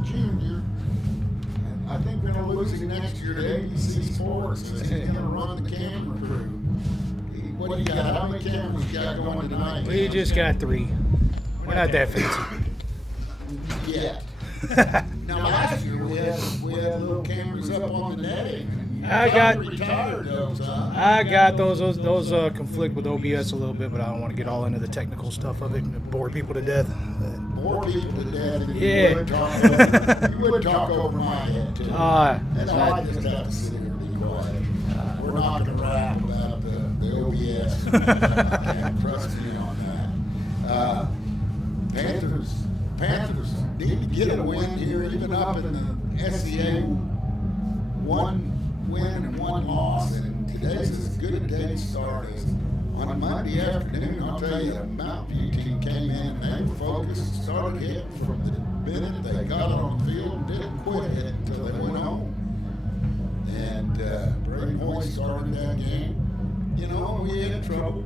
junior. And I think we're going to lose him next year to ABC Sports. He's going to run the camera crew. What do you got? How many cameras you got going tonight? We just got 3. We're not that fancy. Yeah. Now last year we had little cameras up on the netting. I got those. Those conflict with OBS a little bit, but I don't want to get all into the technical stuff of it and bore people to death. Bore people to death. Yeah. You would talk over my head too. That's why I just have to sit here and be quiet. We're not going to rap about the OBS. Trust me on that. Panthers need to get a win here, even up in the SCA. 1 win and 1 loss, and today's as good a day to start as on Monday afternoon. I'll tell you, the Mountain View team came in and they were focused, started hitting from the minute they got on the field and didn't quit hitting until they went home. And Pregame started that game. You know, we had trouble.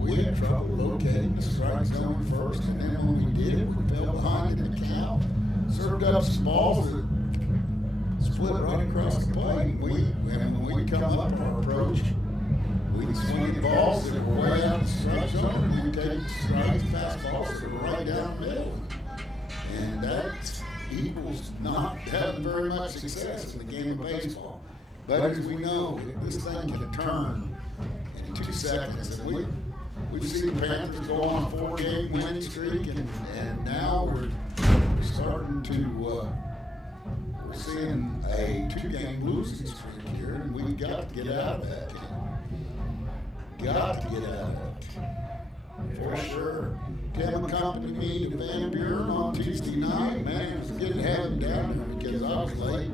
Locating the strike zone first, and then when we did it, we fell behind in the count. Served up some balls that split right across the plate. When we come up our approach, we'd swing the balls that were way out of the strike zone, and we'd take strikes, fastballs that were right down the middle. And that equals not having very much success in the game of baseball. But as we know, this thing can turn in 2 seconds. And we've seen the Panthers go on a 4-game winning streak, and now we're starting to we're seeing a 2-game losing streak here, and we've got to get out of that. Got to get out of that. For sure. Tim accompanied me to Van Buren on Tuesday night. Man, it was good to have him down there because I was late.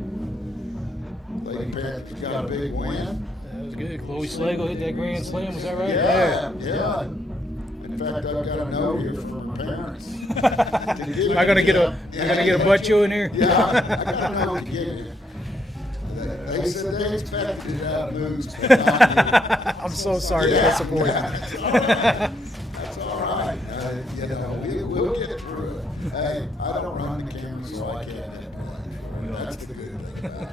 Lady Panthers got a big win. That was good. Chloe Slagle hit that grand slam. Was that right? Yeah. In fact, I've got a note here from my parents. Am I gonna get a butt chew in here? Yeah, I got a note to give you. They said they expected it out of Moose, but not you. I'm so sorry to disappoint. That's all right. That's all right. You know, we'll get through it. Hey, I don't run the camera, so I can't hit play. That's the good thing about it.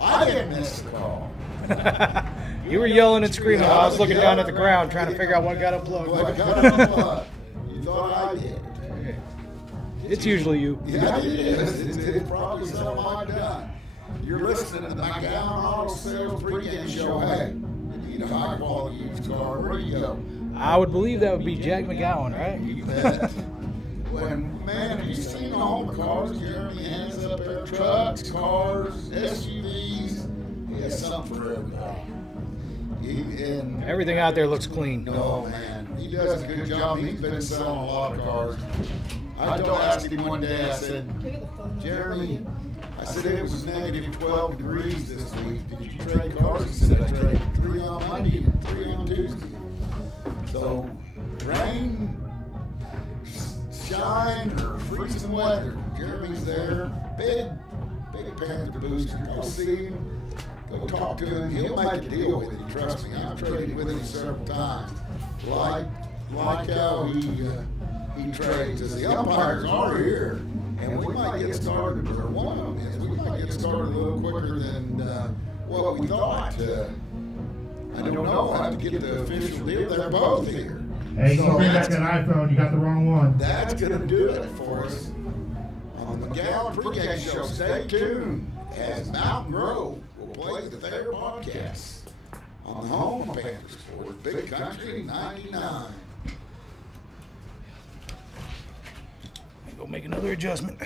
I didn't miss the call. You were yelling and screaming while I was looking down at the ground trying to figure out what got unplugged. What got unplugged? You thought I did. It's usually you. Yeah, it is. It's probably something I've done. You're listening to the McAuto Sales Pregame show. Hey, you need a high-quality used car. Where do you go? I would believe that would be Jack McGowan, right? You bet. Man, have you seen all the cars Jeremy has up there? Trucks, cars, SUVs. He has something for everybody. Everything out there looks clean. Oh, man. He does a good job. He's been selling a lot of cars. I asked him one day, I said, Jeremy, I said, it was negative 12 degrees this week. Did you trade cars? He said, I traded 3 on Monday and 3 on Tuesday. So, rain, shine, or freezing weather, Jeremy's there. Big Panther booster. Go see him. Go talk to him. He'll make a deal with you. Trust me. I've traded with him several times. Like how he trades. As the umpires are here, and we might get started, or one of them is, we might get started a little quicker than what we thought. I don't know. I have to get the official deal. They're both here. Hey, you bring back that iPhone. You got the wrong one. That's going to do it for us on the McAuto Pregame show. Stay tuned as Mountain Grove will play the Thayer podcast on the home of Panthers Sports, Big Country 99. Go make another adjustment.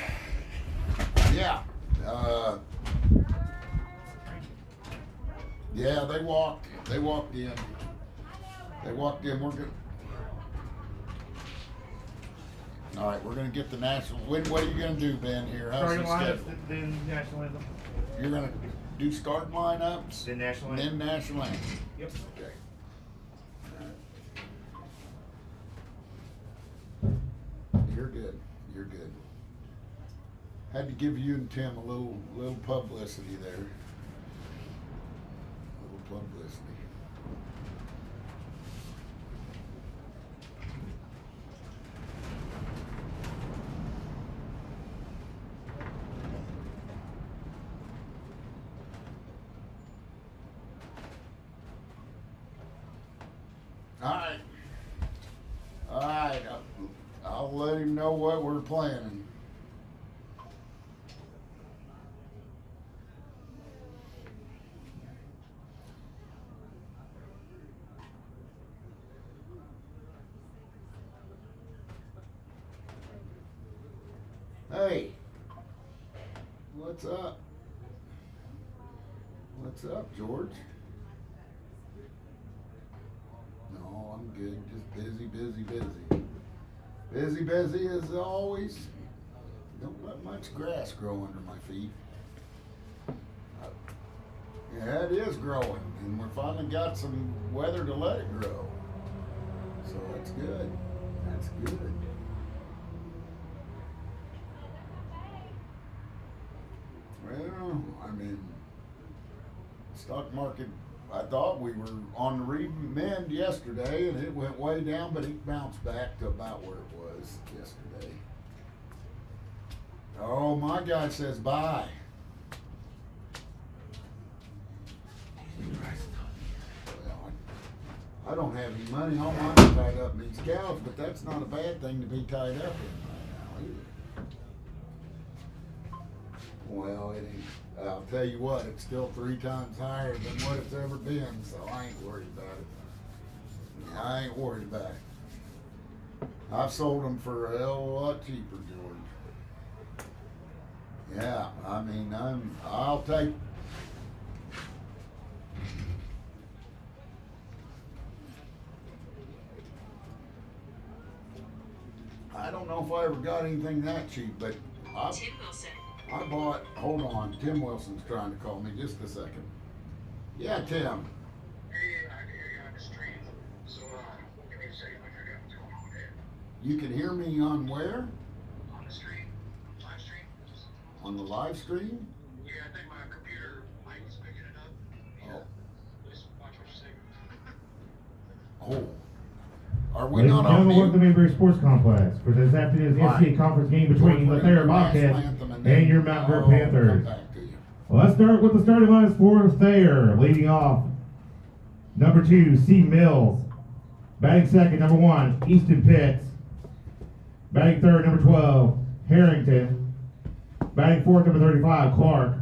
Yeah. Yeah, they walked in. We're good. All right, we're going to get the national. What are you going to do, Ben, here? How's Starting the lineup, schedule? then national anthem. You're going to do start lineups? Then national and anthem. then national anthem. Yep. Okay. You're good. Had to give you and Tim a little publicity there. A little publicity. right. All right. I'll let him know what we're planning. Hey, what's up? What's up, George? No, I'm good. Just busy, busy, busy. Busy, busy as always. Don't let much grass grow under my feet. Yeah, it is growing, and we finally got some weather to let it grow. So that's good. That's good. Well, I mean, stock market, I thought we were on the remend yesterday, and it went way down, but it bounced back to about where it was yesterday. Oh, my guy says bye. Well, I don't have any money. All mine's tied up in these cows, but that's not a bad thing to be tied up in right now either. Well, it ain't. I'll tell you what, it's still 3 times higher than what it's ever been, so I ain't worried about it. I ain't worried about it. I've sold them for a hell of a lot cheaper, George. Yeah, I mean, I'll take. I don't know if I ever got anything that cheap, but Tim Wilson. I bought, hold on, Tim Wilson's trying to call me, just a second. Yeah, Tim. Hey, I can hear you on the street. So, give me a second to figure out what's going on there. You can hear me on where? On the street? Live stream? On the live stream? Yeah, I think my computer mic is picking it up. Oh. Just watch what you say. Oh. Are we Ladies not and on gentlemen, welcome to mute? Mayberry Sports Complex for this afternoon's All NCAA right. conference game between the Thayer Bobcats and your Mount Grove Come Panthers. back to you. Well, let's start with the starting lineups for Thayer. Leading off, number 2, C. Mills. Batting second, number 1, Easton Pitts. Batting third, number 12, Harrington. Batting fourth, number 35, Clark.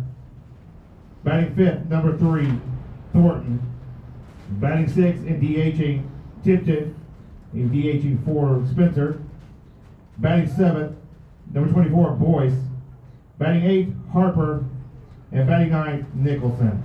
Batting fifth, number 3, Thornton. Batting sixth and DHing, Tipton. He's DHing for Spencer. Batting seventh, number 24, Boyce. Batting eighth, Harper. And batting ninth, Nicholson.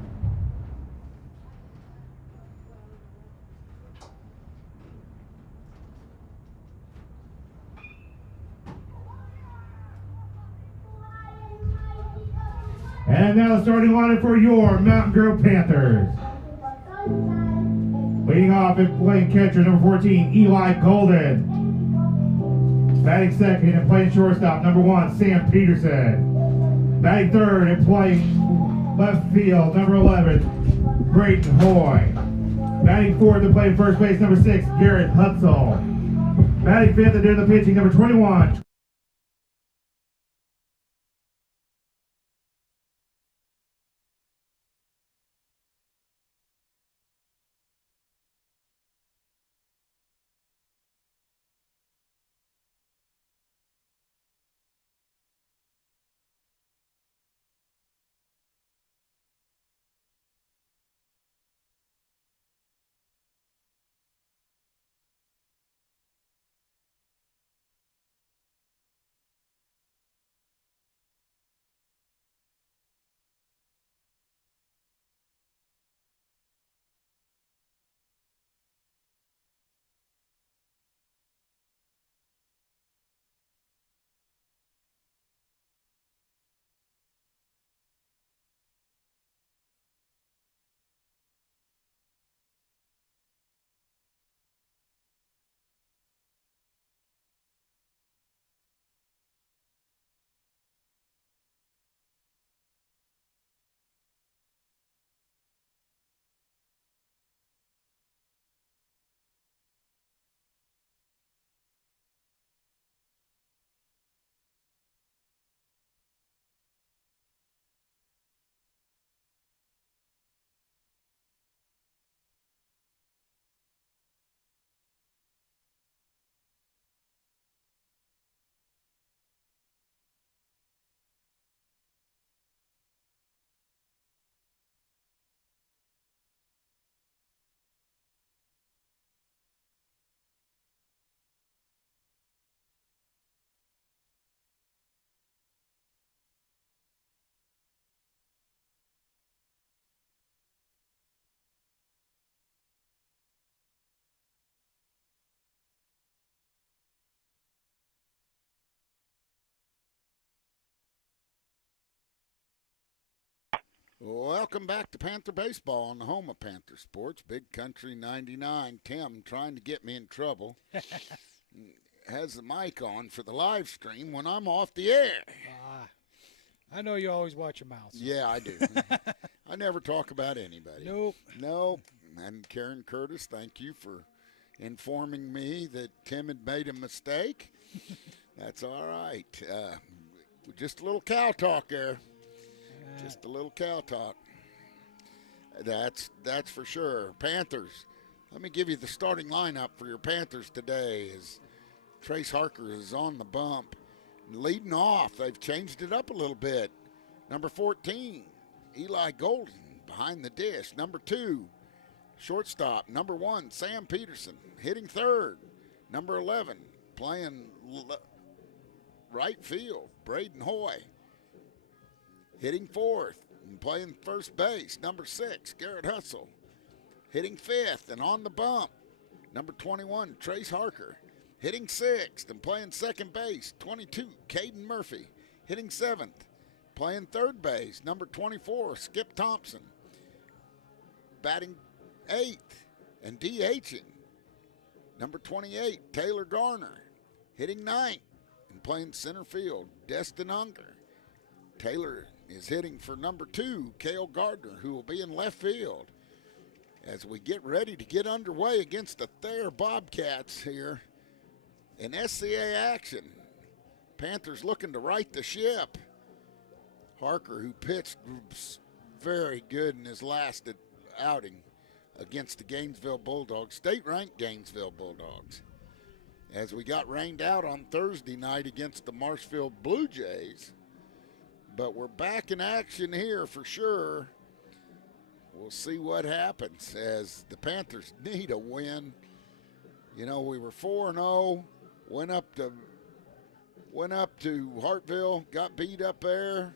And now the starting lineup for your Mountain Grove Panthers. Leading off and playing catcher, number 14, Eli Golden. Batting second and playing shortstop, number 1, Sam Peterson. Batting third and playing left field, number 11, Brayton Hoy. Batting fourth and playing first base, number 6, Garrett Hutzel. Batting fifth and doing the pitching, number 21, Welcome back to Panther Baseball on the home of Panther Sports, Big Country 99. Tim trying to get me in trouble. Has the mic on for the live stream when I'm off the air. I know you always watch your mouth. So. Yeah, I do. I never talk about anybody. Nope. And Karen Curtis, thank you for informing me that Tim had made a mistake. That's all right. Just a little cow talk there. Just a little cow talk. That's for sure. Panthers. Let me give you the starting lineup for your Panthers today. As Trace Harker is on the bump. Leading off, they've changed it up a little bit. Number 14, Eli Golden behind the dish. Number 2, shortstop. Number 1, Sam Peterson hitting third. Number 11, playing right field, Braden Hoy. Hitting fourth and playing first base, number 6, Garrett Hustle. Hitting fifth and on the bump, number 21, Trace Harker. Hitting sixth and playing second base, 22, Caden Murphy. Hitting seventh, playing third base, number 24, Skip Thompson. Batting eighth and DHing, number 28, Taylor Garner. Hitting ninth and playing center field, Destin Unger. Taylor is hitting for number 2, Cale Gardner, who will be in left field. As we get ready to get underway against the Thayer Bobcats here in SCA action. Panthers looking to right the ship. Harker, who pitched very good in his last outing against the Gainesville Bulldogs, state-ranked Gainesville Bulldogs. As we got rained out on Thursday night against the Marshfield Blue Jays. But we're back in action here for sure. We'll see what happens as the Panthers need a win. You know, we were 4-0, went up to Hartville, got beat up there,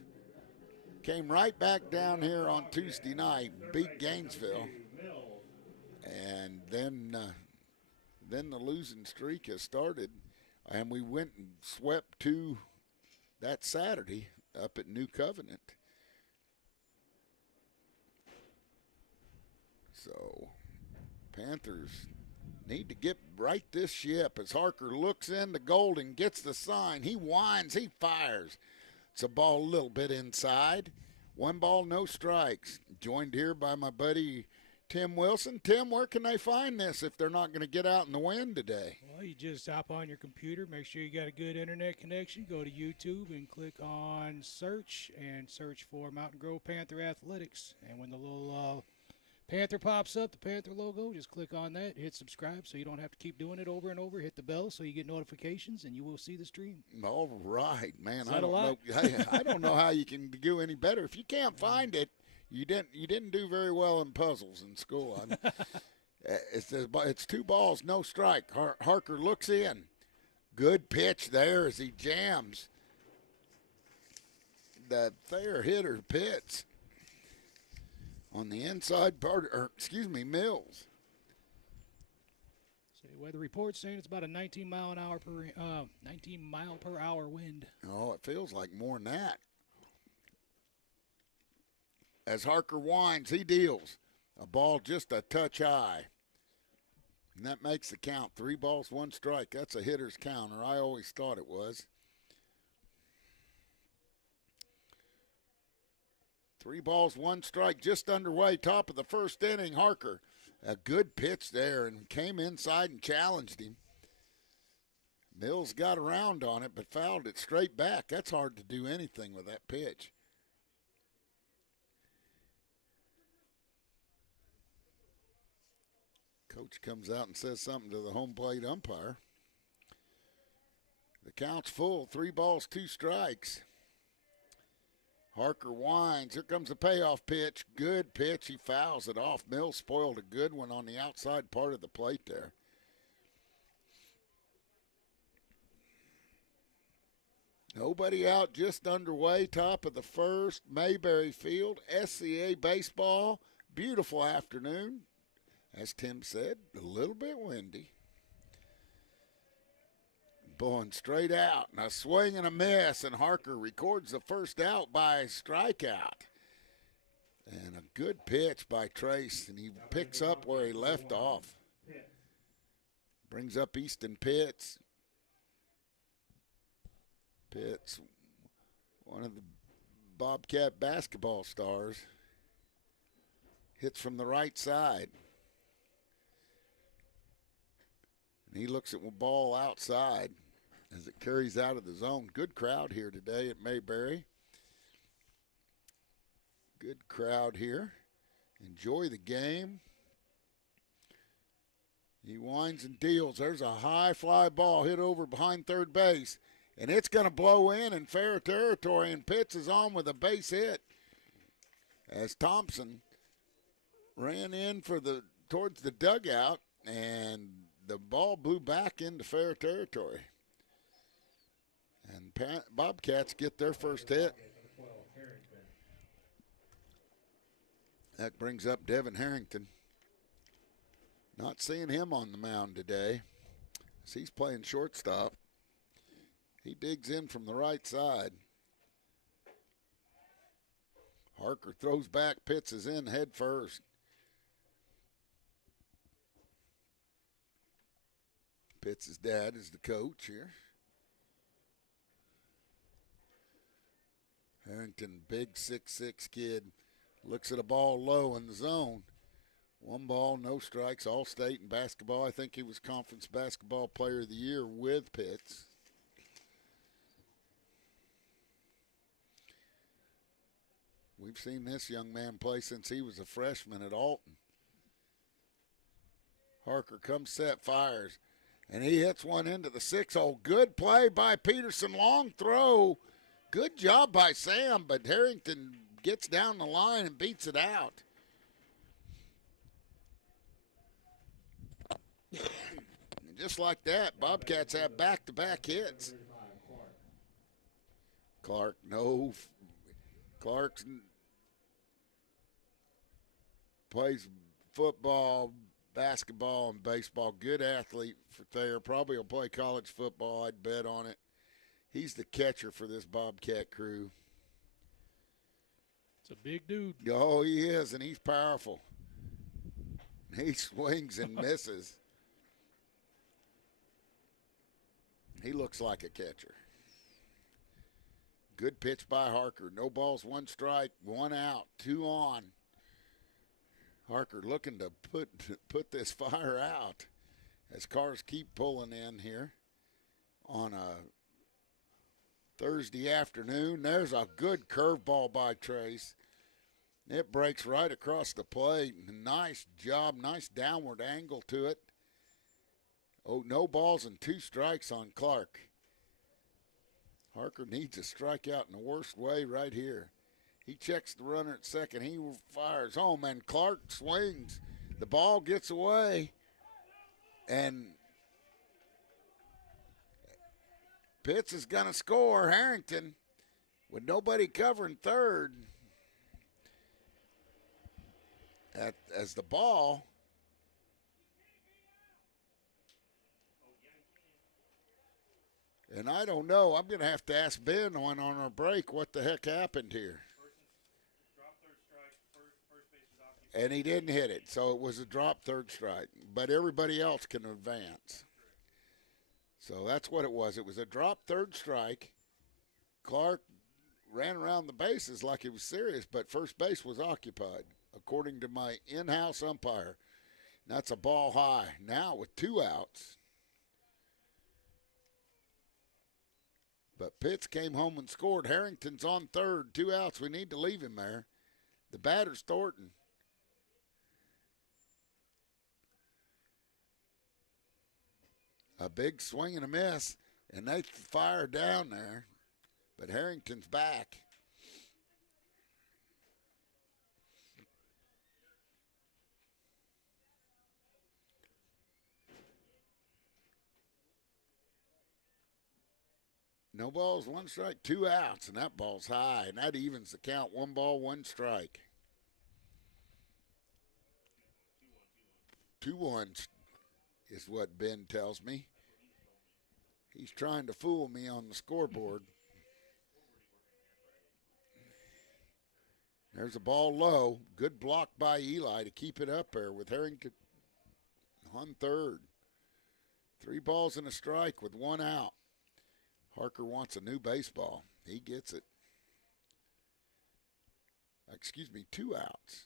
came right back down here on Tuesday night, beat Gainesville, and then the losing streak has started, and we went and swept 2 that Saturday up at New Covenant. So, Panthers need to get right this ship as Harker looks into Golden, gets the sign. He winds, he fires. It's a ball a little bit inside. 1 ball, no strikes. Joined here by my buddy Tim Wilson. Tim, where can they find this if they're not going to get out in the wind today? Well, you just hop on your computer, make sure you got a good internet connection, go to YouTube and click on search and search for Mountain Grove Panther Athletics. And when the little Panther pops up, the Panther logo, just click on that, hit subscribe so you don't have to keep doing it over and over. Hit the bell so you get notifications and you will see the stream. All right, man. I don't know how you can do any better. If you can't find it, you didn't do very well in puzzles in school. It's 2 balls, no strike. Harker looks in. Good pitch there as he jams. The Thayer hitter Pitts on the inside part, Mills. So weather report's saying it's about a 19 mile per hour wind. Oh, it feels like more than that. As Harker winds, he deals. A ball just a touch high. And that makes the count. 3 balls, 1 strike. That's a hitter's counter. I always thought it was. 3 balls, 1 strike, just underway. Top of the first inning, Harker. A good pitch there and came inside and challenged him. Mills got around on it but fouled it straight back. That's hard to do anything with that pitch. Coach comes out and says something to the home plate umpire. The count's full, 3 balls, 2 strikes. Harker winds. Here comes the payoff pitch. Good pitch. He fouls it off. Mills spoiled a good one on the outside part of the plate there. Nobody out, just underway. Top of the first. Mayberry Field. SCA baseball. Beautiful afternoon. As Tim said, a little bit windy. Blowing straight out. And a swing and a miss, and Harker records the first out by strikeout. And a good pitch by Trace, and he picks up where he left off. Brings up Easton Pitts. Pitts, one of the Bobcat basketball stars, hits from the right side. And he looks at the ball outside as it carries out of the zone. Good crowd here today at Mayberry. Good crowd here. Enjoy the game. He winds and deals. There's a high fly ball hit over behind third base. And it's going to blow in fair territory, and Pitts is on with a base hit as Thompson ran in towards the dugout, and the ball blew back into fair territory. And Bobcats get their first hit. That brings up Devin Harrington. Not seeing him on the mound today, as he's playing shortstop. He digs in from the right side. Harker throws back, Pitts is in head first. Pitts' dad is the coach here. Harrington, big 6'6" kid, looks at a ball low in the zone. 1 ball, no strikes, All-State in basketball. I think he was Conference Basketball Player of the Year with Pitts. We've seen this young man play since he was a freshman at Alton. Harker comes set, fires, and he hits one into the 6-hole. Good play by Peterson, long throw. Good job by Sam, but Harrington gets down the line and beats it out. And just like that, Bobcats have back-to-back hits. Clark, no. Clark's plays football, basketball, and baseball. Good athlete for Thayer. Probably will play college football. I'd bet on it. He's the catcher for this Bobcat crew. It's a big dude. Oh, he is, and he's powerful. He swings and misses. He looks like a catcher. Good pitch by Harker. No balls, 1 strike, 1 out, 2 on. Harker looking to put this fire out as cars keep pulling in here on a Thursday afternoon. There's a good curveball by Trace. It breaks right across the plate. Nice job, nice downward angle to it. Oh, no balls and 2 strikes on Clark. Harker needs a strikeout in the worst way right here. He checks the runner at second. He fires home, and Clark swings. The ball gets away, and Pitts is going to score. Harrington, with nobody covering third, as the ball. And I don't know. I'm going to have to ask Ben on our break what the heck happened here. And he didn't hit it, so it was a drop third strike. But everybody else can advance. So that's what it was. It was a drop third strike. Clark ran around the bases like he was serious, but first base was occupied, according to my in-house umpire. That's a ball high. Now with 2 outs. But Pitts came home and scored. Harrington's on third, 2 outs. We need to leave him there. The batter's Thornton. A big swing and a miss, and they fire down there. But Harrington's back. No balls, 1 strike, 2 outs, and that ball's high, and that evens the count. 1 ball, 1 strike. 2-1 is what Ben tells me. He's trying to fool me on the scoreboard. There's a ball low. Good block by Eli to keep it up there with Harrington on third. 3 balls and a strike with 1 out. Harker wants a new baseball. He gets it. Excuse me, 2 outs.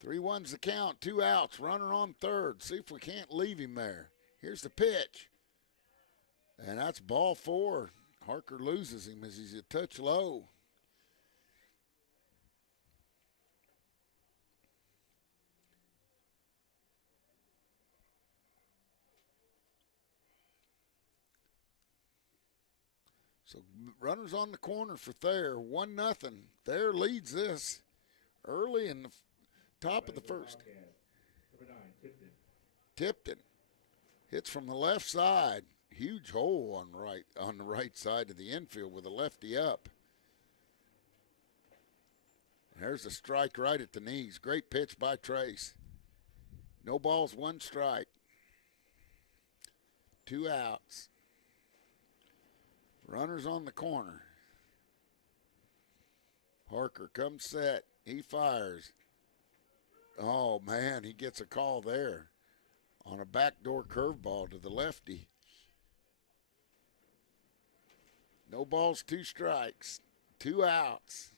Three one's the count, 2 outs, runner on third. See if we can't leave him there. Here's the pitch. And that's ball 4. Harker loses him as he's a touch low. So runners on the corner for Thayer, 1-0. Thayer leads this early in the top of the first. Number 9, Tipton. Tipton hits from the left side. Huge hole on the right side of the infield with a lefty up. There's a strike right at the knees. Great pitch by Trace. No balls, 1 strike. 2 outs. Runners on the corner. Parker comes set. He fires. Oh, man, he gets a call there on a backdoor curveball to the lefty. No balls, 2 strikes. 2 outs.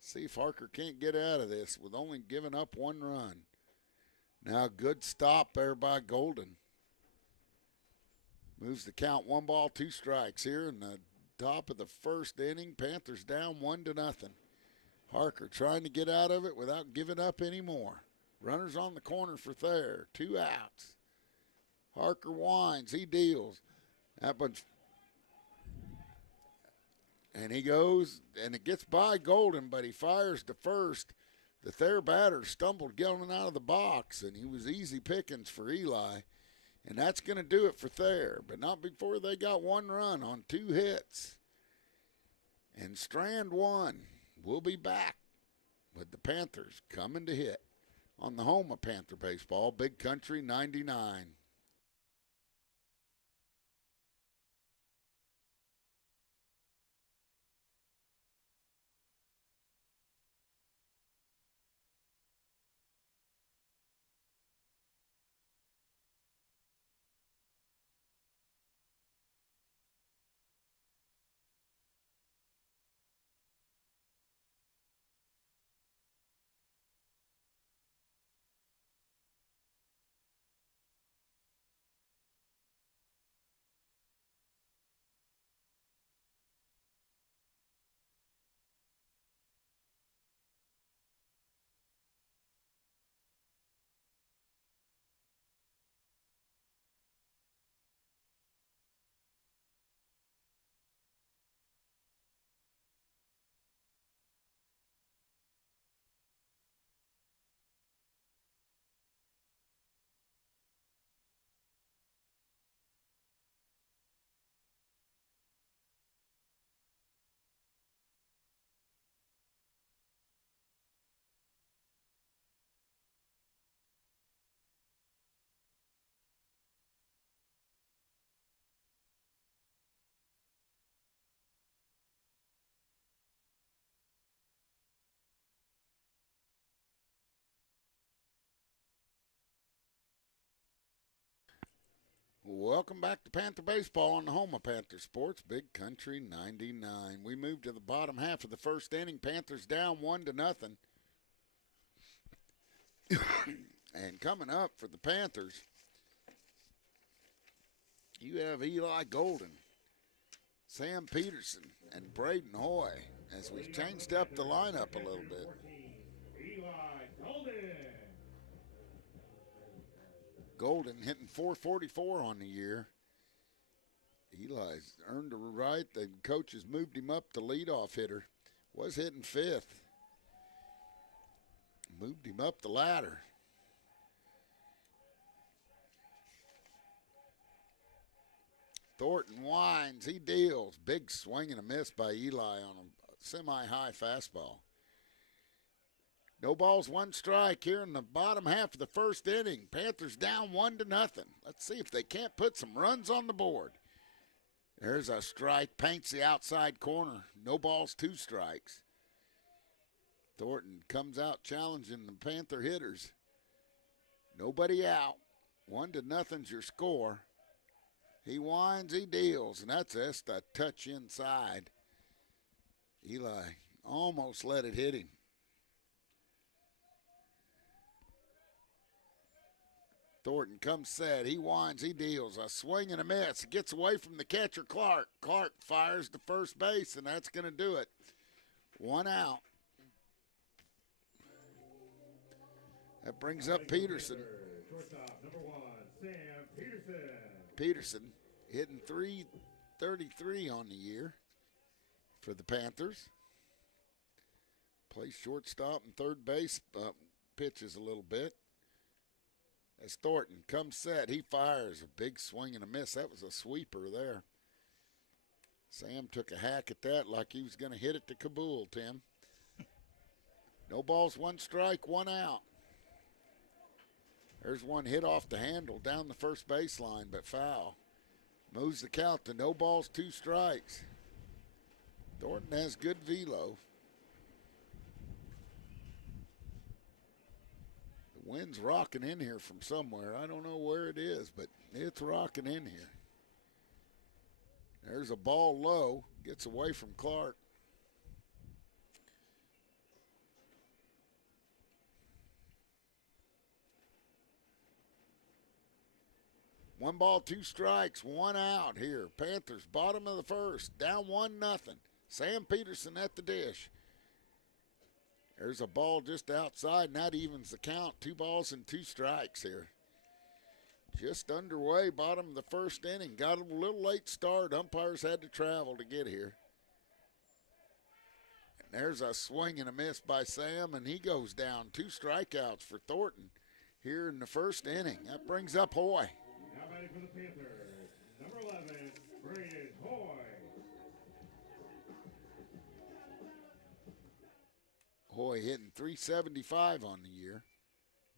See if Harker can't get out of this with only giving up 1 run. Now good stop there by Golden. Moves the count 1 ball, 2 strikes here in the top of the first inning. Panthers down 1-0. Harker trying to get out of it without giving up any more. Runners on the corner for Thayer. 2 outs. Harker winds. He deals. That one's, and he goes, and it gets by Golden, but he fires to first. The Thayer batter stumbled getting out of the box, and he was easy pickings for Eli. And that's going to do it for Thayer, but not before they got 1 run on 2 hits. And Strand won. We'll be back with the Panthers coming to hit on the home of Panther baseball, Big Country 99. Welcome back to Panther Baseball on the home of Panther Sports, Big Country 99. We move to the bottom half of the first inning. Panthers down 1-0. And coming up for the Panthers, you have Eli Golden, Sam Peterson, and Braden Hoy as we've changed up the lineup a little bit. Eli Golden. Golden hitting .444 on the year. Eli's earned a right. The coaches moved him up to leadoff hitter. Was hitting 5th. Moved him up the ladder. Thornton winds. He deals. Big swing and a miss by Eli on a semi-high fastball. No balls, 1 strike here in the bottom half of the first inning. Panthers down 1-0. Let's see if they can't put some runs on the board. There's a strike, paints the outside corner. No balls, 2 strikes. Thornton comes out challenging the Panther hitters. Nobody out. 1-0's your score. He winds, he deals, and that's just a touch inside. Eli almost let it hit him. Thornton comes set. He winds, he deals. A swing and a miss. Gets away from the catcher, Clark. Clark fires to first base, and that's going to do it. 1 out. That brings up Peterson. Shortstop, number 1, Sam Peterson. Peterson hitting .333 on the year for the Panthers. Plays shortstop and third base, pitches a little bit. As Thornton comes set, he fires a big swing and a miss. That was a sweeper there. Sam took a hack at that like he was going to hit it to Kabul, Tim. No balls, 1 strike, 1 out. There's one hit off the handle down the first baseline, but foul. Moves the count to no balls, 2 strikes. Thornton has good velo. The wind's rocking in here from somewhere. I don't know where it is, but it's rocking in here. There's a ball low, gets away from Clark. One ball, 2 strikes, 1 out here. Panthers, bottom of the first, down 1-0. Sam Peterson at the dish. There's a ball just outside, and that evens the count. 2 balls and 2 strikes here. Just underway, bottom of the first inning. Got a little late start. Umpires had to travel to get here. And there's a swing and a miss by Sam, and he goes down. 2 strikeouts for Thornton here in the first inning. That brings up Hoy. Now batting for the Panthers, number 11, Braden Hoy. Hoy hitting .375 on the year.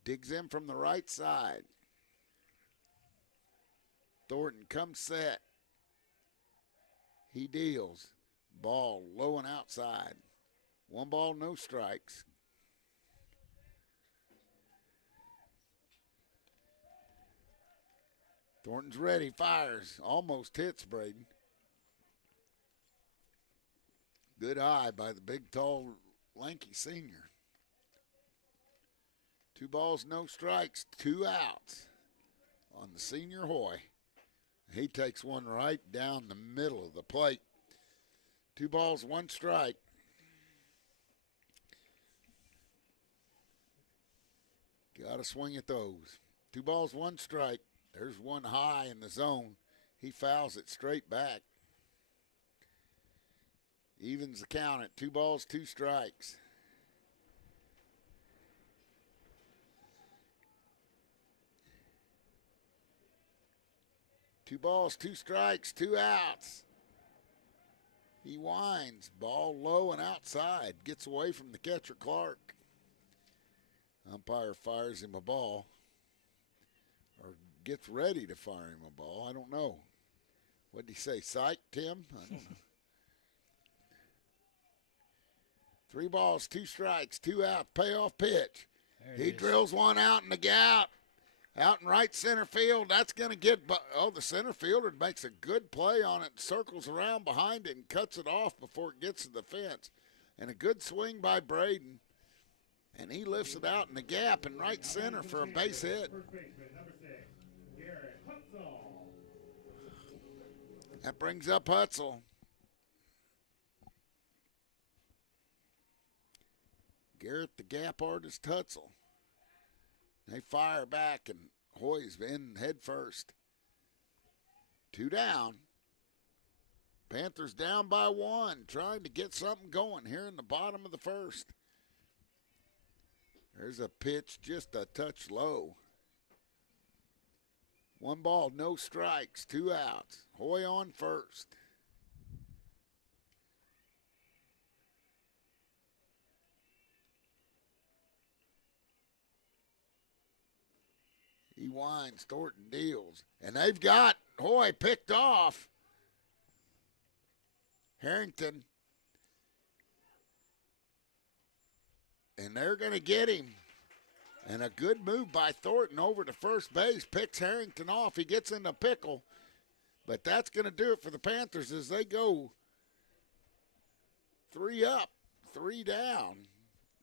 Digs in from the right side. Thornton comes set. He deals. Ball low and outside. 1 ball, no strikes. Thornton's ready, fires, almost hits Braden. Good eye by the big, tall, lanky senior. 2 balls, no strikes, 2 outs on the senior Hoy. He takes one right down the middle of the plate. 2 balls, 1 strike. Got to swing at those. 2 balls, 1 strike. There's one high in the zone. He fouls it straight back. Evens the count at 2 balls, 2 strikes. Two balls, 2 strikes, 2 outs. He winds. Ball low and outside. Gets away from the catcher, Clark. Umpire fires him a ball. Or gets ready to fire him a ball. I don't know. What did he say? Psych, Tim? I don't know. 3 balls, 2 strikes, 2 outs. Payoff pitch. He drills one out in the gap. Out in right center field. That's going to get, the center fielder makes a good play on it, circles around behind it and cuts it off before it gets to the fence. And a good swing by Braden. And he lifts it out in the gap in right center for a base hit. First baseman, number 6, Garrett Hutzel. That brings up Hutzel. Garrett the gap artist Hutzel. They fire back, and Hoy's in head first. 2 down. Panthers down by 1, trying to get something going here in the bottom of the first. There's a pitch just a touch low. 1 ball, no strikes, 2 outs. Hoy on first. He winds, Thornton deals. And they've got Hoy picked off. Harrington. And they're going to get him. And a good move by Thornton over to first base. Picks Harrington off. He gets in the pickle. But that's going to do it for the Panthers as they go 3 up, 3 down.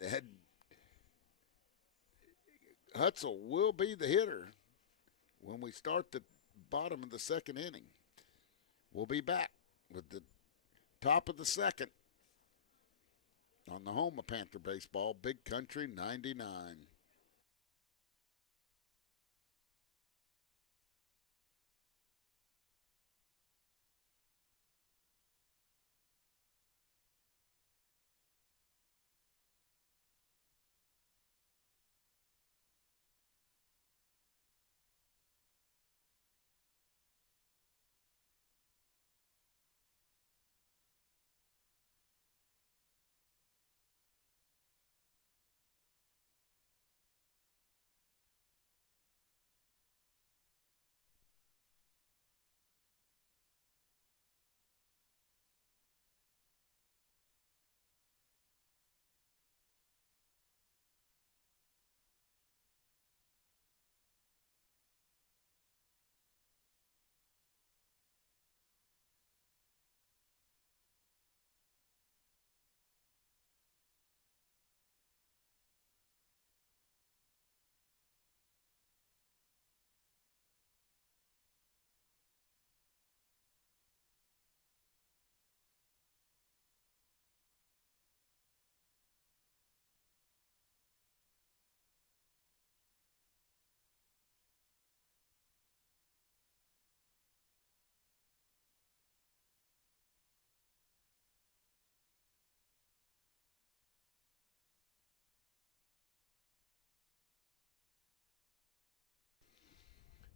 And Hutzel will be the hitter when we start the bottom of the second inning. We'll be back with the top of the second on the home of Panther baseball, Big Country 99.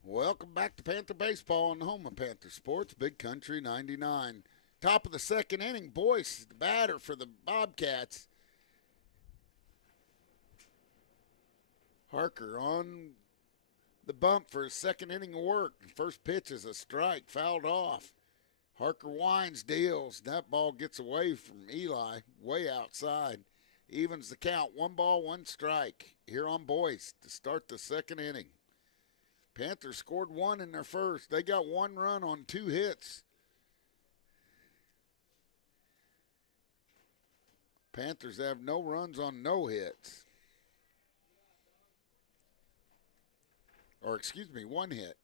Welcome back to Panther Baseball on the home of Panther Sports, Big Country 99. Top of the second inning, Boyce, the batter for the Bobcats. Harker on the bump for his second inning of work. First pitch is a strike, fouled off. Harker winds, deals. That ball gets away from Eli, way outside. Evens the count, 1 ball, 1 strike. Here on Boyce to start the second inning. Panthers scored 1 in their first. They got 1 run on 2 hits. Panthers have no runs on no hits. Or, excuse me, 1 hit.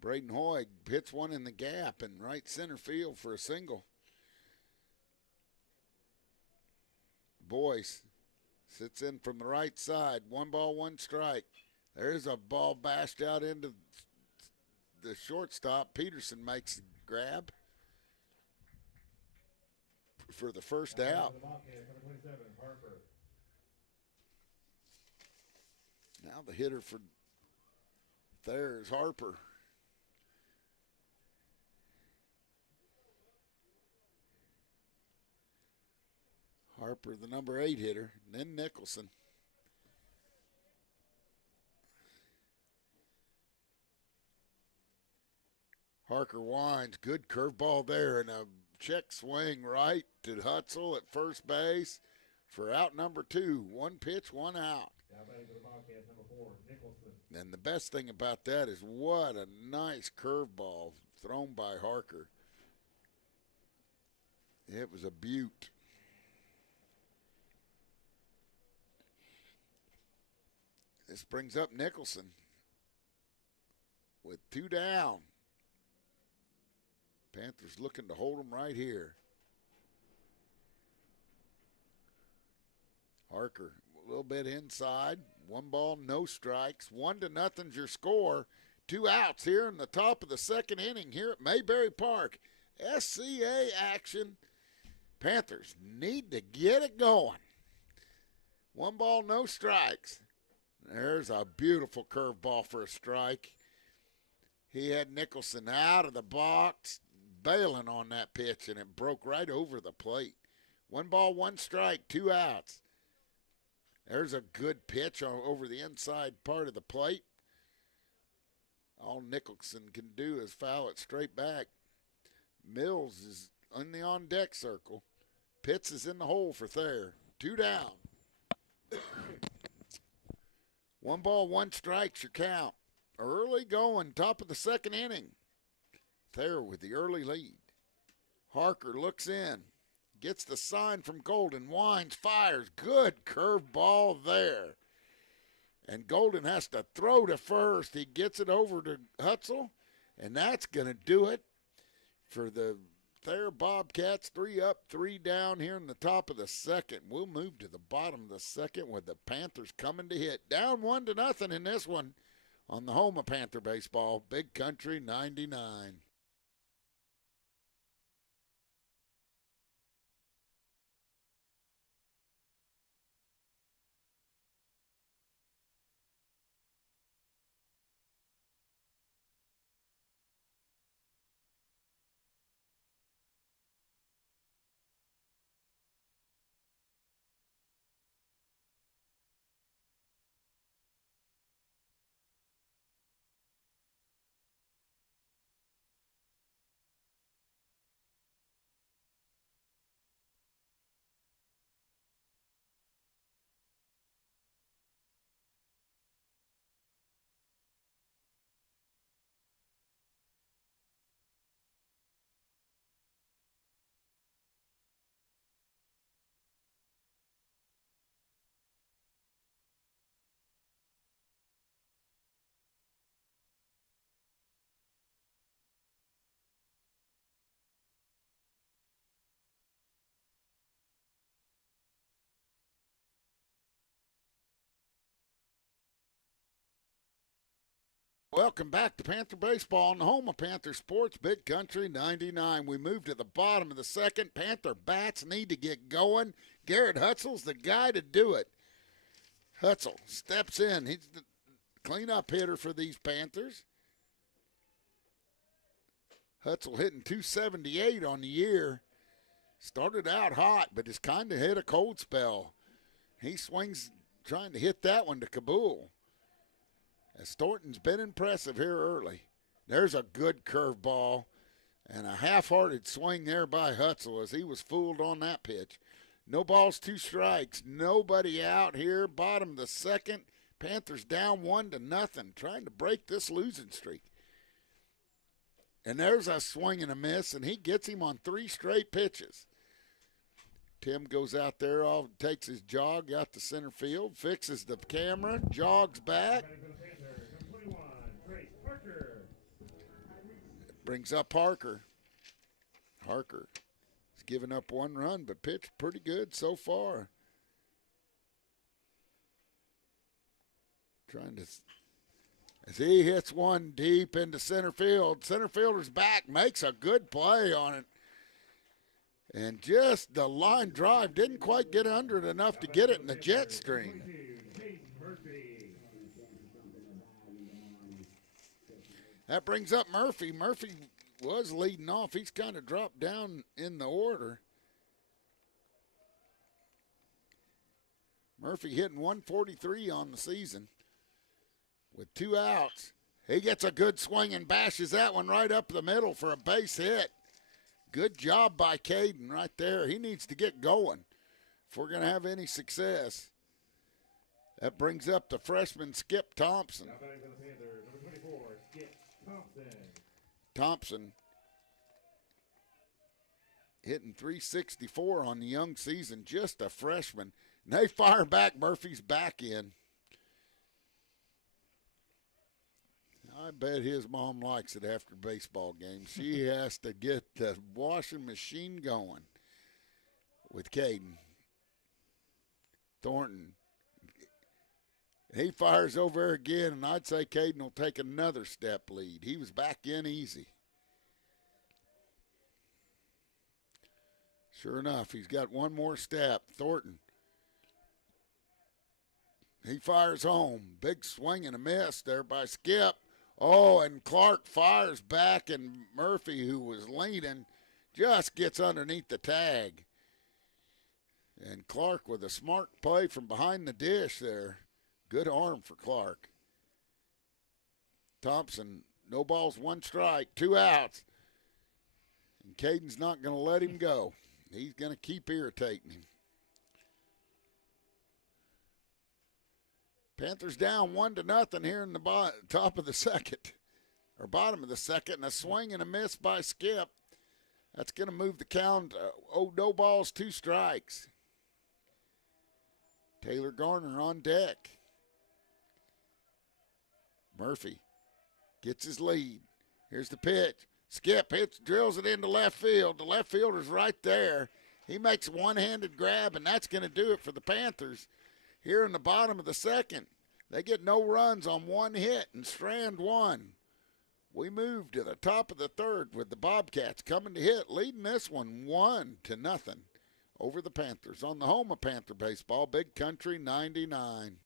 Braden Hoy hits one in the gap in right center field for a single. Boyce sits in from the right side. 1 ball, 1 strike. There's a ball bashed out into the shortstop. Peterson makes the grab for the first out. Now the hitter for Thayer is Harper. Harper, the number 8 hitter, and then Nicholson. Harker winds, good curveball there, and a check swing right to Hutzel at first base for out number 2. 1 pitch, 1 out. And the best thing about that is what a nice curveball thrown by Harker. It was a beaut. This brings up Nicholson with 2 down. Panthers looking to hold them right here. Harker a little bit inside. 1 ball, no strikes. 1-0's your score. 2 outs here in the top of the second inning here at Mayberry Park. SCA action. Panthers need to get it going. 1 ball, no strikes. There's a beautiful curveball for a strike. He had Nicholson out of the box, bailing on that pitch, and it broke right over the plate. 1 ball, 1 strike, 2 outs. There's a good pitch over the inside part of the plate. All Nicholson can do is foul it straight back. Mills is in the on-deck circle. Pitts is in the hole for Thayer. 2 down. 1 ball, 1 strike's your count. Early going, top of the 2nd inning. Thayer with the early lead. Harker looks in. Gets the sign from Golden. Winds, fires. Good curve ball there. And Golden has to throw to first. He gets it over to Hutzel. And that's going to do it for the Thayer Bobcats. 3 up, 3 down here in the top of the 2nd. We'll move to the bottom of the 2nd with the Panthers coming to hit. Down 1-0 in this one on the home of Panther baseball. Big Country 99. Welcome back to Panther Baseball on the home of Panther Sports, Big Country 99. We move to the bottom of the 2nd. Panther bats need to get going. Garrett Hutzel's the guy to do it. Hutzel steps in. He's the cleanup hitter for these Panthers. Hutzel hitting 278 on the year. Started out hot, but has kind of hit a cold spell. He swings trying to hit that one to Kabul. As Thornton's been impressive here early. There's a good curveball and a half-hearted swing there by Hutzel as he was fooled on that pitch. No balls, 2 strikes. Nobody out here. Bottom of the 2nd. Panthers down 1-0, trying to break this losing streak. And there's a swing and a miss, and he gets him on 3 straight pitches. Tim goes out there, takes his jog out to center field, fixes the camera, jogs back. Brings up Harker. Harker has given up 1 run, but pitched pretty good so far. Trying to, as he hits one deep into center field. Center fielder's back, makes a good play on it. And just the line drive didn't quite get under it enough to get it in the jet stream. That brings up Murphy. Murphy was leading off. He's kind of dropped down in the order. Murphy hitting 143 on the season with 2 outs. He gets a good swing and bashes that one right up the middle for a base hit. Good job by Caden right there. He needs to get going if we're going to have any success. That brings up the freshman Skip Thompson. Thompson hitting 364 on the young season, just a freshman. And they fire back. Murphy's back in. I bet his mom likes it after baseball games. She has to get the washing machine going with Caden. Thornton. He fires over there again, and I'd say Caden will take another step lead. He was back in easy. Sure enough, he's got one more step. Thornton. He fires home. Big swing and a miss there by Skip. Oh, and Clark fires back, and Murphy, who was leaning, just gets underneath the tag. And Clark with a smart play from behind the dish there. Good arm for Clark. Thompson, no balls, 1 strike, 2 outs. And Caden's not going to let him go. He's going to keep irritating him. Panthers down 1-0 here in the top of the second, or bottom of the second, and a swing and a miss by Skip. That's going to move the count. No balls, 2 strikes. Taylor Garner on deck. Murphy gets his lead. Here's the pitch. Skip hits, drills it into left field. The left fielder's right there. He makes a one-handed grab, and that's going to do it for the Panthers. Here in the bottom of the second, they get no runs on 1 hit and strand 1. We move to the top of the third with the Bobcats coming to hit, leading this one 1-0 over the Panthers on the home of Panther baseball, Big Country 99.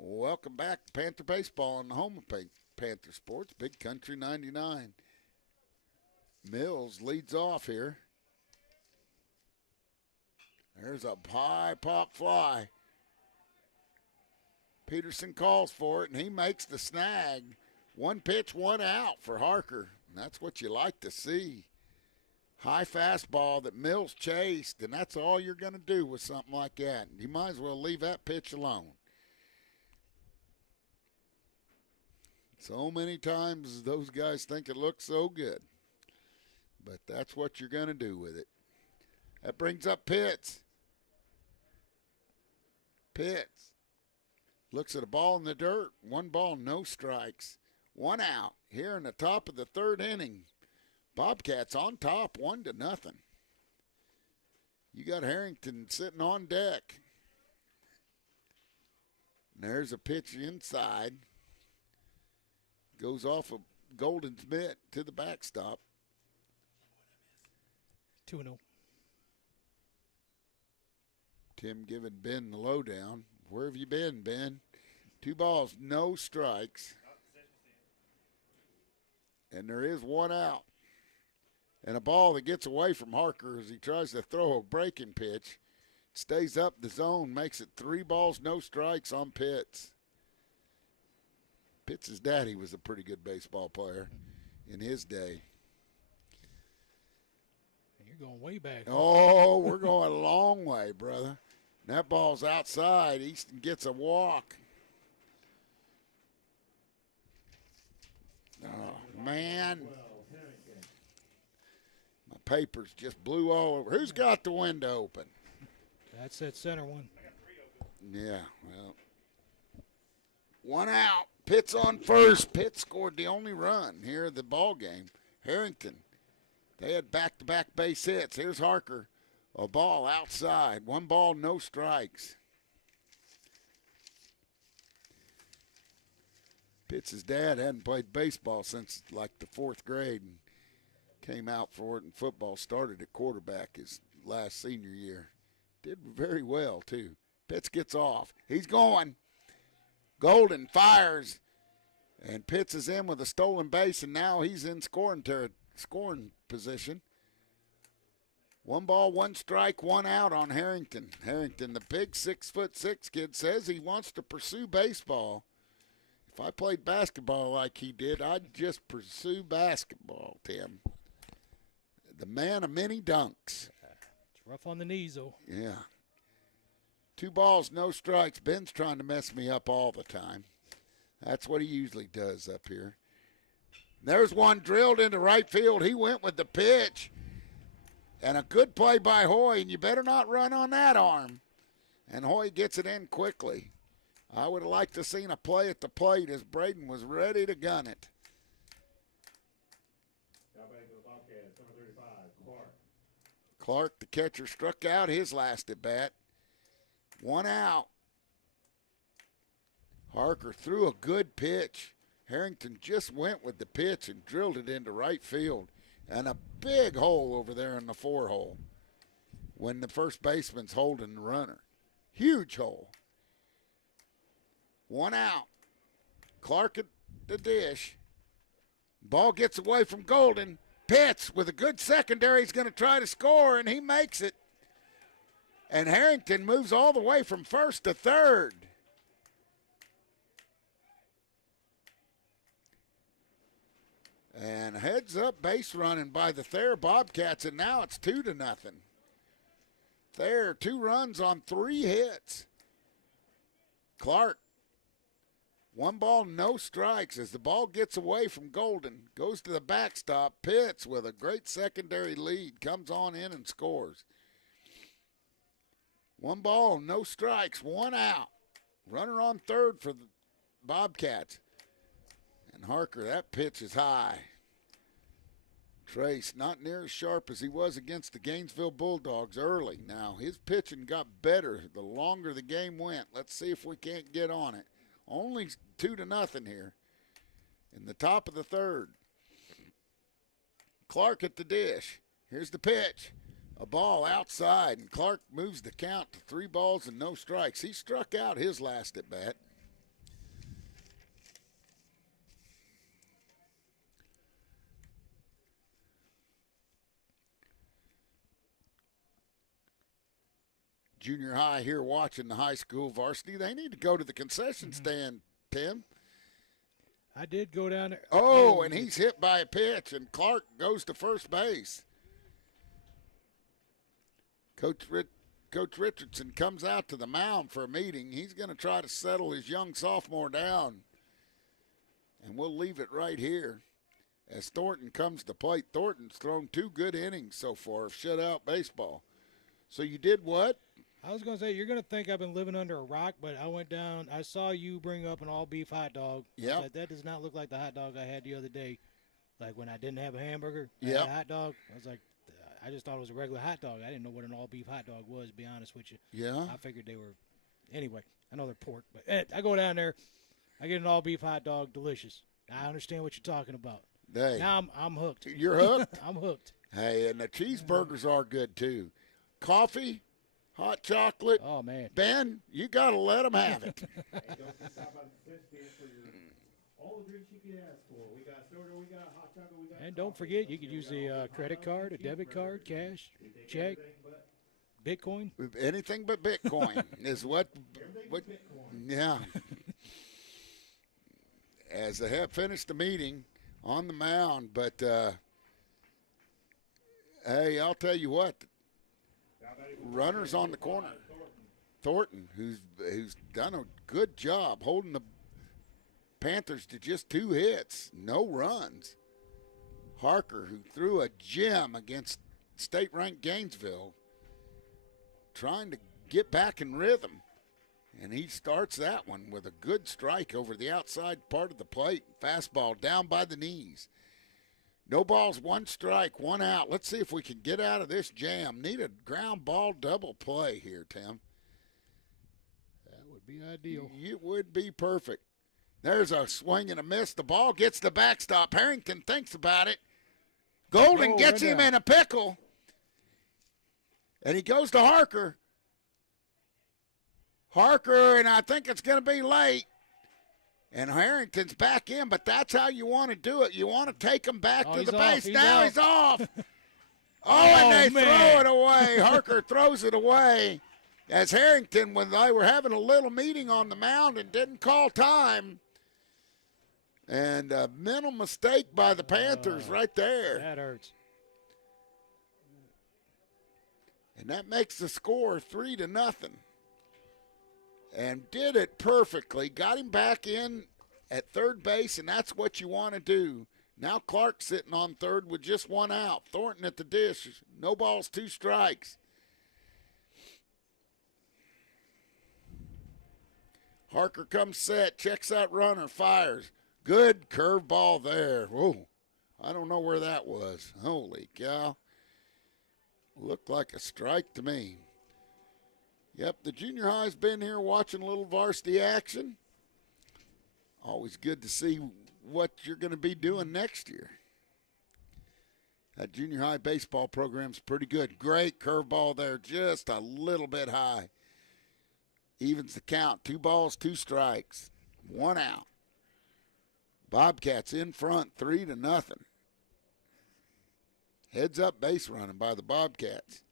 Welcome back to Panther Baseball on the home of Panther Sports, Big Country 99. Mills leads off here. There's a high pop fly. Peterson calls for it, and he makes the snag. 1 pitch, 1 out for Harker. And that's what you like to see. High fastball that Mills chased, and that's all you're going to do with something like that. You might as well leave that pitch alone. So many times those guys think it looks so good. But that's what you're going to do with it. That brings up Pitts. Pitts looks at a ball in the dirt. 1 ball, no strikes. 1 out here in the top of the third inning. Bobcats on top, 1-0. You got Harrington sitting on deck. And there's a pitch inside. Goes off of Golden's mitt to the backstop. 2-0. Tim giving Ben the lowdown. Where have you been, Ben? 2 balls, no strikes. And there is 1 out. And a ball that gets away from Harker as he tries to throw a breaking pitch. Stays up the zone, makes it 3 balls, no strikes on Pitts. Pitts' daddy was a pretty good baseball player in his day. You're going way back. Oh, we're going a long way, brother. That ball's outside. Easton gets a walk. Oh, man. My papers just blew all over. Who's got the window open? That's that center one. Yeah, well. 1 out. Pitts on first. Pitts scored the only run here of the ball game. Harrington. They had back-to-back base hits. Here's Harker. A ball outside. 1 ball, no strikes. Pitts' dad hadn't played baseball since like the 4th grade and came out for it in football. Started at quarterback his last senior year. Did very well, too. Pitts gets off. He's going. Golden fires, and Pitts is in with a stolen base, and now he's in scoring position. 1 ball, 1 strike, 1 out on Harrington. Harrington, the big 6'6" kid, says he wants to pursue baseball. If I played basketball like he did, I'd just pursue basketball, Tim. The man of many dunks. It's rough on the knees, though. Yeah. 2 balls, no strikes. Ben's trying to mess me up all the time. That's what he usually does up here. There's one drilled into right field. He went with the pitch. And a good play by Hoy, and you better not run on that arm. And Hoy gets it in quickly. I would have liked to seen a play at the plate as Braden was ready to gun it. Clark, the catcher, struck out his last at bat. 1 out. Harker threw a good pitch. Harrington just went with the pitch and drilled it into right field. And a big hole over there in the 4 hole when the first baseman's holding the runner. Huge hole. 1 out. Clark at the dish. Ball gets away from Golden. Pitts with a good secondary. He's going to try to score, and he makes it. And Harrington moves all the way from first to third. And heads up base running by the Thayer Bobcats, and now it's 2-0. Thayer, 2 runs on 3 hits. Clark, 1 ball, no strikes as the ball gets away from Golden, goes to the backstop. Pitts with a great secondary lead, comes on in and scores. 1 ball, no strikes, 1 out. Runner on third for the Bobcats. And Harker, that pitch is high. Trace, not near as sharp as he was against the Gainesville Bulldogs early. Now, his pitching got better the longer the game went. Let's see if we can't get on it. Only 2-0 here in the top of the third. Clark at the dish. Here's the pitch. A ball outside, and Clark moves the count to 3 balls and no strikes. He struck out his last at bat. Junior high here watching the high school varsity. They need to go to the concession stand, Tim. I did go down there. Oh, and he's hit by a pitch, and Clark goes to first base. Coach Richardson comes out to the mound for a meeting. He's going to try to settle his young sophomore down. And we'll leave it right here as Thornton comes to plate. Thornton's thrown 2 good innings so far of shutout baseball. So you did what? I was going to say, you're going to think I've been living under a rock, but I went down. I saw you bring up an all-beef hot dog. Yeah. That does not look like the hot dog I had the other day. Like when I didn't have a hamburger, I Yep. had a hot dog. I was like, I just thought it was a regular hot dog. I didn't know what an all-beef hot dog was, to be honest with you. Yeah. I figured they were – anyway, I know they're pork. But I go down there. I get an all-beef hot dog, delicious. I understand what you're talking about. Hey, Now I'm hooked. you're hooked? I'm hooked. Hey, and the cheeseburgers are good too. Coffee, hot chocolate. Oh, man. Ben, you got to let them have it. All the drinks you can ask for. We got soda, we got hot chocolate, we got. And don't forget, you could use the credit card, a debit card, cash, check, Bitcoin. Anything but Bitcoin is what yeah. As they have finished the meeting on the mound, but hey, I'll tell you what, runners on the corner. Thornton, who's done a good job holding the Panthers to just 2 hits, no runs. Harker, who threw a gem against state-ranked Gainesville, trying to get back in rhythm. And he starts that one with a good strike over the outside part of the plate. Fastball down by the knees. No balls, 1 strike, 1 out. Let's see if we can get out of this jam. Need a ground ball double play here, Tim. That would be ideal. It would be perfect. There's a swing and a miss. The ball gets the backstop. Harrington thinks about it. Golden gets him in a pickle. And he goes to Harker. Harker, and I think it's going to be late. And Harrington's back in, but that's how you want to do it. You want to take him back to the base. Now he's off. And they throw it away. Harker throws it away. As Harrington, when they were having a little meeting on the mound and didn't call time, And a mental mistake by the Panthers right there. That hurts. And that makes the score 3-0. And did it perfectly. Got him back in at third base, and that's what you want to do. Now Clark sitting on third with just one out. Thornton at the dish. No balls, 2 strikes. Harker comes set, checks that runner, fires. Good curveball there. Whoa, I don't know where that was. Holy cow. Looked like a strike to me. Yep, the junior high's been here watching a little varsity action. Always good to see what you're going to be doing next year. That junior high baseball program's pretty good. Great curveball there, just a little bit high. Evens the count. 2 balls, 2 strikes. 1 out. Bobcats in front, 3-0. Heads up base running by the Bobcats.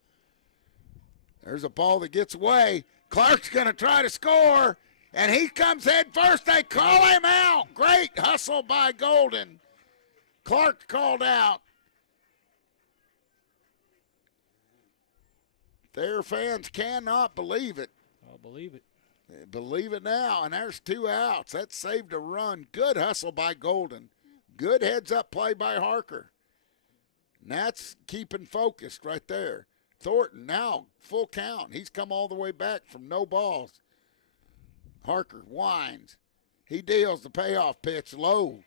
There's a ball that gets away. Clark's going to try to score, and he comes head first. They call him out. Great hustle by Golden. Clark called out. Their fans cannot believe it. I'll believe it. They believe it now, and there's 2 outs. That saved a run. Good hustle by Golden. Good heads-up play by Harker. And that's keeping focused right there. Thornton now full count. He's come all the way back from no balls. Harker winds. He deals the payoff pitch low.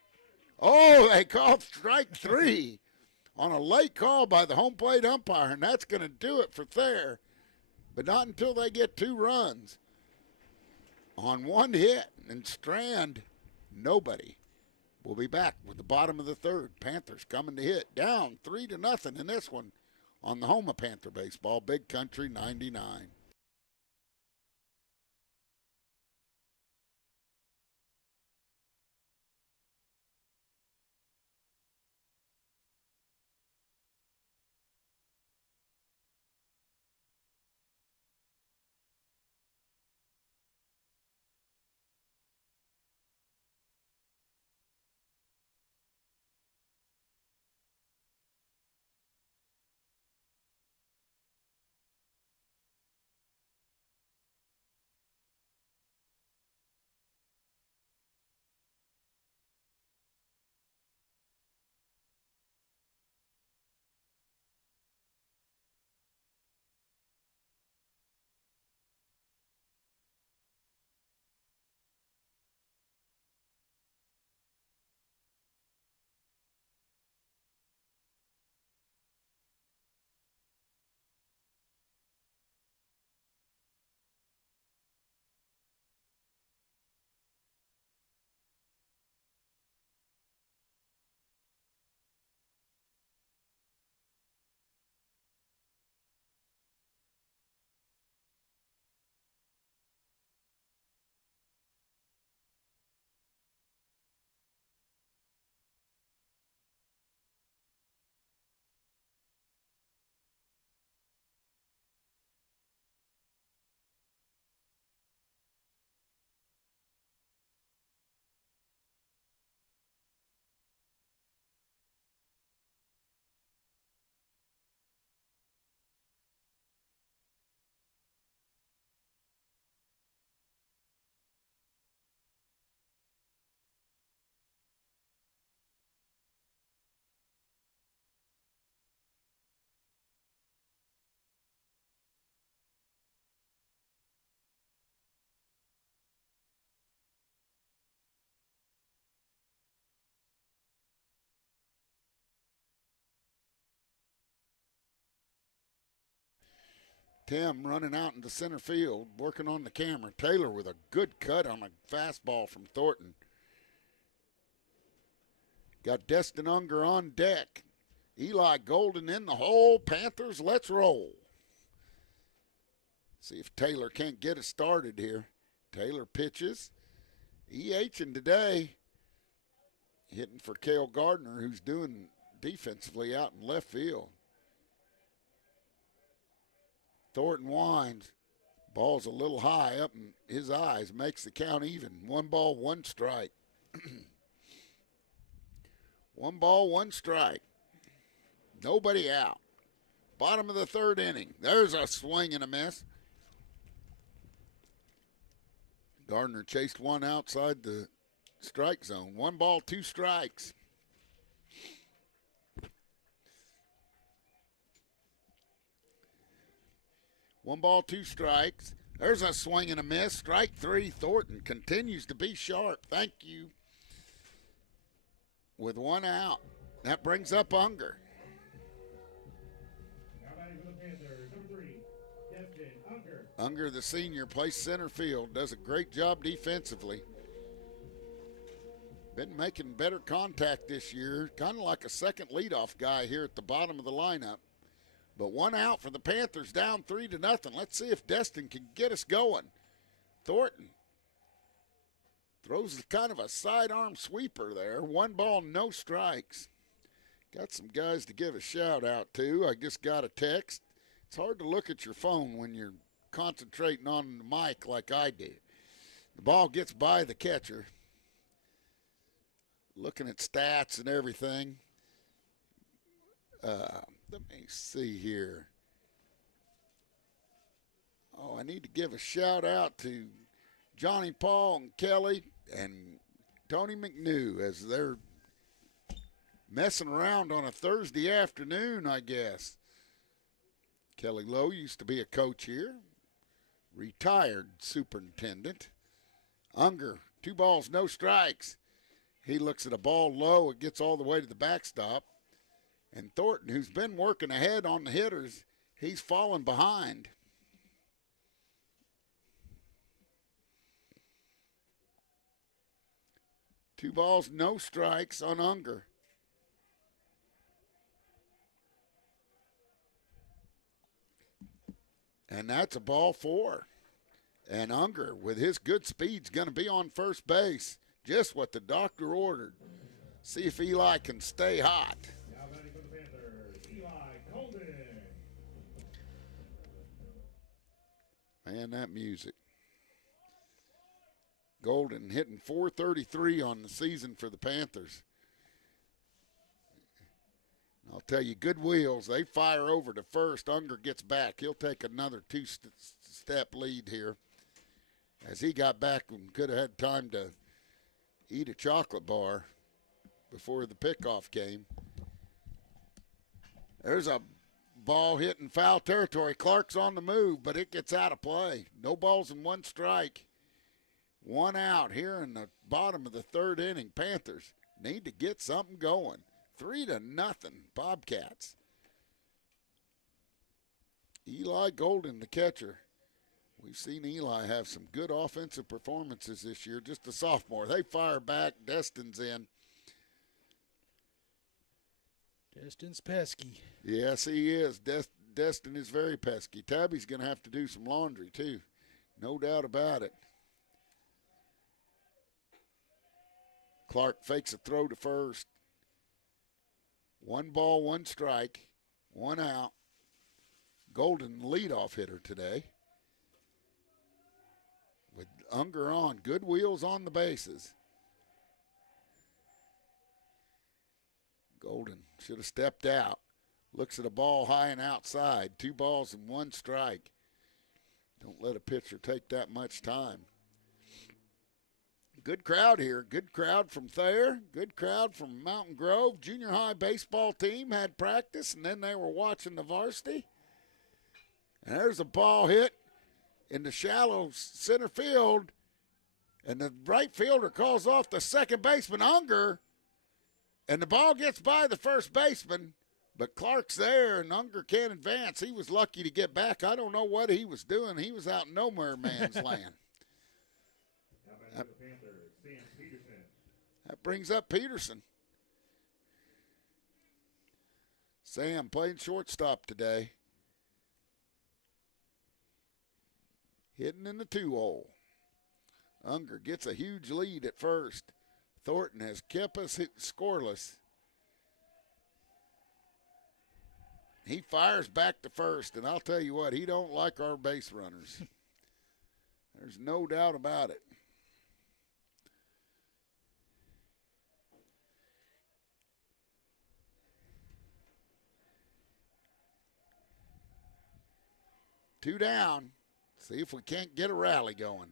Oh, they called strike 3 on a late call by the home plate umpire, and that's going to do it for Thayer. But not until they get 2 runs. On 1 hit, and Strand, nobody. We'll be back with the bottom of the 3rd. Panthers coming to hit. Down 3-0 in this one on the home of Panther baseball, Big Country 99. Tim running out into center field, working on the camera. Taylor with a good cut on a fastball from Thornton. Got Destin Unger on deck. Eli Golden in the hole. Panthers, let's roll. See if Taylor can't get it started here. Taylor pitches. EHing today. Hitting for Cale Gardner, who's doing defensively out in left field. Thornton winds. Ball's a little high up in his eyes. Makes the count even. 1 ball, 1 strike. 1 ball, 1 strike. Nobody out. Bottom of the 3rd inning. There's a swing and a miss. Gardner chased one outside the strike zone. 1 ball, 2 strikes. One ball, 2 strikes. There's a swing and a miss. Strike 3. Thornton continues to be sharp. Thank you. With 1 out. That brings up Unger. Now batting for the Panthers, number 3, Destin Unger. Unger, the senior, plays center field. Does a great job defensively. Been making better contact this year. Kind of like a second leadoff guy here at the bottom of the lineup. But 1 out for the Panthers, down 3-0. Let's see if Destin can get us going. Thornton throws kind of a sidearm sweeper there. 1 ball, no strikes. Got some guys to give a shout out to. I just got a text. It's hard to look at your phone when you're concentrating on the mic like I do. The ball gets by the catcher. Looking at stats and everything. Let me see here. Oh, I need to give a shout out to Johnny Paul and Kelly and Tony McNew as they're messing around on a Thursday afternoon, I guess. Kelly Lowe used to be a coach here, retired superintendent. Unger, 2 balls, no strikes. He looks at a ball low. It gets all the way to the backstop. And Thornton, who's been working ahead on the hitters, he's fallen behind. Two balls, no strikes on Unger. And that's a ball 4. And Unger, with his good speed, is going to be on first base. Just what the doctor ordered. See if Eli can stay hot. Now batting for the Panthers, Eli Golden. Man, that music. Golden hitting .433 on the season for the Panthers. I'll tell you, good wheels. They fire over to first. Unger gets back. He'll take another 2-step lead here. As he got back and could have had time to eat a chocolate bar before the pickoff game. There's a ball hit in foul territory. Clark's on the move, but it gets out of play. No balls and 1 strike. 1 out here in the bottom of the 3rd inning. Panthers need to get something going. 3-0, Bobcats. Eli Golden, the catcher. We've seen Eli have some good offensive performances this year, just a sophomore. They fire back. Destin's in. Destin's pesky. Yes, he is. Destin is very pesky. Tabby's going to have to do some laundry, too. No doubt about it. Clark fakes a throw to first. 1 ball, 1 strike, 1 out. Golden leadoff hitter today. With Unger on, good wheels on the bases. Golden should have stepped out. Looks at a ball high and outside. 2 balls and 1 strike. Don't let a pitcher take that much time. Good crowd here. Good crowd from Thayer. Good crowd from Mountain Grove. Junior high baseball team had practice, and then they were watching the varsity. And there's a ball hit in the shallow center field, and the right fielder calls off the second baseman, Unger, and the ball gets by the first baseman, but Clark's there, and Unger can't advance. He was lucky to get back. I don't know what he was doing. He was out in no man's land. That brings up Peterson. Sam playing shortstop today. Hitting in the 2-hole. Unger gets a huge lead at first. Thornton has kept us scoreless. He fires back to first, and I'll tell you what, he don't like our base runners. There's no doubt about it. 2 down. See if we can't get a rally going.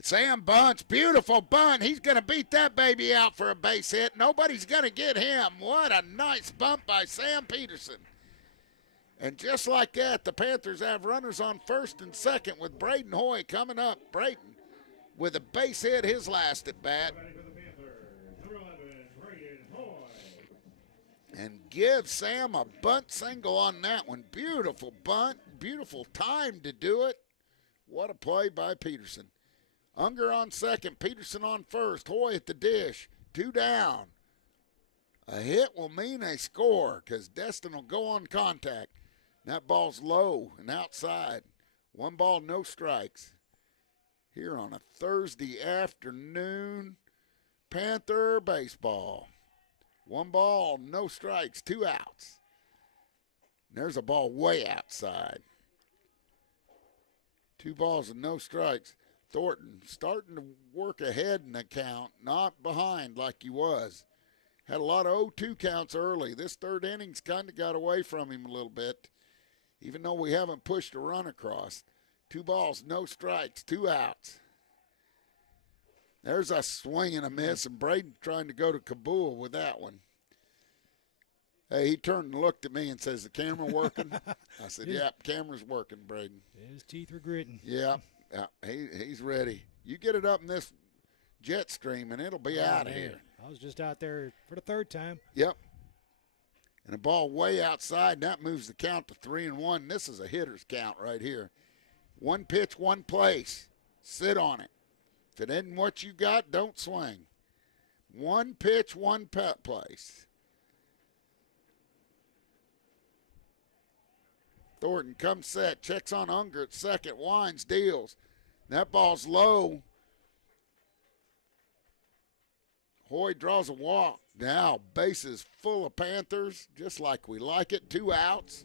Sam bunts, beautiful bunt. He's going to beat that baby out for a base hit. Nobody's going to get him. What a nice bunt by Sam Peterson. And just like that, the Panthers have runners on first and second with Braden Hoy coming up. Braden with a base hit, his last at bat. And give Sam a bunt single on that one. Beautiful bunt, beautiful time to do it. What a play by Peterson. Unger on second, Peterson on first, Hoy at the dish, 2 down. A hit will mean a score because Destin will go on contact. That ball's low and outside. 1 ball, no strikes. Here on a Thursday afternoon, Panther baseball. 1 ball, no strikes, 2 outs. And there's a ball way outside. 2 balls and no strikes. Thornton starting to work ahead in the count, not behind like he was. Had a lot of 0-2 counts early. This 3rd inning's kind of got away from him a little bit, even though we haven't pushed a run across. 2 balls, no strikes, 2 outs. There's a swing and a miss, and Braden trying to go to Kabul with that one. Hey, he turned and looked at me and says, "The camera working?" I said, "Yep, camera's working, Braden." His teeth were gritting. Yeah, he's ready. You get it up in this jet stream, and it'll be out of here. I was just out there for the 3rd time. Yep. And a ball way outside, and that moves the count to 3-1. This is a hitter's count right here. 1 pitch, 1 place. Sit on it. If it isn't what you got, don't swing. 1 pitch, 1 place. Thornton comes set, checks on Unger at second, winds, deals. That ball's low. Hoy draws a walk. Now, bases full of Panthers, just like we like it. 2 outs.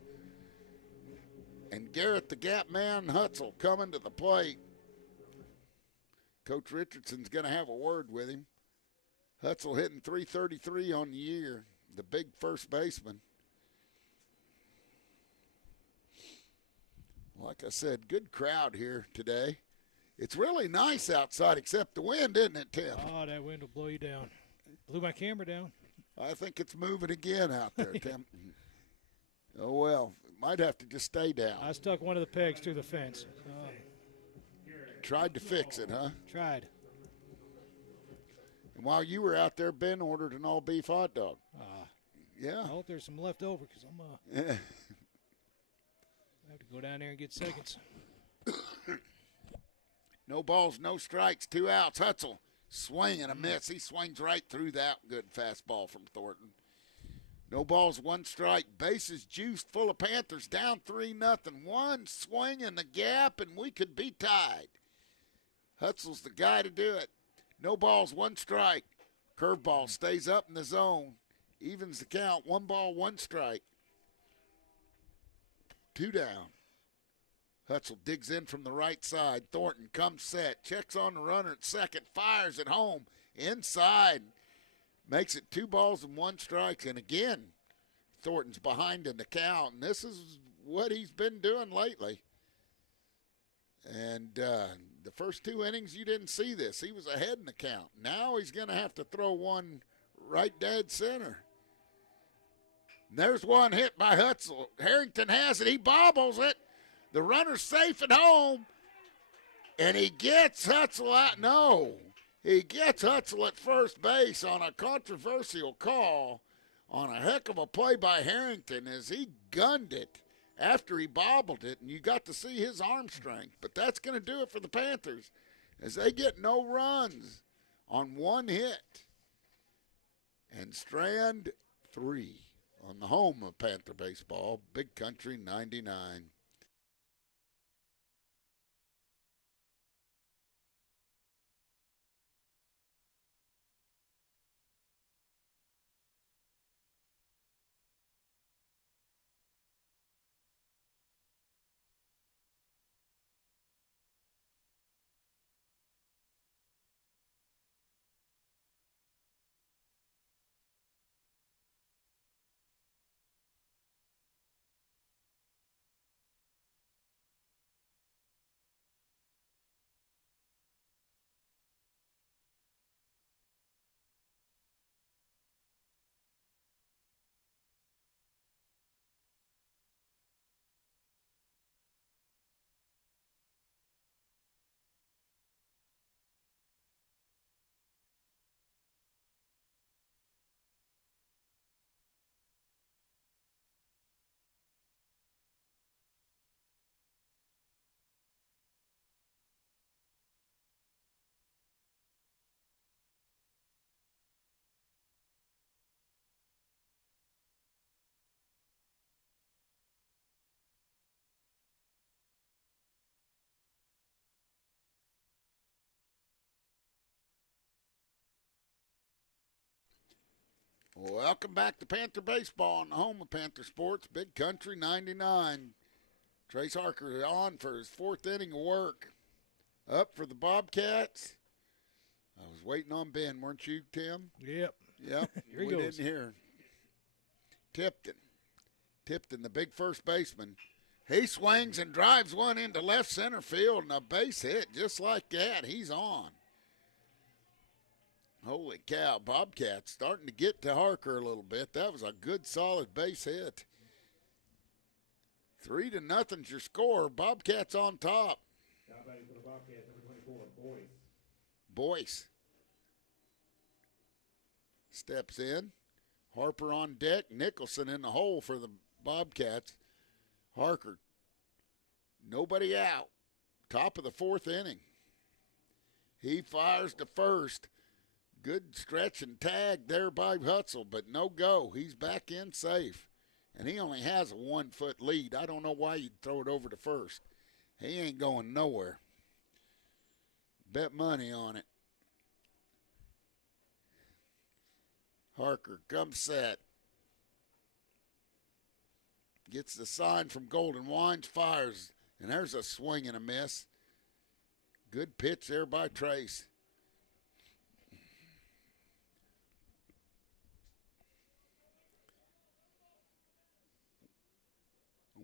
And Garrett, the gap man, Hutzel coming to the plate. Coach Richardson's going to have a word with him. Hutzel hitting .333 on the year, the big first baseman. Like I said, good crowd here today. It's really nice outside except the wind, isn't it, Tim? Oh, that wind will blow you down. Blew my camera down. I think it's moving again out there, Tim. Oh, well, might have to just stay down. I stuck one of the pegs through the fence. Tried to fix it, huh? Tried. And while you were out there, Ben ordered an all-beef hot dog. Yeah. I hope there's some left over because I'm I have to go down there and get seconds. No balls, no strikes, 2 outs. Hutzel swing and a miss. He swings right through that good fastball from Thornton. No balls, 1 strike. Bases juiced full of Panthers. Down 3-0. 1 swing in the gap, and we could be tied. Hutzel's the guy to do it. No balls, 1 strike. Curveball stays up in the zone. Evens the count. 1 ball, 1 strike. 2 down. Hutzel digs in from the right side. Thornton comes set. Checks on the runner at second. Fires it home. Inside. Makes it 2 balls and 1 strike. And again, Thornton's behind in the count. And this is what he's been doing lately. And the first 2 innings, you didn't see this. He was ahead in the count. Now he's going to have to throw one right dead center. And there's one hit by Hutzel. Harrington has it. He bobbles it. The runner's safe at home. And he gets Hutzel out. No. He gets Hutzel at first base on a controversial call on a heck of a play by Harrington as he gunned it after he bobbled it, and you got to see his arm strength. But that's going to do it for the Panthers as they get no runs on 1 hit. And strand 3 on the home of Panther baseball, Big Country 99. Welcome back to Panther Baseball on the home of Panther Sports, Big Country 99. Trace Harker on for his 4th inning of work. Up for the Bobcats. I was waiting on Ben, weren't you, Tim? Yep. Yep. Here he we goes. didn't hear. Tipton, the big first baseman. He swings and drives one into left center field, and a base hit just like that. He's on. Holy cow, Bobcats starting to get to Harker a little bit. That was a good, solid base hit. 3-0's your score. Bobcats on top. Now batting for the Bobcats, number 24, Boyce steps in. Harper on deck. Nicholson in the hole for the Bobcats. Harker, nobody out. Top of the 4th inning. He fires to first. Good stretch and tag there by Hutzel, but no go. He's back in safe. And he only has a 1-foot lead. I don't know why you'd throw it over to first. He ain't going nowhere. Bet money on it. Harker comes set. Gets the sign from Golden Wines, fires, and there's a swing and a miss. Good pitch there by Trace.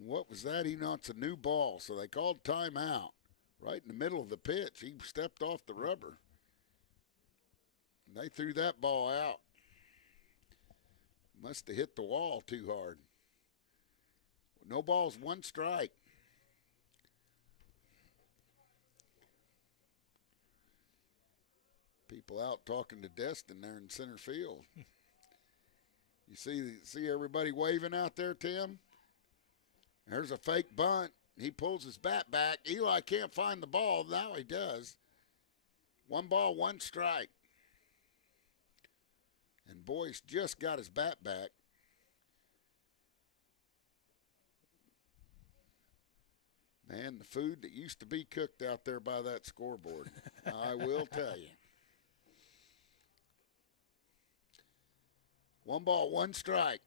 What was that? He knocks a new ball, so they called timeout. Right in the middle of the pitch, he stepped off the rubber. And they threw that ball out. Must have hit the wall too hard. No balls, 1 strike. People out talking to Destin there in center field. You see everybody waving out there, Tim? There's a fake bunt. He pulls his bat back. Eli can't find the ball. Now he does. 1 ball, 1 strike. And Boyce just got his bat back. Man, the food that used to be cooked out there by that scoreboard, I will tell you. 1 ball, 1 strike.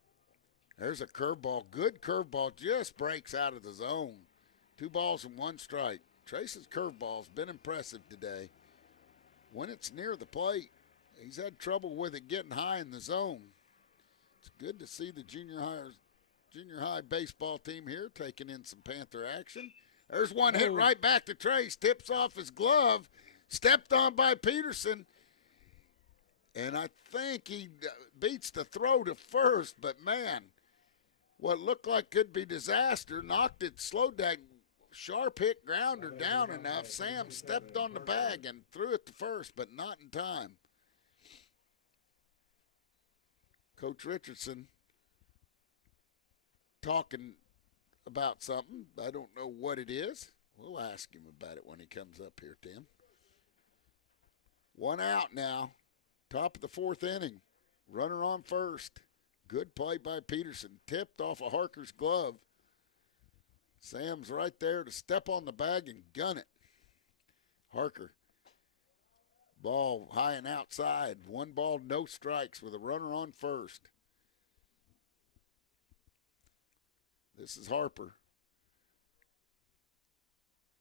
There's a curveball. Good curveball. Just breaks out of the zone. 2 balls and 1 strike. Trace's curveball's been impressive today. When it's near the plate, he's had trouble with it getting high in the zone. It's good to see the junior high baseball team here taking in some Panther action. There's one hit right back to Trace. Tips off his glove. Stepped on by Peterson. And I think he beats the throw to first. But, man, what looked like could be disaster, knocked it, slowed that sharp hit grounder down enough. Sam stepped on the bag and threw it to first, but not in time. Coach Richardson talking about something. I don't know what it is. We'll ask him about it when he comes up here, Tim. 1 out now. Top of the 4th inning. Runner on first. Good play by Peterson. Tipped off of Harker's glove. Sam's right there to step on the bag and gun it. Harker. Ball high and outside. 1 ball, no strikes with a runner on first. This is Harper.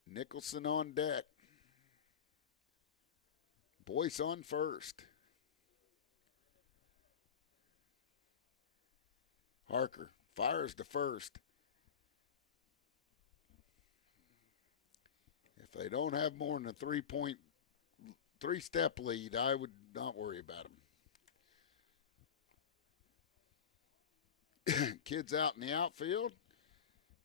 Nicholson on deck. Boyce on first. Harker fires to first. If they don't have more than a 3-step lead, I would not worry about them. Kids out in the outfield,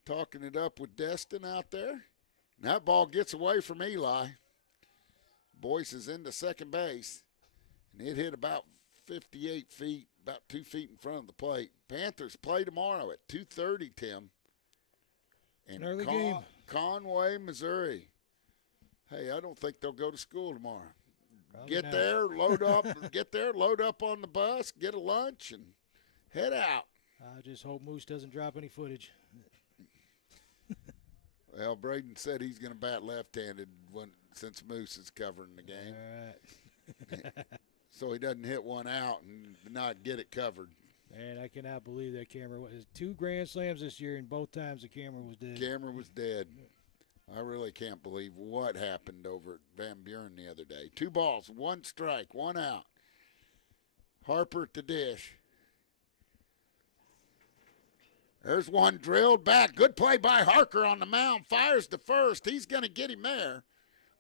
talking it up with Destin out there. And that ball gets away from Eli. Boyce is into second base, and it hit about 58 feet, about 2 feet in front of the plate. Panthers play tomorrow at 2:30, Tim. In early game. Conway, Missouri. Hey, I don't think they'll go to school tomorrow. Probably Get not. there, load up on the bus, get a lunch, and head out. I just hope Moose doesn't drop any footage. Well, Braden said he's going to bat left-handed since Moose is covering the game. All right. so he doesn't hit one out and not get it covered. Man, I cannot believe that camera was 2 grand slams this year, and both times the camera was dead. Camera was dead. I really can't believe what happened over at Van Buren the other day. 2 balls, 1 strike, 1 out. Harper at the dish. There's one drilled back. Good play by Harker on the mound. Fires to first. He's going to get him there.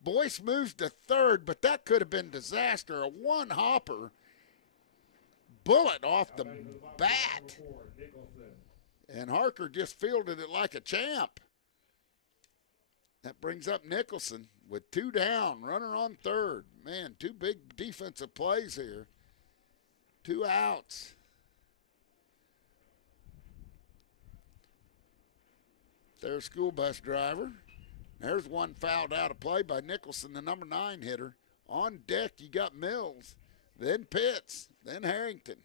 Boyce moves to third, but that could have been disaster. A 1-hopper. Bullet off the bat. And Harker just fielded it like a champ. That brings up Nicholson with 2 down, runner on third. Man, 2 big defensive plays here. 2 outs. There's school bus driver. There's one fouled out of play by Nicholson, the number 9 hitter. On deck, you got Mills, then Pitts, then Harrington.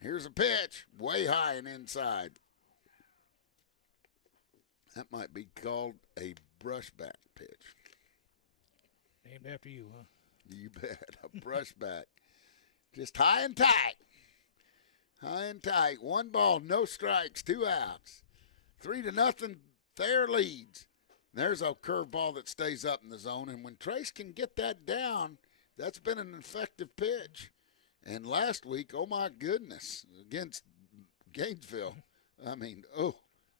Here's a pitch, way high and inside. That might be called a brushback pitch. Named after you, huh? You bet, a brushback. Just high and tight. High and tight. 1 ball, no strikes, 2 outs. 3-0, Thayer leads. There's a curveball that stays up in the zone, and when Trace can get that down, that's been an effective pitch. And last week, oh my goodness, against Gainesville, I mean,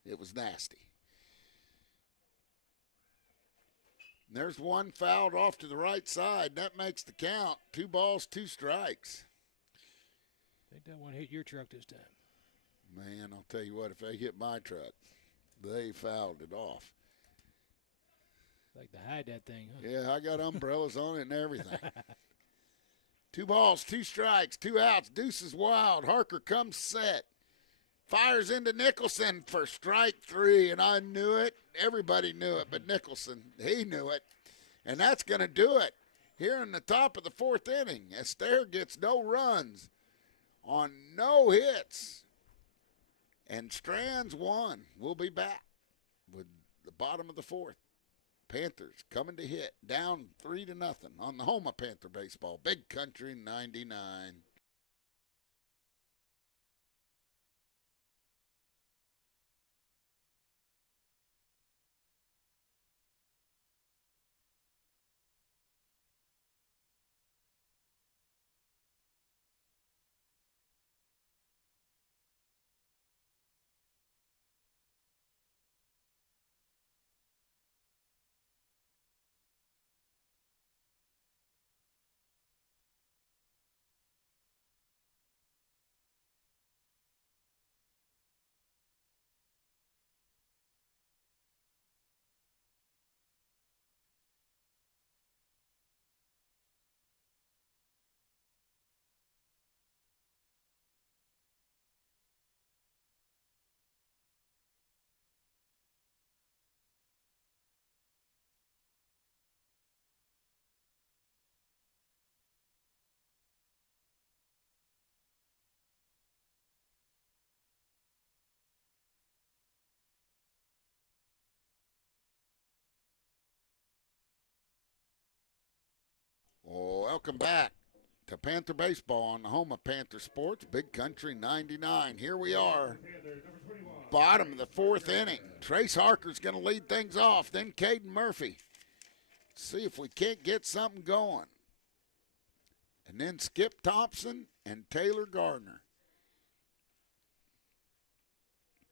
it was nasty. And there's one fouled off to the right side. That makes the count. 2 balls, 2 strikes. I think that one hit your truck this time. Man, I'll tell you what, if they hit my truck, they fouled it off. Like to hide that thing, huh? Yeah, I got umbrellas on it and everything. 2 balls, 2 strikes, 2 outs. Deuce is wild. Harker comes set. Fires into Nicholson for strike 3, and I knew it. Everybody knew it, but Nicholson, he knew it. And that's going to do it here in the top of the 4th inning as Thayer gets no runs on no hits. And Strands won. We'll be back with the bottom of the 4th. Panthers coming to hit, down 3-0 on the home of Panther baseball. Big Country 99. Well, welcome back to Panther Baseball on the home of Panther Sports, Big Country 99. Here we are, bottom of the 4th inning. Trace Harker's going to lead things off, then Caden Murphy. See if we can't get something going. And then Skip Thompson and Taylor Gardner.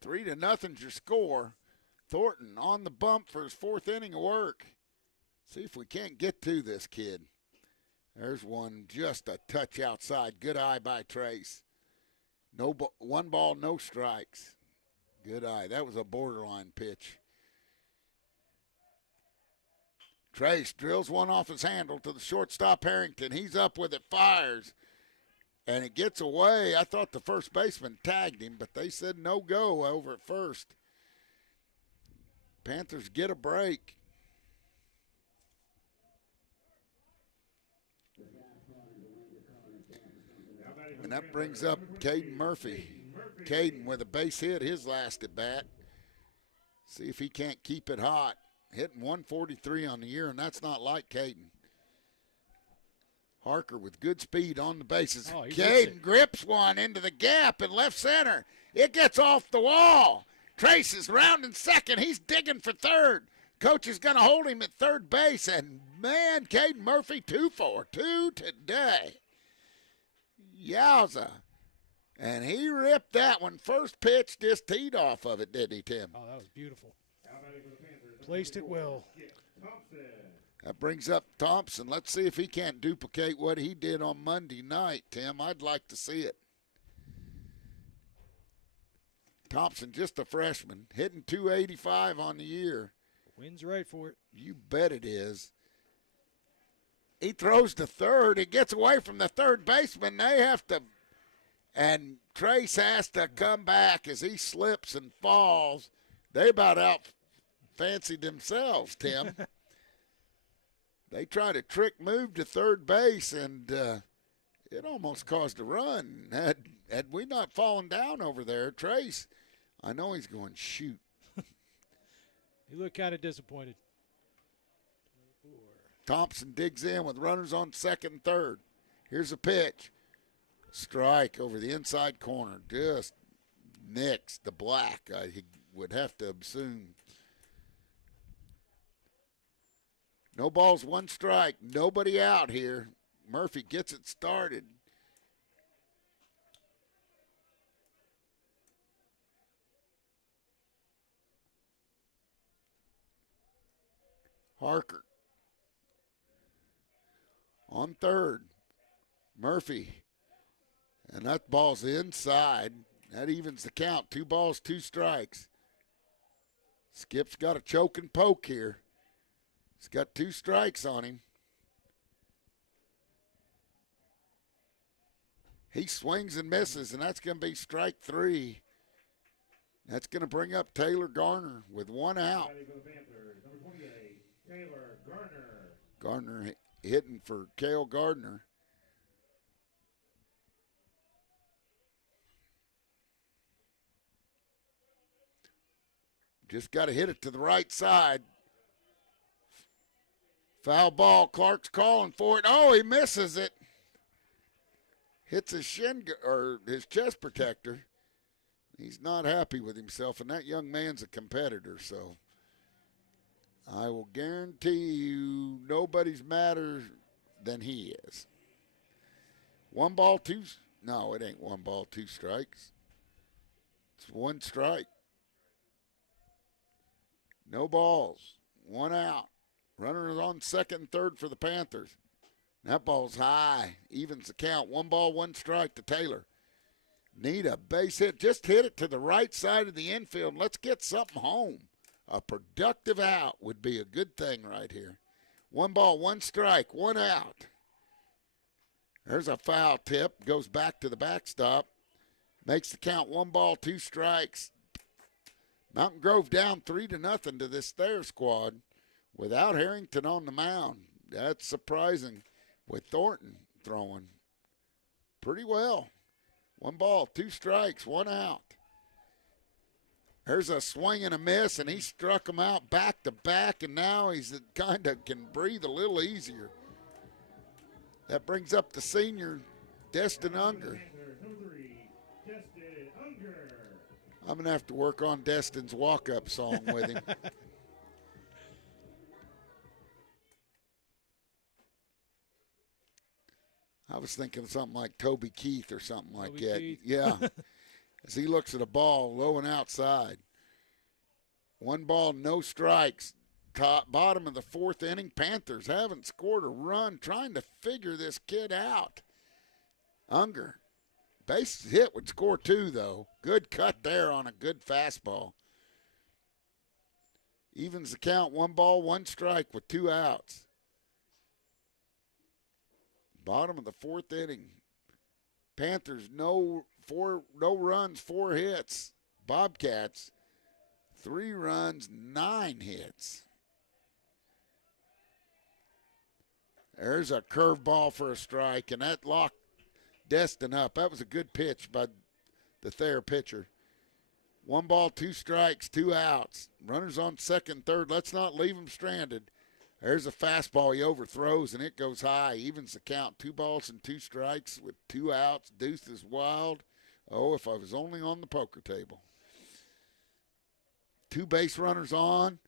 3-0's your score. Thornton on the bump for his 4th inning of work. See if we can't get to this kid. There's one just a touch outside. Good eye by Trace. 1 ball, no strikes. Good eye. That was a borderline pitch. Trace drills one off his handle to the shortstop Harrington. He's up with it, fires, and it gets away. I thought the first baseman tagged him, but they said no go over at first. Panthers get a break. And that brings up Caden Murphy. Caden with a base hit his last at bat. See if he can't keep it hot. Hitting 143 on the year, and that's not like Caden. Harker with good speed on the bases. Oh, Caden grips one into the gap in left center. It gets off the wall. Trace is rounding second. He's digging for third. Coach is going to hold him at third base, and man, Caden Murphy 2 for 2 today. Yowza. And he ripped that one. First pitch, just teed off of it, didn't he, Tim? Oh, that was beautiful. Placed it well. That brings up Thompson. Let's see if he can't duplicate what he did on Monday night, Tim. I'd like to see it. Thompson, just a freshman, hitting 285 on the year. Wind's right for it. You bet it is. He throws to third. It gets away from the third baseman. They have to, and Trace has to come back as he slips and falls. They about out fancied themselves, Tim. They tried a trick move to third base, and it almost caused a run. Had we not fallen down over there, Trace, I know he's going, shoot. He looked kind of disappointed. Thompson digs in with runners on second and third. Here's a pitch. Strike over the inside corner. Just nicks the black. I would have to assume. No balls, one strike. Nobody out here. Murphy gets it started. Harker on third. Murphy. And that ball's inside. That evens the count. 2 balls, 2 strikes. Skip's got a choke and poke here. He's got 2 strikes on him. He swings and misses, and that's going to be strike 3. That's going to bring up Taylor Garner with 1 out. Gardner hitting for Cale Gardner. Just got to hit it to the right side. Foul ball. Clark's calling for it. Oh, he misses it. Hits his or his chest protector. He's not happy with himself, and that young man's a competitor, so I will guarantee you nobody's madder than he is. 1 ball, 2. No, it ain't 1 ball, 2 strikes. It's 1 strike. No balls. 1 out. Runner is on second and third for the Panthers. That ball's high. Evens the count. 1 ball, 1 strike to Taylor. Need a base hit. Just hit it to the right side of the infield. Let's get something home. A productive out would be a good thing right here. 1 ball, 1 strike, 1 out. There's a foul tip. Goes back to the backstop. Makes the count 1 ball, 2 strikes. Mountain Grove down 3-0 to this Thayer squad without Harrington on the mound. That's surprising with Thornton throwing pretty well. 1 ball, 2 strikes, 1 out. There's a swing and a miss, and he struck him out back to back, and now he's kind of can breathe a little easier. That brings up the senior, Destin Unger. I'm going to have to work on Destin's walk-up song with him. I was thinking something like Toby Keith or something like Toby that. Keith. Yeah. As he looks at a ball low and outside. 1 ball, no strikes. Bottom of the 4th inning. Panthers haven't scored a run, trying to figure this kid out. Unger. Base hit would score 2, though. Good cut there on a good fastball. Evens the count. 1 ball, 1 strike with 2 outs. Bottom of the 4th inning. Panthers, no runs, 4 hits. Bobcats, 3 runs, 9 hits. There's a curveball for a strike, and that locked Destin up. That was a good pitch by the Thayer pitcher. 1 ball, 2 strikes, 2 outs. Runners on second, third. Let's not leave them stranded. There's a fastball he overthrows, and it goes high. Evens the count. 2 balls and 2 strikes with 2 outs. Deuce is wild. Oh, if I was only on the poker table. 2 base runners on.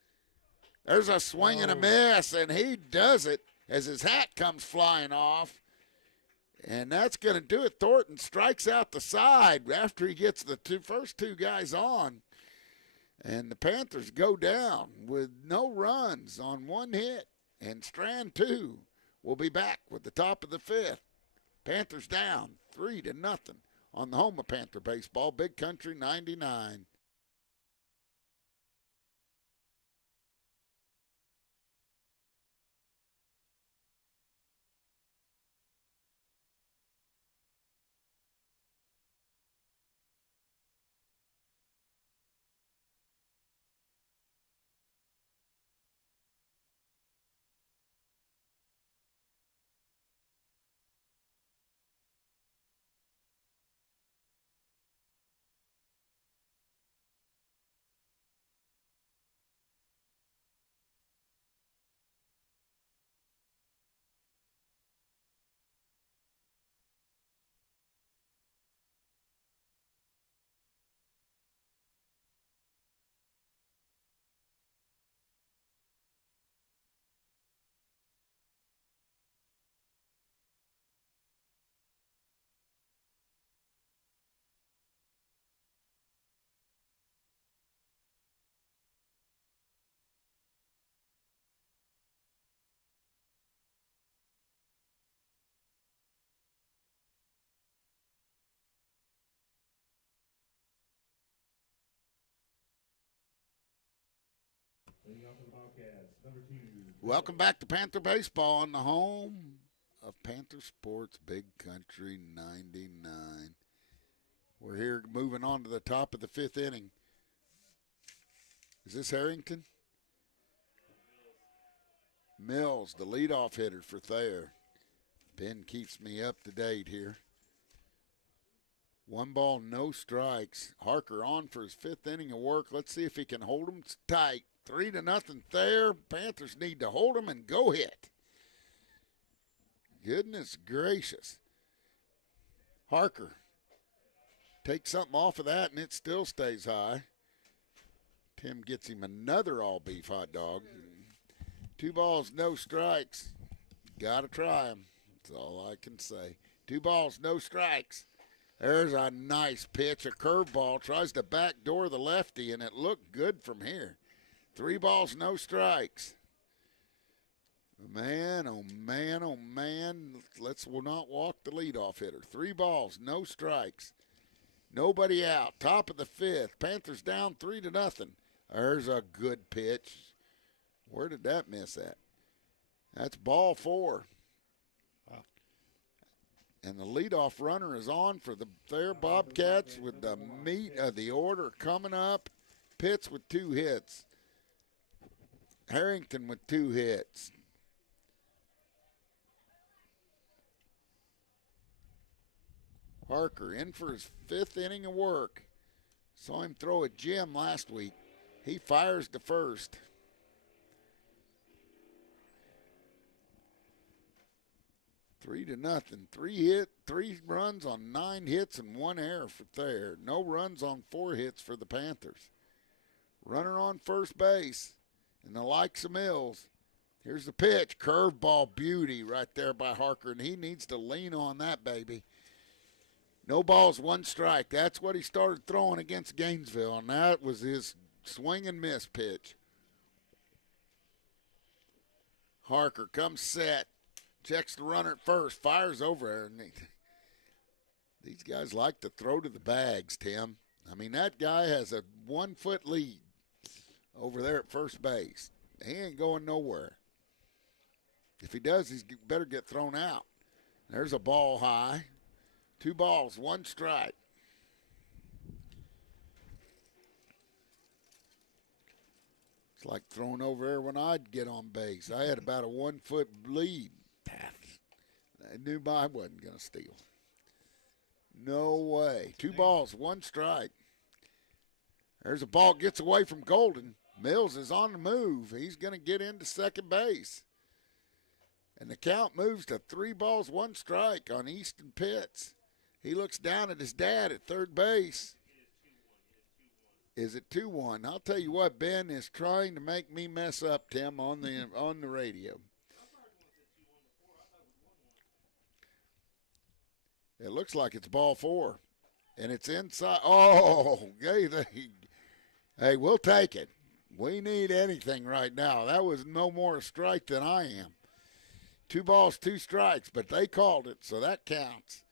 There's a swing and a miss, and he does it as his hat comes flying off. And that's going to do it. Thornton strikes out the side after he gets the first two guys on. And the Panthers go down with no runs on 1 hit. And strand 2 will be back with the top of the 5th. Panthers down 3-0 on the home of Panther baseball, Big Country 99. Welcome back to Panther Baseball on the home of Panther Sports, Big Country 99. We're here moving on to the top of the 5th inning. Is this Harrington? Mills, the leadoff hitter for Thayer. Ben keeps me up to date here. 1 ball, no strikes. Harker on for his 5th inning of work. Let's see if he can hold them tight. 3-0 Thayer. Panthers need to hold them and go hit. Goodness gracious. Harker takes something off of that, and it still stays high. Tim gets him another all-beef hot dog. 2 balls, no strikes. Got to try them. That's all I can say. 2 balls, no strikes. There's a nice pitch, a curveball. Tries to backdoor the lefty, and it looked good from here. 3 balls, no strikes. Man, oh man, oh man. We'll not walk the leadoff hitter. 3 balls, no strikes. Nobody out. Top of the 5th. Panthers down 3-0. There's a good pitch. Where did that miss at? That's ball 4. Wow. And the leadoff runner is on for the Thayer Bobcats with the meat of the order coming up. Pitts with 2 hits. Harrington with 2 hits. Harker in for his 5th inning of work. Saw him throw at Jim last week. He fires to first. Three to nothing. 3 runs on 9 hits and 1 error for Thayer. No runs on 4 hits for the Panthers. Runner on first base. And the likes of Mills. Here's the pitch. Curveball beauty right there by Harker. And he needs to lean on that, baby. No balls, 1 strike. That's what he started throwing against Gainesville. And that was his swing and miss pitch. Harker comes set. Checks the runner at first. Fires over there. And these guys like to throw to the bags, Tim. I mean, that guy has a 1-foot lead over there at first base. He ain't going nowhere. If he does, he's better get thrown out. There's a ball high. 2 balls, 1 strike. It's like throwing over there when I'd get on base. I had about a 1-foot lead. I knew I wasn't going to steal. No way. 2 balls, 1 strike. There's a ball gets away from Golden. Mills is on the move. He's going to get into second base. And the count moves to 3 balls, 1 strike on Easton Pitts. He looks down at his dad at third base. Is it 2-1? I'll tell you what, Ben is trying to make me mess up, Tim, on the radio. It looks like it's ball 4, and it's inside. Oh, hey, we'll take it. We need anything right now. That was no more a strike than I am. 2 balls, 2 strikes, but they called it, so that counts.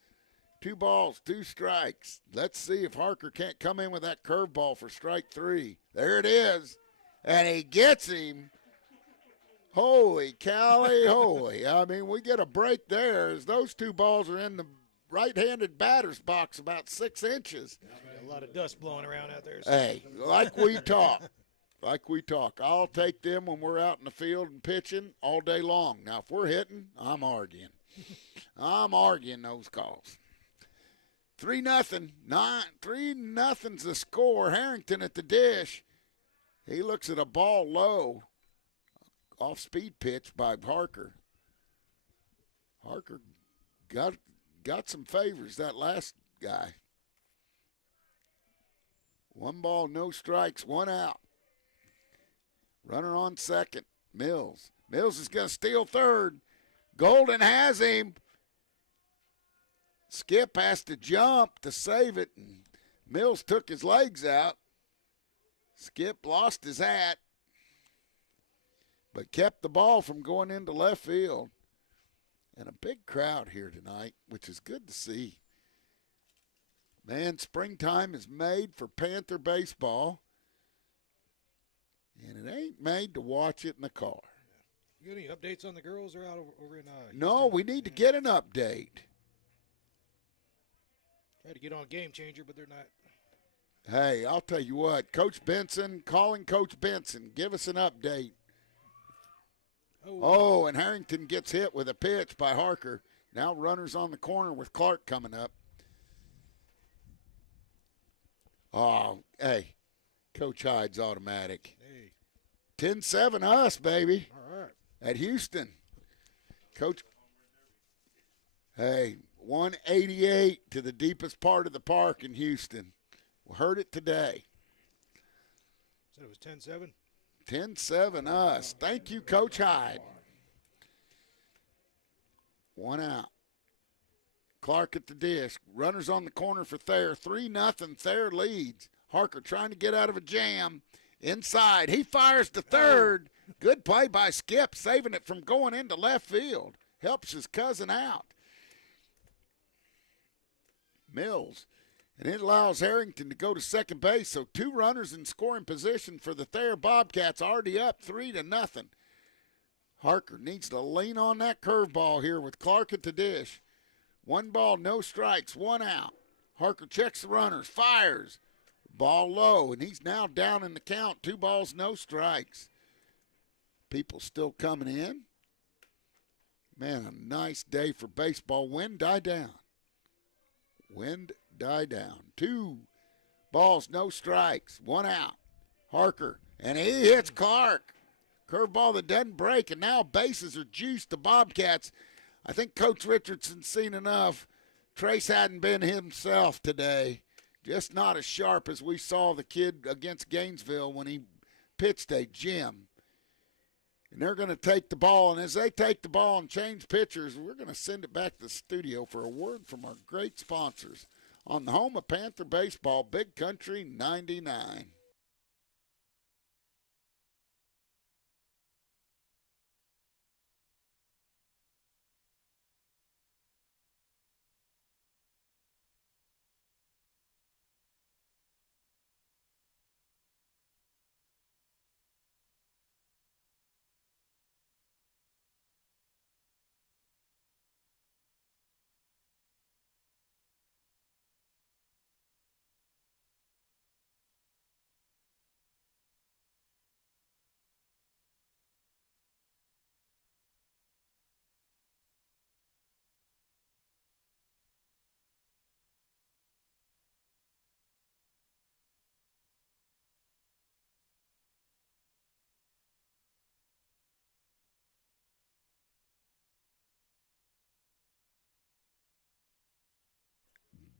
2 balls, 2 strikes. Let's see if Harker can't come in with that curveball for strike 3. There it is, and he gets him. Holy cally, holy. I mean, we get a break there as those 2 balls are in the right-handed batter's box about 6 inches. A lot of dust blowing around out there. Hey, like we talk. I'll take them when we're out in the field and pitching all day long. Now, if we're hitting, I'm arguing. I'm arguing those calls. 3-0. 3-0's the score. Harrington at the dish. He looks at a ball low. Off-speed pitch by Harker. Harker got some favors, that last guy. 1 ball, no strikes, 1 out. Runner on second, Mills. Mills is going to steal third. Golden has him. Skip has to jump to save it, and Mills took his legs out. Skip lost his hat, but kept the ball from going into left field. And a big crowd here tonight, which is good to see. Man, springtime is made for Panther baseball, and it ain't made to watch it in the car. You got any updates on the girls? They're out over in No, Houston? we need to get an update. Tried to get on Game Changer, but they're not. Hey, I'll tell you what, Coach Benson, calling Coach Benson, give us an update. Oh, and Harrington gets hit with a pitch by Harker. Now runners on the corner with Clark coming up. Oh, hey, Coach Hyde's automatic. Hey. 10-7 us, baby. All right. At Houston. Coach, hey, 188 to the deepest part of the park in Houston. We heard it today. Said it was 10-7? 10-7 us. Thank you, Coach Hyde. 1 out. Clark at the dish. Runners on the corner for Thayer. 3-0. Thayer leads. Harker trying to get out of a jam. Inside. He fires to third. Good play by Skip, saving it from going into left field. Helps his cousin out. Mills. And it allows Harrington to go to second base. So 2 runners in scoring position for the Thayer Bobcats, already up 3-0. Harker needs to lean on that curveball here with Clark at the dish. 1 ball, no strikes, 1 out. Harker checks the runners, fires. Ball low, and he's now down in the count. 2 balls, no strikes. People still coming in. Man, a nice day for baseball. Wind died down. Wind died down. 2 balls, no strikes, 1 out. Harker, and he hits Clark. Curveball that doesn't break, and now bases are juiced. The Bobcats, I think Coach Richardson's seen enough. Trace hadn't been himself today. Just not as sharp as we saw the kid against Gainesville when he pitched a gem. And they're going to take the ball, and as they take the ball and change pitchers, we're going to send it back to the studio for a word from our great sponsors on the home of Panther baseball, Big Country 99.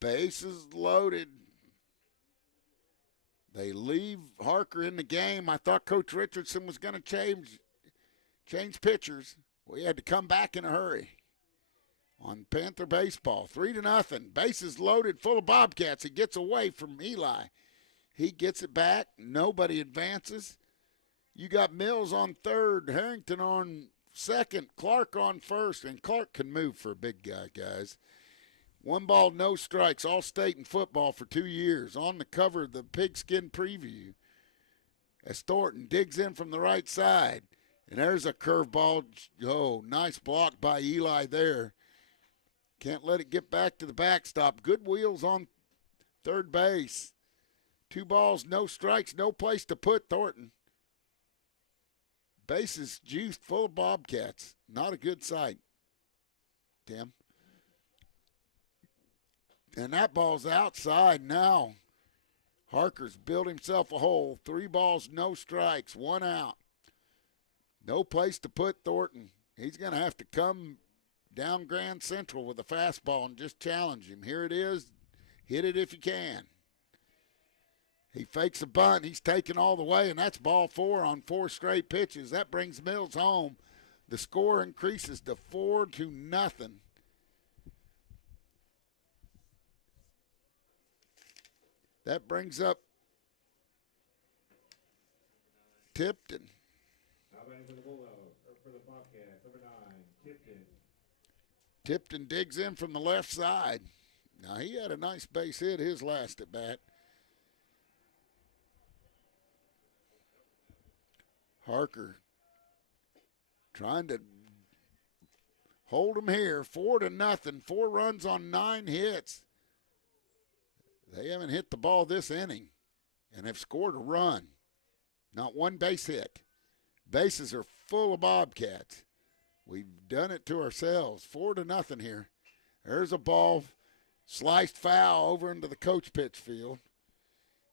Bases loaded. They leave Harker in the game. I thought Coach Richardson was going to change pitchers. We had to come back in a hurry on Panther baseball. 3-0. Bases loaded, full of Bobcats. He gets away from Eli. He gets it back. Nobody advances. You got Mills on third, Harrington on second, Clark on first, and Clark can move for a big guy, guys. 1 ball, no strikes, all-state in football for 2 years. On the cover of the Pigskin Preview as Thornton digs in from the right side. And there's a curveball. Oh, nice block by Eli there. Can't let it get back to the backstop. Good wheels on third base. 2 balls, no strikes, no place to put Thornton. Bases juiced, full of Bobcats. Not a good sight, Tim. And that ball's outside now. Harker's built himself a hole. 3 balls, no strikes, 1 out. No place to put Thornton. He's going to have to come down Grand Central with a fastball and just challenge him. Here it is. Hit it if you can. He fakes a bunt. He's taken all the way, and that's ball 4 on 4 straight pitches. That brings Mills home. The score increases to 4-0. That brings up Tipton. For the Bobcats, number 9, Tipton. Tipton digs in from the left side. Now, he had a nice base hit his last at bat. Harker trying to hold him here. 4-0. 4 runs on 9 hits. They haven't hit the ball this inning and have scored a run. Not 1 base hit. Bases are full of Bobcats. We've done it to ourselves. 4-0 here. There's a ball sliced foul over into the coach pitch field.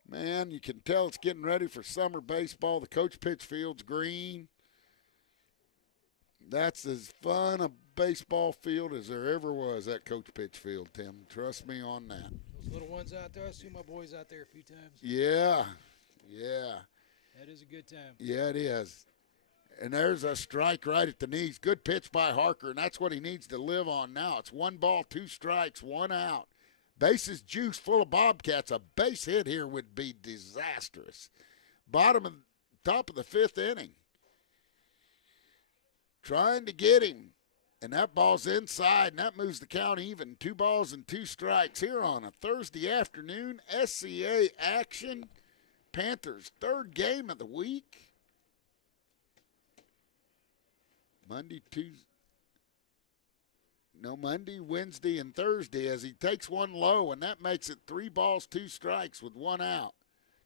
Man, you can tell it's getting ready for summer baseball. The coach pitch field's green. That's as fun a baseball field as there ever was, that coach pitch field, Tim. Trust me on that. Those little ones out there, I see my boys out there a few times. Yeah. That is a good time. Yeah, it is. And there's a strike right at the knees. Good pitch by Harker, and that's what he needs to live on now. It's 1 ball, 2 strikes, 1 out. Bases juice full of Bobcats. A base hit here would be disastrous. Top of the 5th inning. Trying to get him. And that ball's inside, and that moves the count even. 2 balls and 2 strikes here on a Thursday afternoon. SCA action. Panthers' 3rd game of the week. Monday, Wednesday, and Thursday as he takes 1 low, and that makes it 3 balls, 2 strikes with 1 out.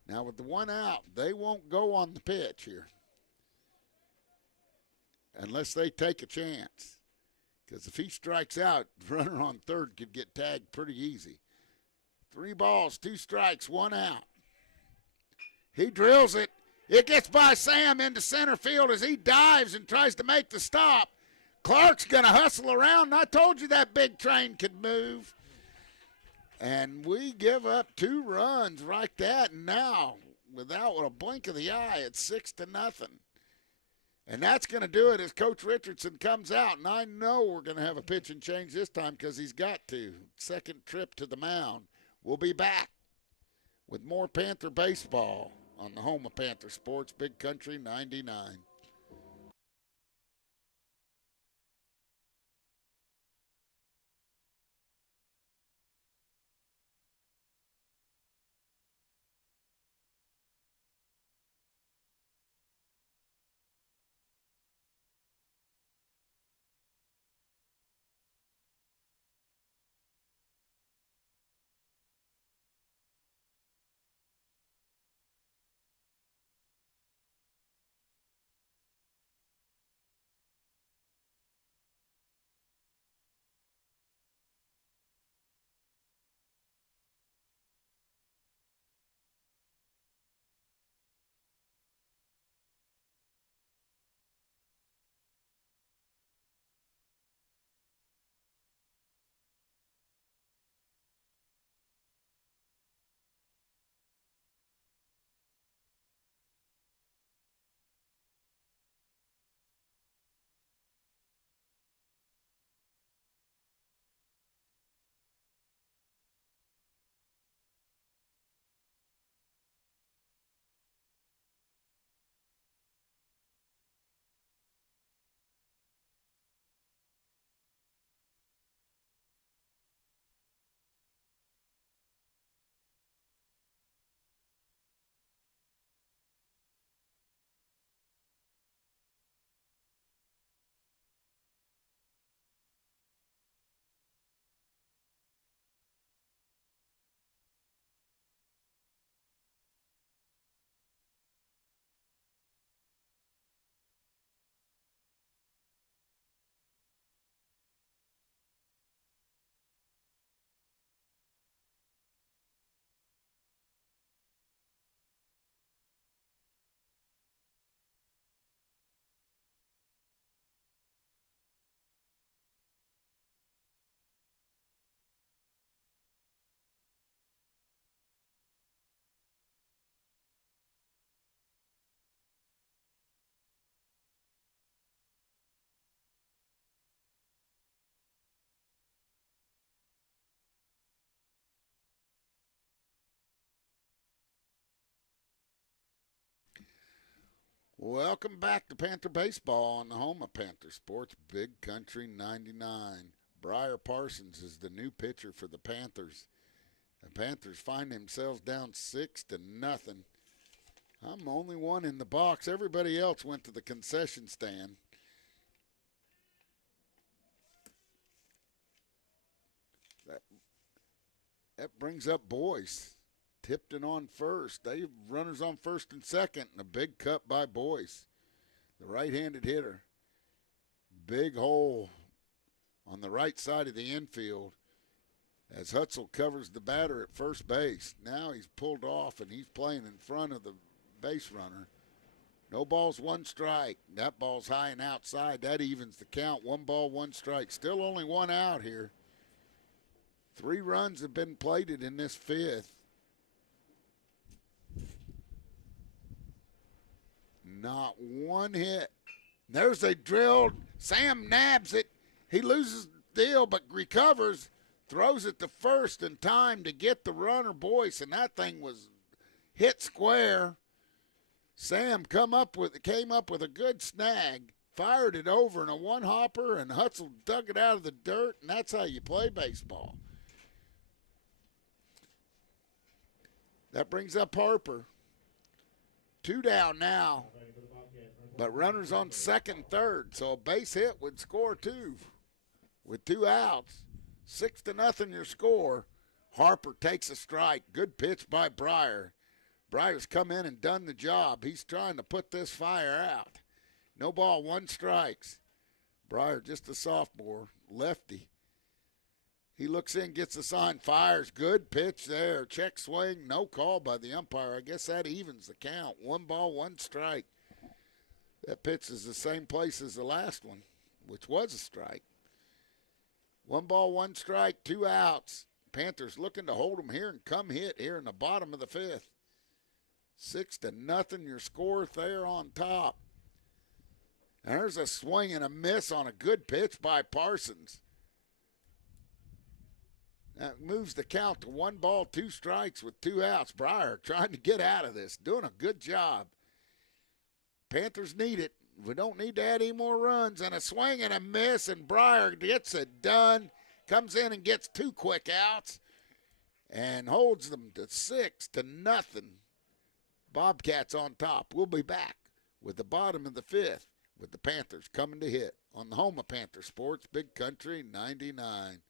Now, with the 1 out, they won't go on the pitch here unless they take a chance. Because if he strikes out, the runner on third could get tagged pretty easy. 3 balls, 2 strikes, 1 out. He drills it. It gets by Sam into center field as he dives and tries to make the stop. Clark's going to hustle around. I told you that big train could move. And we give up 2 runs like that. And now, without a blink of the eye, it's 6-0. And that's going to do it as Coach Richardson comes out. And I know we're going to have a pitch and change this time because he's got to. 2nd trip to the mound. We'll be back with more Panther baseball on the home of Panther Sports, Big Country 99. Welcome back to Panther Baseball on the home of Panther Sports, Big Country 99. Briar Parsons is the new pitcher for the Panthers. The Panthers find themselves down 6-0. I'm the only one in the box. Everybody else went to the concession stand. That brings up Boyce. Tipton on first. They have runners on first and second, and a big cut by Boyce, the right-handed hitter. Big hole on the right side of the infield as Hutzel covers the batter at first base. Now he's pulled off, and he's playing in front of the base runner. No balls, one strike. That ball's high and outside. That evens the count. 1 ball, 1 strike. Still only 1 out here. 3 runs have been plated in this 5th. Not 1 hit. There's a drill. Sam nabs it. He loses the deal but recovers, throws it to first in time to get the runner, Boyce, and that thing was hit square. Sam came up with a good snag, fired it over in a 1-hopper, and Hutzel dug it out of the dirt, and that's how you play baseball. That brings up Harper. 2 down now, but runners on second, third, so a base hit would score 2 with 2 outs. 6-0 your score. Harper takes a strike. Good pitch by Briar. Briar's come in and done the job. He's trying to put this fire out. No ball, 1 strikes. Briar just a sophomore, lefty. He looks in, gets the sign, fires. Good pitch there. Check swing, no call by the umpire. I guess that evens the count. 1 ball, 1 strike. That pitch is the same place as the last one, which was a strike. 1 ball, 1 strike, 2 outs. Panthers looking to hold them here and come hit here in the bottom of the 5th. 6-0 your score. Thayer on top. And there's a swing and a miss on a good pitch by Parsons. That moves the count to 1 ball, 2 strikes with 2 outs. Briar trying to get out of this, doing a good job. Panthers need it. We don't need to add any more runs. And a swing and a miss, and Briar gets it done. Comes in and gets 2 quick outs and holds them to 6-0. Bobcats on top. We'll be back with the bottom of the 5th with the Panthers coming to hit on the home of Panther Sports, Big Country 99.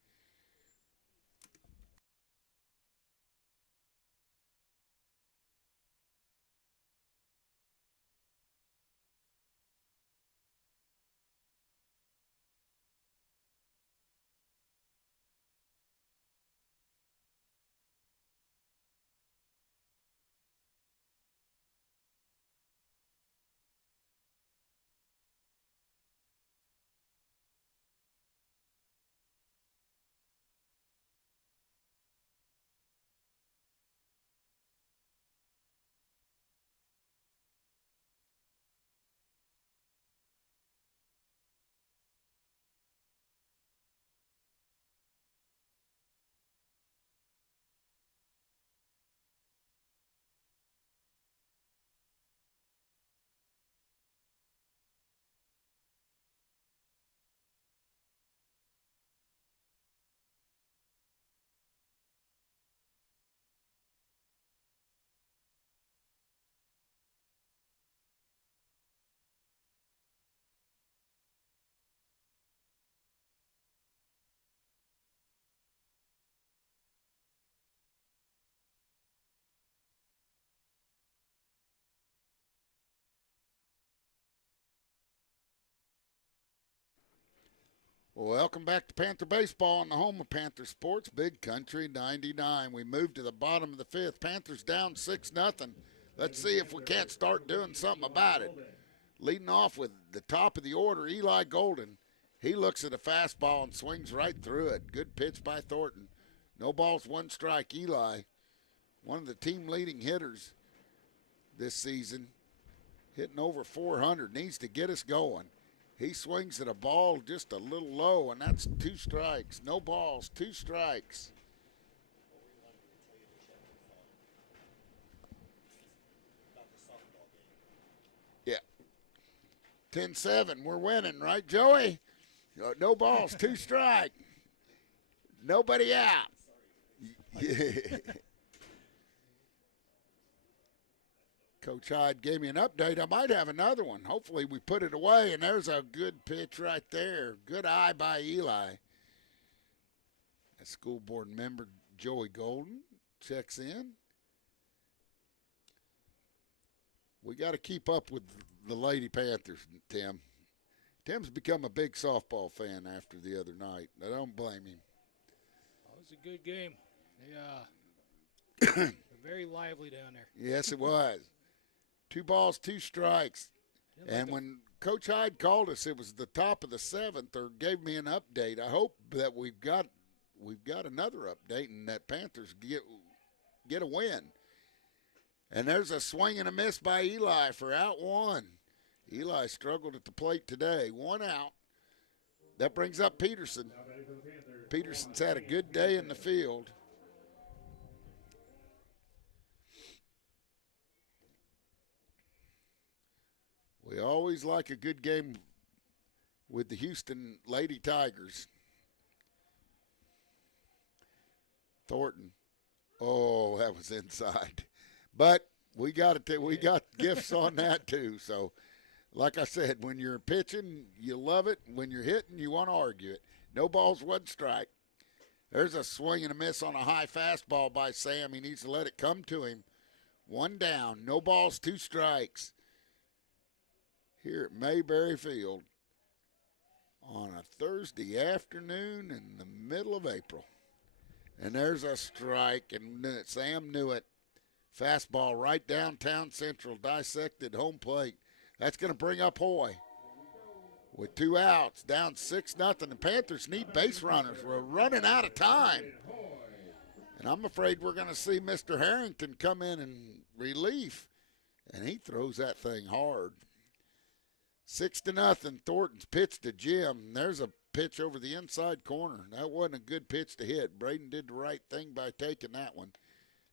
Well, welcome back to Panther Baseball on the home of Panther Sports, Big Country 99. We move to the bottom of the 5th. Panthers down 6-0. Let's see if we can't start doing something about it. Leading off with the top of the order, Eli Golden. He looks at a fastball and swings right through it. Good pitch by Thornton. No balls, 1 strike. Eli, one of the team leading hitters this season, hitting over 400, needs to get us going. He swings at a ball just a little low, and that's 2 strikes. No balls, 2 strikes. Yeah, 10-7. We're winning, right, Joey? No balls, 2 strike. Nobody out. Coach Hyde gave me an update. I might have another one. Hopefully we put it away, and there's a good pitch right there. Good eye by Eli. A school board member, Joey Golden, checks in. We got to keep up with the Lady Panthers, Tim. Tim's become a big softball fan after the other night. I don't blame him. It was a good game. They're very lively down there. Yes, it was. 2 balls, 2 strikes. And when Coach Hyde called us, it was the top of the 7th, or gave me an update. I hope that we've got another update and that Panthers get a win. And there's a swing and a miss by Eli for out 1. Eli struggled at the plate today. 1 out. That brings up Peterson. Peterson's had a good day in the field. We always like a good game with the Houston Lady Tigers. Thornton. Oh, that was inside. But we got gifts on that too. So, like I said, when you're pitching, you love it. When you're hitting, you want to argue it. No balls, 1 strike. There's a swing and a miss on a high fastball by Sam. He needs to let it come to him. 1 down. No balls, 2 strikes. Here at Mayberry Field on a Thursday afternoon in the middle of April. And there's a strike, and Sam knew it. Fastball right downtown Central, dissected home plate. That's going to bring up Hoy with 2 outs, down 6-0. The Panthers need base runners. We're running out of time. And I'm afraid we're going to see Mr. Harrington come in in relief, and he throws that thing hard. 6-0. Thornton's pitch to Jim. There's a pitch over the inside corner. That wasn't a good pitch to hit. Braden did the right thing by taking that one.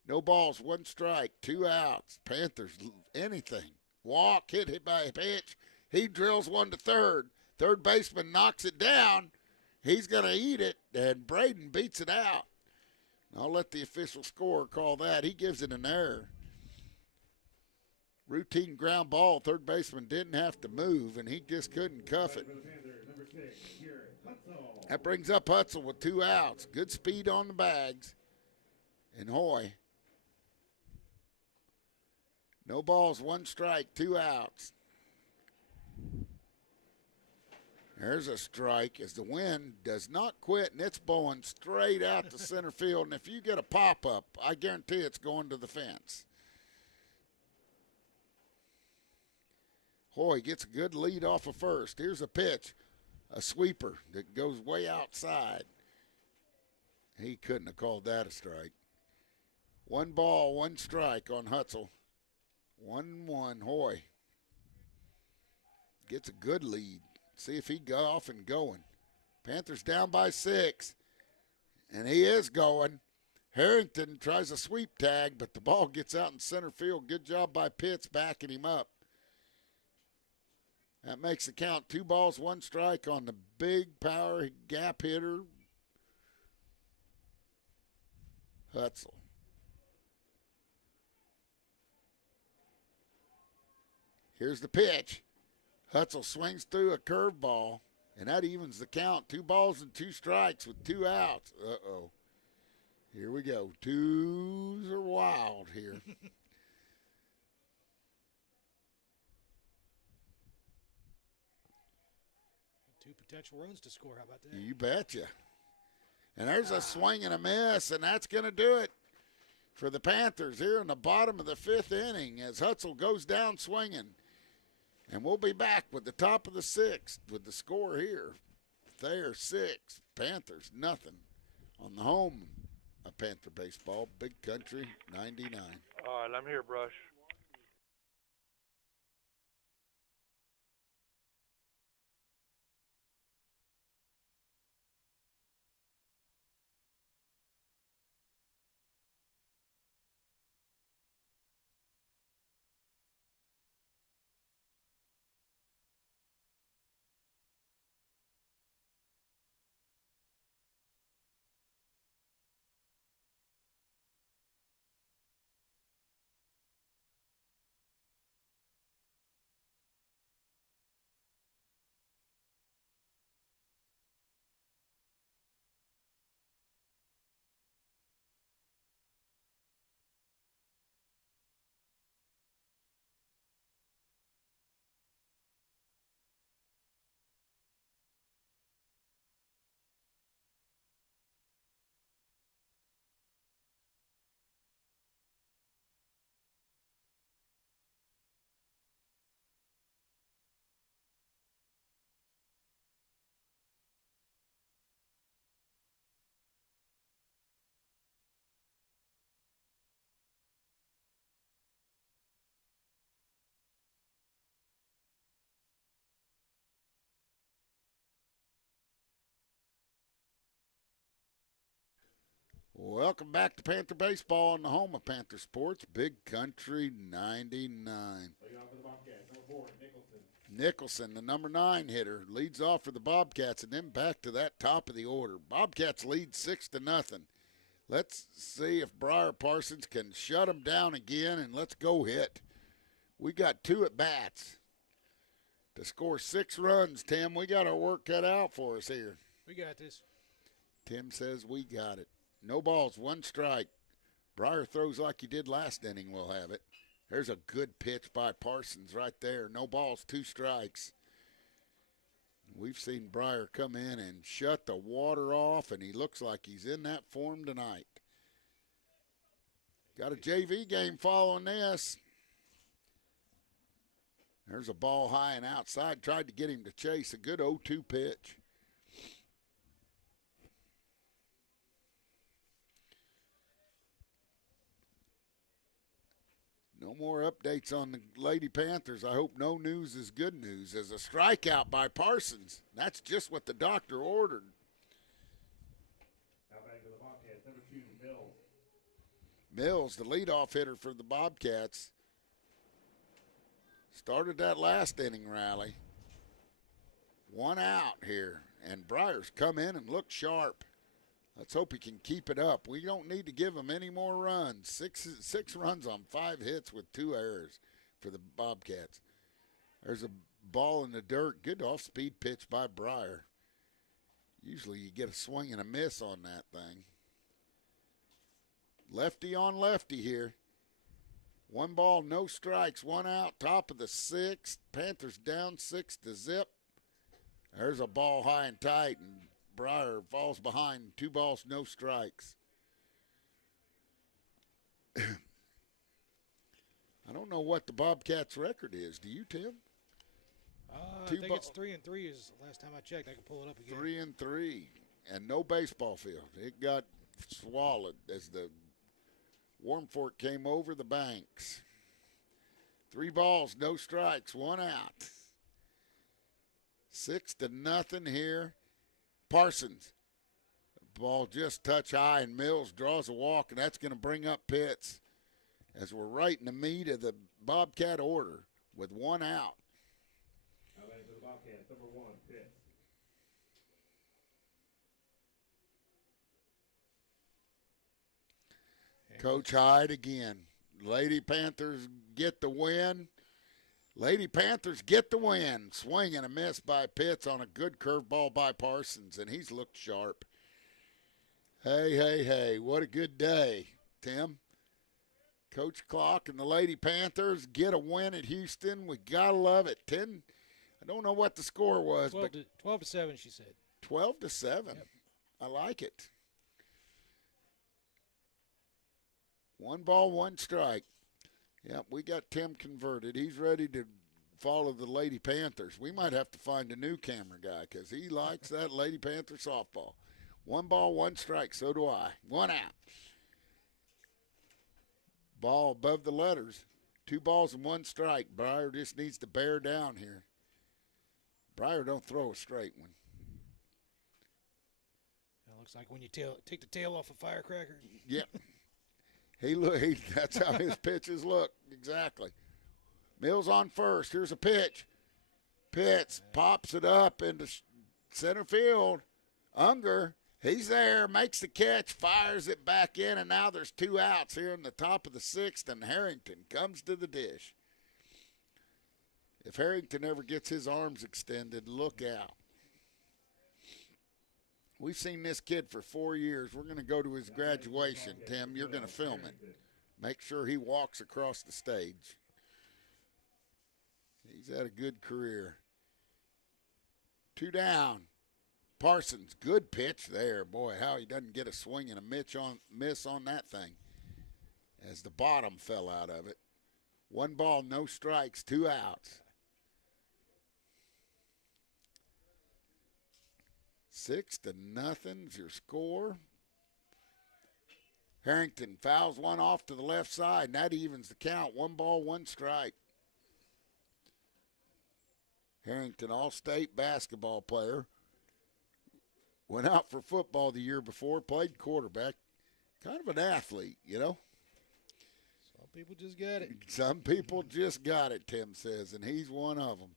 No balls, 1 strike, 2 outs. Panthers, anything. Walk, hit by a pitch. He drills one to third. Third baseman knocks it down. He's going to eat it, and Braden beats it out. I'll let the official scorer call that. He gives it an error. Routine ground ball. Third baseman didn't have to move, and he just couldn't cuff it. That brings up Hutzel with 2 outs. Good speed on the bags. And Hoy. No balls, 1 strike, 2 outs. There's a strike as the wind does not quit, and it's blowing straight out to center field. And if you get a pop-up, I guarantee it's going to the fence. Hoy gets a good lead off of first. Here's a pitch, a sweeper that goes way outside. He couldn't have called that a strike. 1 ball, 1 strike on Hutzel. 1-1, Hoy. Gets a good lead. See if he got off and going. Panthers down by 6. And he is going. Harrington tries a sweep tag, but the ball gets out in center field. Good job by Pitts backing him up. That makes the count 2 balls, 1 strike on the big power gap hitter, Hutzel. Here's the pitch. Hutzel swings through a curveball, and that evens the count. 2 balls and 2 strikes with 2 outs. Uh-oh. Here we go. 2s are wild here. 2 potential runs to score. How about that? You betcha. And there's a swing and a miss, and that's going to do it for the Panthers here in the bottom of the 5th inning as Hutzel goes down swinging. And we'll be back with the top of the 6th with the score here. Thayer 6, Panthers nothing on the home of Panther baseball, Big Country 99. All right, I'm here, Brush. Welcome back to Panther Baseball on the home of Panther Sports, Big Country 99. Leading off for the Bobcats, number 4, Nicholson. Nicholson, the number 9 hitter, leads off for the Bobcats, and then back to that top of the order. Bobcats lead 6-0. Let's see if Briar Parsons can shut them down again, and let's go hit. We got 2 at-bats to score 6 runs, Tim. We got our work cut out for us here. We got this. Tim says we got it. No balls, 1 strike. Briar throws like he did last inning, we'll have it. There's a good pitch by Parsons right there. No balls, 2 strikes. We've seen Briar come in and shut the water off, and he looks like he's in that form tonight. Got a JV game following this. There's a ball high and outside. Tried to get him to chase. A good 0-2 pitch. No more updates on the Lady Panthers. I hope no news is good news. As a strikeout by Parsons. That's just what the doctor ordered. Now back to the Bobcats, number 2, Mills. Mills, the leadoff hitter for the Bobcats. Started that last inning rally. 1 out here. And Briar's come in and looked sharp. Let's hope he can keep it up. We don't need to give him any more runs. Six runs on 5 hits with 2 errors for the Bobcats. There's a ball in the dirt. Good off-speed pitch by Briar. Usually you get a swing and a miss on that thing. Lefty on lefty here. 1 ball, no strikes, 1 out, top of the 6th. Panthers down 6-0. There's a ball high and tight, and Briar falls behind. 2 balls, no strikes. I don't know what the Bobcats' record is. Do you, Tim? I think it's 3-3 is the last time I checked. I can pull it up again. 3-3, and no baseball field. It got swallowed as the Warm Fork came over the banks. 3 balls, no strikes, 1 out. 6-0 here. Parsons. Ball just touch high, and Mills draws a walk, and that's going to bring up Pitts as we're right in the meat of the Bobcat order with 1 out. Now back to the Bobcats, number 1, Pitts. Coach Hyde again. Lady Panthers get the win. Lady Panthers get the win. Swing and a miss by Pitts on a good curveball by Parsons, and he's looked sharp. Hey, what a good day, Tim. Coach Clock and the Lady Panthers get a win at Houston. We got to love it. I don't know what the score was, 12-7, she said. 12-7. Yep. I like it. 1 ball, 1 strike. Yep, we got Tim converted. He's ready to follow the Lady Panthers. We might have to find a new camera guy because he likes that Lady Panther softball. 1 ball, 1 strike. So do I. 1 out. Ball above the letters. 2 balls and 1 strike. Briar just needs to bear down here. Briar don't throw a straight one. It looks like when you take the tail off a firecracker. Yep. That's how his pitches look. Exactly. Mills on first. Here's a pitch. Pitts pops it up into center field. Unger, he's there, makes the catch, fires it back in, and now there's 2 outs here in the top of the 6th, and Harrington comes to the dish. If Harrington ever gets his arms extended, look out. We've seen this kid for 4 years. We're going to go to his graduation, Tim. You're going to film it. Make sure he walks across the stage. He's had a good career. 2 down. Parsons, good pitch there. Boy, how he doesn't get a swing and a miss on that thing as the bottom fell out of it. 1 ball, no strikes, 2 outs. 6-0 is your score. Harrington fouls one off to the left side, and that evens the count. 1 ball, 1 strike. Harrington, all-state basketball player. Went out for football the year before, played quarterback. kind of an athlete, you know. Some people just got it. Some people just got it, Tim says, and he's one of them.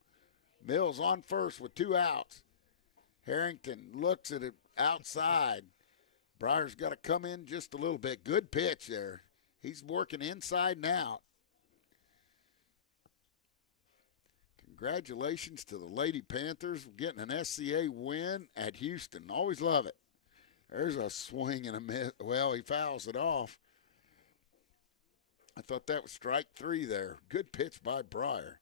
Mills on first with 2 outs. Harrington looks at it outside. Breyer's got to come in just a little bit. Good pitch there. He's working inside and out. Congratulations to the Lady Panthers for getting an SCA win at Houston. Always love it. There's a swing and a miss. Well, he fouls it off. I thought that was strike 3 there. Good pitch by Breyer.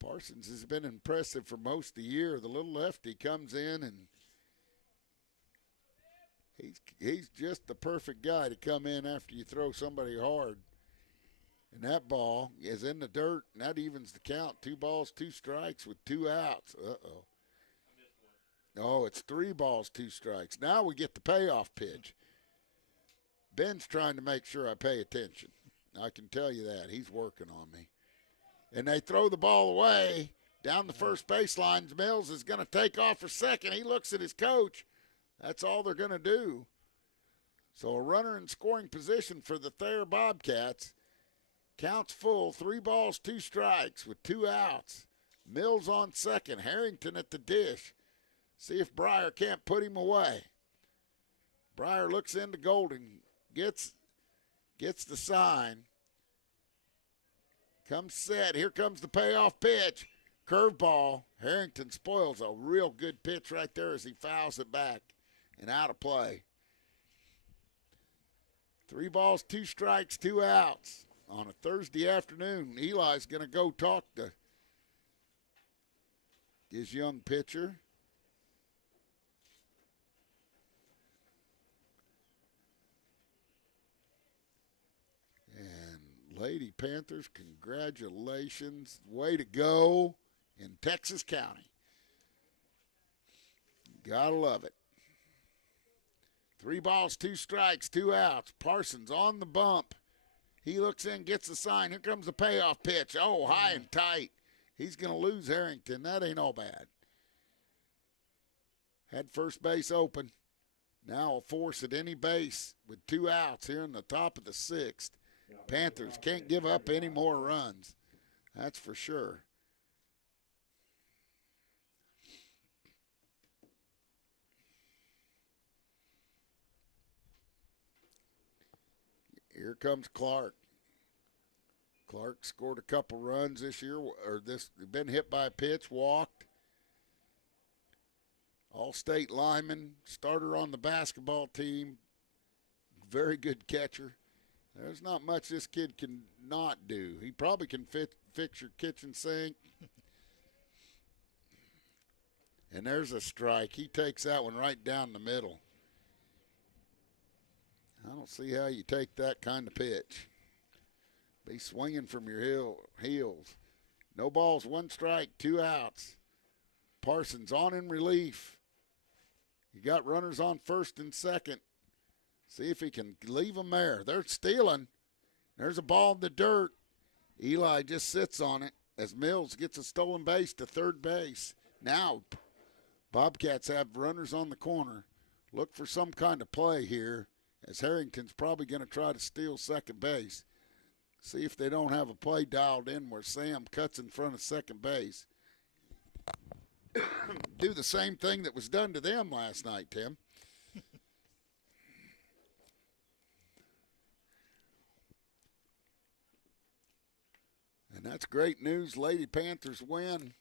Parsons has been impressive for most of the year. The little lefty comes in, and he's just the perfect guy to come in after you throw somebody hard. And that ball is in the dirt, and that evens the count. 2 balls, 2 strikes with 2 outs. Uh-oh. Oh, it's 3 balls, 2 strikes. Now we get the payoff pitch. Ben's trying to make sure I pay attention. I can tell you that. He's working on me. And they throw the ball away down the first baseline. Mills is going to take off for second. He looks at his coach. That's all they're going to do. So a runner in scoring position for the Thayer Bobcats. Counts full, 3 balls, 2 strikes with 2 outs. Mills on second. Harrington at the dish. See if Breyer can't put him away. Breyer looks into Golden. Gets the sign. Comes set. Here comes the payoff pitch. Curveball. Harrington spoils a real good pitch right there as he fouls it back and out of play. 3 balls, 2 strikes, 2 outs on a Thursday afternoon. Eli's going to go talk to his young pitcher. Lady Panthers, congratulations. Way to go in Texas County. Gotta love it. 3 balls, 2 strikes, 2 outs. Parsons on the bump. He looks in, gets the sign. Here comes the payoff pitch. Oh, high and tight. He's going to lose Harrington. That ain't all bad. Had first base open. Now will force at any base with 2 outs here in the top of the 6th. Panthers can't give up any more runs. That's for sure. Here comes Clark. Clark scored a couple runs this year, been hit by a pitch, walked. All-state lineman, starter on the basketball team, very good catcher. There's not much this kid can not do. He probably can fix your kitchen sink. And there's a strike. He takes that one right down the middle. I don't see how you take that kind of pitch. Be swinging from your heels. No balls, 1 strike, 2 outs. Parsons on in relief. You got runners on first and second. See if he can leave them there. They're stealing. There's a ball in the dirt. Eli just sits on it as Mills gets a stolen base to third base. Now, Bobcats have runners on the corner. Look for some kind of play here as Harrington's probably going to try to steal second base. See if they don't have a play dialed in where Sam cuts in front of second base. Do the same thing that was done to them last night, Tim. And that's great news. Lady Panthers win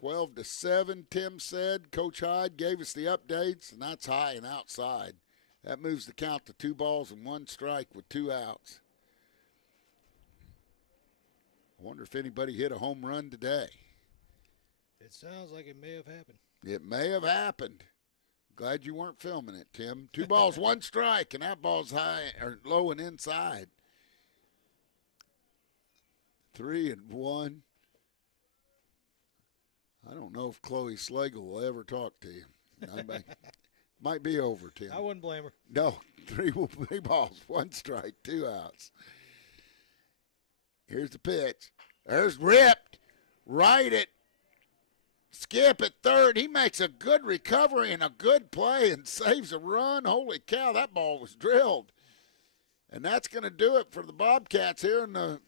12-7, Tim said. Coach Hyde gave us the updates, and that's high and outside. That moves the count to 2 balls and 1 strike with 2 outs. I wonder if anybody hit a home run today. It sounds like it may have happened. It may have happened. Glad you weren't filming it, Tim. 2 balls, 1 strike, and that ball's high or low and inside. 3-1. I don't know if Chloe Slagle will ever talk to you. Might be over, Tim. I wouldn't blame her. No, 3 balls, 1 strike, 2 outs. Here's the pitch. There's ripped right at Skip at third. He makes a good recovery and a good play and saves a run. Holy cow, that ball was drilled. And that's going to do it for the Bobcats here in the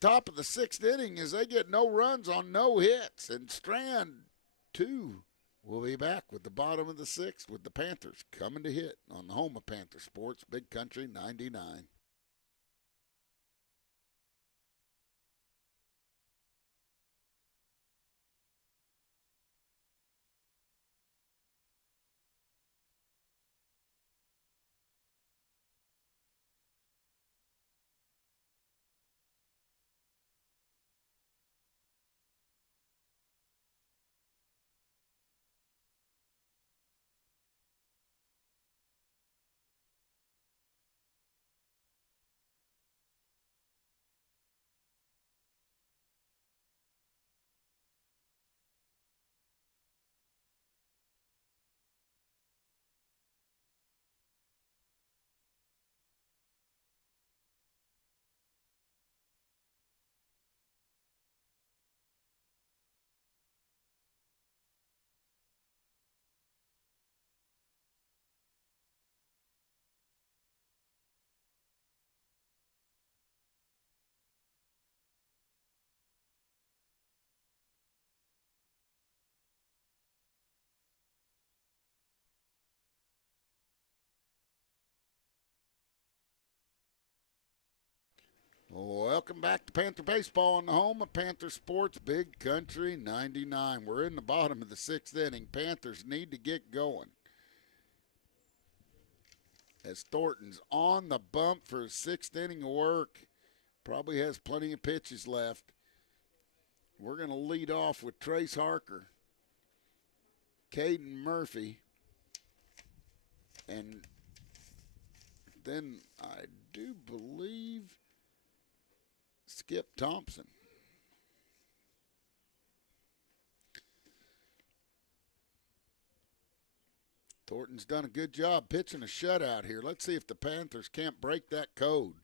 top of the 6th inning as they get no runs on no hits. And Strand 2 will be back with the bottom of the 6th with the Panthers coming to hit on the home of Panther Sports, Big Country 99. Welcome back to Panther Baseball on the home of Panther Sports, Big Country 99. We're in the bottom of the 6th inning. Panthers need to get going. As Thornton's on the bump for his 6th inning of work. Probably has plenty of pitches left. We're going to lead off with Trace Harker, Caden Murphy, and then I do believe Skip Thompson. Thornton's done a good job pitching a shutout here. Let's see if the Panthers can't break that code.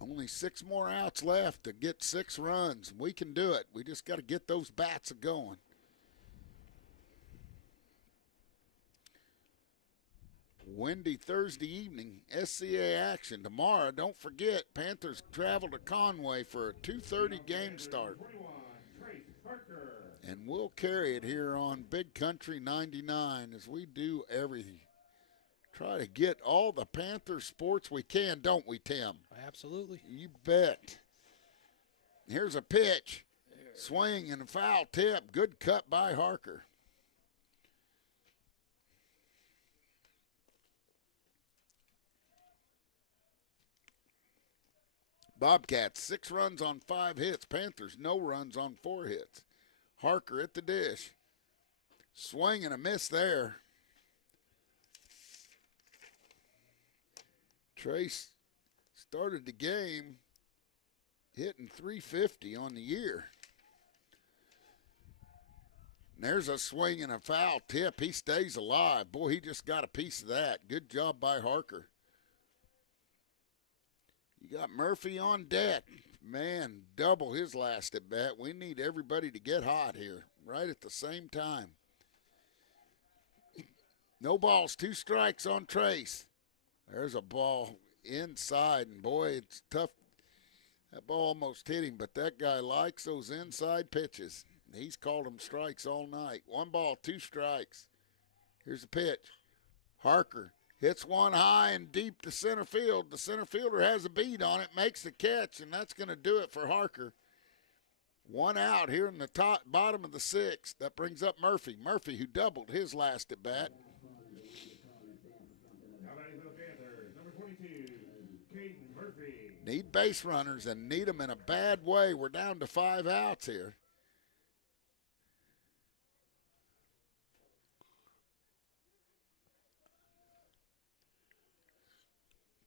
Only 6 more outs left to get 6 runs. We can do it. We just got to get those bats going. Windy Thursday evening, SCA action. Tomorrow, don't forget, Panthers travel to Conway for a 2:30 game start. And we'll carry it here on Big Country 99 as we do everything. Try to get all the Panther sports we can, don't we, Tim? Absolutely. You bet. Here's a pitch. Swing and a foul tip. Good cut by Harker. Bobcats, 6 runs on 5 hits. Panthers, no runs on 4 hits. Harker at the dish. Swing and a miss there. Trace started the game hitting .350 on the year. And there's a swing and a foul tip. He stays alive. Boy, he just got a piece of that. Good job by Harker. You got Murphy on deck. Man, double his last at bat. We need everybody to get hot here right at the same time. No balls, 2 strikes on Trace. There's a ball inside, and boy, it's tough. That ball almost hit him, but that guy likes those inside pitches. He's called them strikes all night. 1 ball, 2 strikes. Here's the pitch. Harker hits one high and deep to center field. The center fielder has a beat on it, makes the catch, and that's going to do it for Harker. 1 out here in the bottom of the 6th. That brings up Murphy. Murphy, who doubled his last at bat. Need base runners and need them in a bad way. We're down to 5 outs here.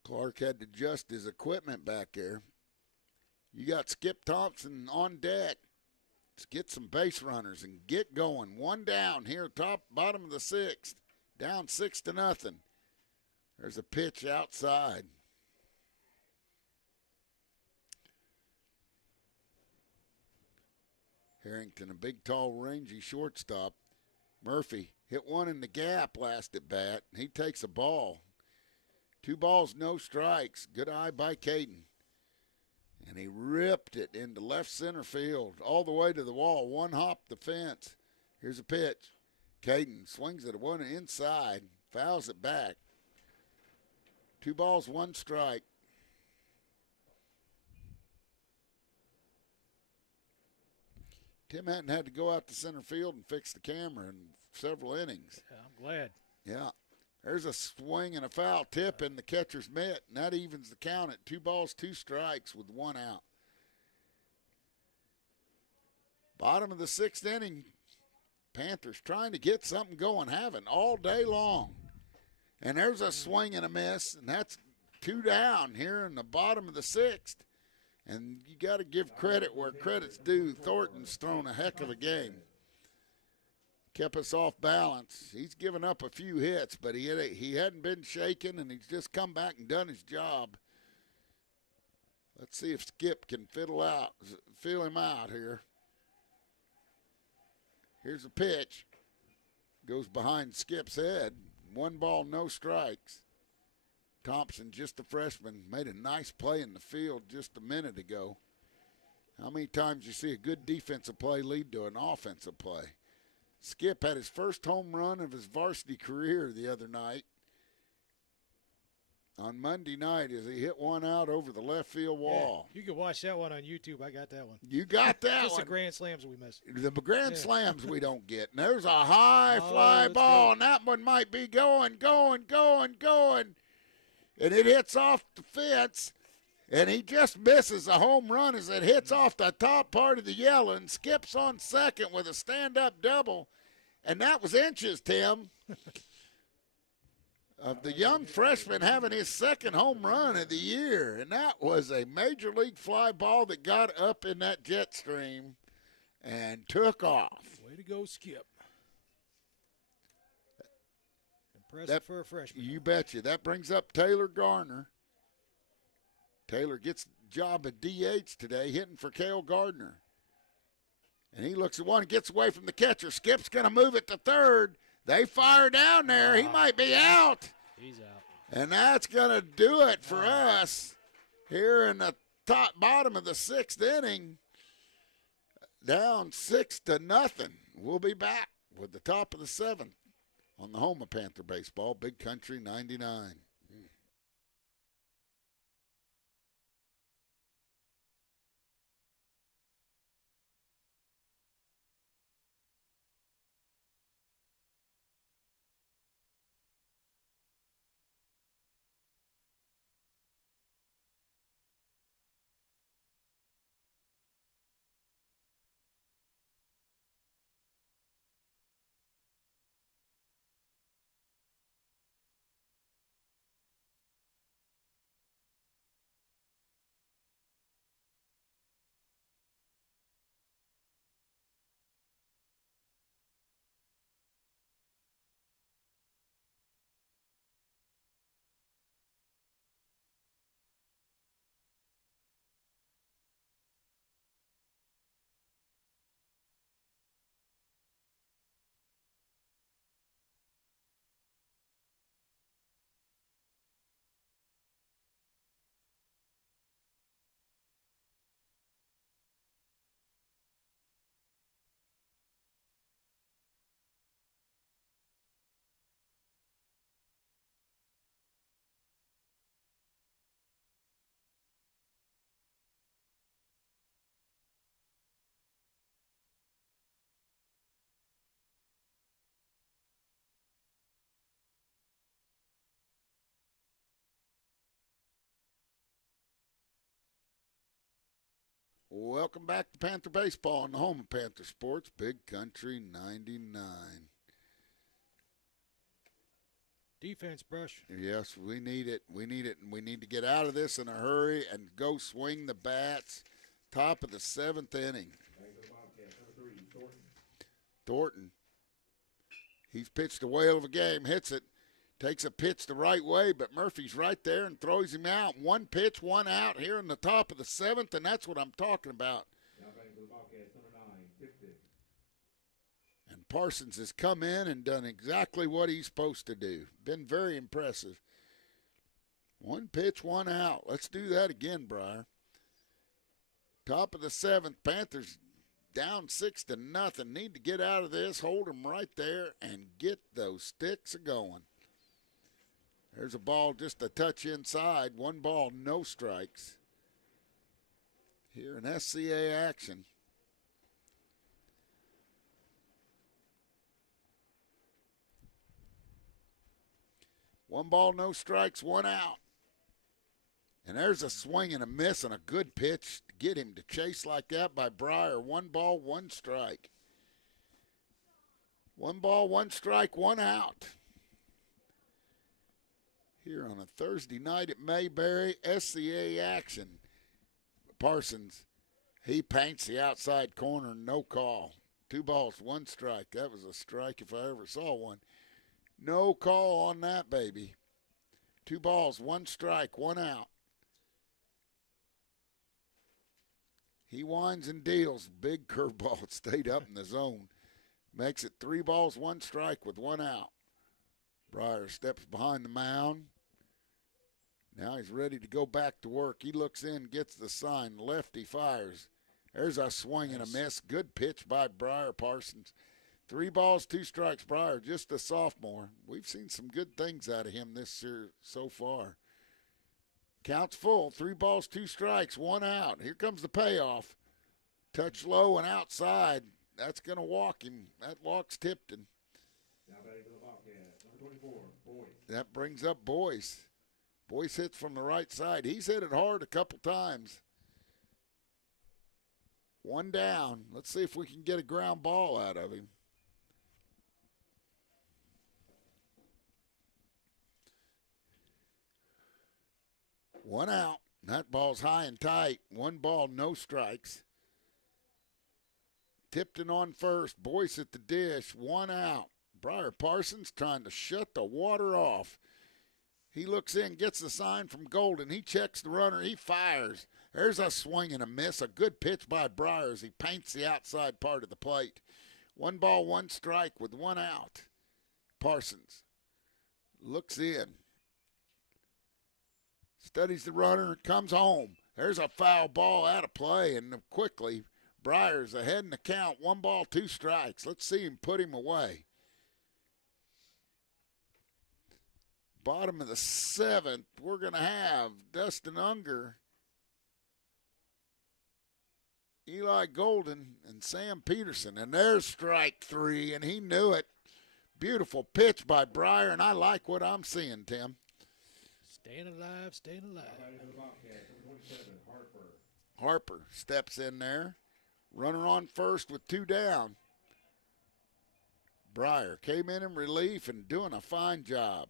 Clark had to adjust his equipment back there. You got Skip Thompson on deck. Let's get some base runners and get going. 1 down here, bottom of the 6th. Down 6-0. There's a pitch outside. Harrington, a big, tall, rangy shortstop. Murphy hit one in the gap last at bat. He takes a ball. 2 balls, no strikes. Good eye by Caden. And he ripped it into left center field all the way to the wall. 1 hop the fence. Here's a pitch. Caden swings at one inside, fouls it back. 2 balls, 1 strike. Tim hadn't had to go out to center field and fix the camera in several innings. Yeah, I'm glad. Yeah. There's a swing and a foul tip in the catcher's mitt, and that evens the count at 2 balls, 2 strikes with 1 out. Bottom of the 6th inning, Panthers trying to get something going, having all day long. And there's a swing and a miss, and that's 2 down here in the bottom of the 6th. And you got to give credit where credit's due. Thornton's thrown a heck of a game. Kept us off balance. He's given up a few hits, but he hadn't been shaken, and he's just come back and done his job. Let's see if Skip can feel him out here. Here's a pitch. Goes behind Skip's head. 1 ball, no strikes. Thompson, just a freshman, made a nice play in the field just a minute ago. How many times you see a good defensive play lead to an offensive play? Skip had his first home run of his varsity career the other night. On Monday night as he hit one out over the left field wall. Yeah, you can watch that one on YouTube. I got that one. You got that Just one. the grand slams we missed. The grand slams we don't get. And there's a high fly ball, and that one might be going. And it hits off the fence, and he just misses a home run as it hits off the top part of the yellow and skips on second with a stand-up double. And that was inches, Tim, of the young freshman having his second home run of the year. And that was a major league fly ball that got up in that jet stream and took off. Way to go, Skip. Impressive for a freshman. You betcha. That brings up Taylor Garner. Taylor gets the job at DH today, hitting for Cale Gardner. And he looks at one and gets away from the catcher. Skip's going to move it to third. They fire down there. He might be out. He's out. And that's going to do it for us here in the bottom of the 6th inning. Down 6-0. We'll be back with the top of the 7th on the home of Panther baseball, Big Country 99. Welcome back to Panther Baseball on the home of Panther Sports, Big Country 99. Defense, Brush. Yes, we need it. We need it, and we need to get out of this in a hurry and go swing the bats. Top of the 7th inning. Thornton. He's pitched a whale of a game, hits it, takes a pitch the right way, but Murphy's right there and throws him out. 1 pitch, 1 out here in the top of the 7th, and that's what I'm talking about. Now batting for the Bobcats, number 9, Parsons has come in and done exactly what he's supposed to do. Been very impressive. 1 pitch, 1 out. Let's do that again, Briar. Top of the 7th, Panthers down 6-0. Need to get out of this, hold them right there, and get those sticks a-going. There's a ball just a touch inside. 1 ball, no strikes. Here in SCA action. One ball, no strikes, 1 out. And there's a swing and a miss and a good pitch to get him to chase like that by Briar. 1 ball, 1 strike. 1 ball, 1 strike, 1 out. Here on a Thursday night at Mayberry, SCA action. Parsons, he paints the outside corner, no call. 2 balls, 1 strike. That was a strike if I ever saw one. No call on that, baby. 2 balls, 1 strike, 1 out. He winds and deals. Big curveball. It stayed up in the zone. Makes it 3 balls, 1 strike with 1 out. Briar steps behind the mound. Now he's ready to go back to work. He looks in, gets the sign. Lefty fires. There's a swing and a miss. Good pitch by Briar Parsons. 3 balls, 2 strikes. Briar, just a sophomore. We've seen some good things out of him this year so far. Counts full. 3 balls, 2 strikes, 1 out. Here comes the payoff. Touch low and outside. That's going to walk him. That walks Tipton. Now batting for the Bobcats, number 24, Boyce. That brings up Boyce. Boyce hits from the right side. He's hit it hard a couple times. 1 down. Let's see if we can get a ground ball out of him. One out. That ball's high and tight. 1 ball, no strikes. Tipton on first. Boyce at the dish. 1 out. Briar Parsons trying to shut the water off. He looks in, gets the sign from Golden. He checks the runner. He fires. There's a swing and a miss. A good pitch by Briar as he paints the outside part of the plate. 1 ball, 1 strike with 1 out. Parsons looks in. Studies the runner, comes home. There's a foul ball out of play, and quickly, Briar's ahead in the count. 1 ball, 2 strikes. Let's see him put him away. Bottom of the 7th, we're going to have Dustin Unger, Eli Golden, and Sam Peterson. And there's strike 3, and he knew it. Beautiful pitch by Briar, and I like what I'm seeing, Tim. Staying alive, staying alive. Harper steps in there. Runner on first with 2 down. Briar came in relief and doing a fine job.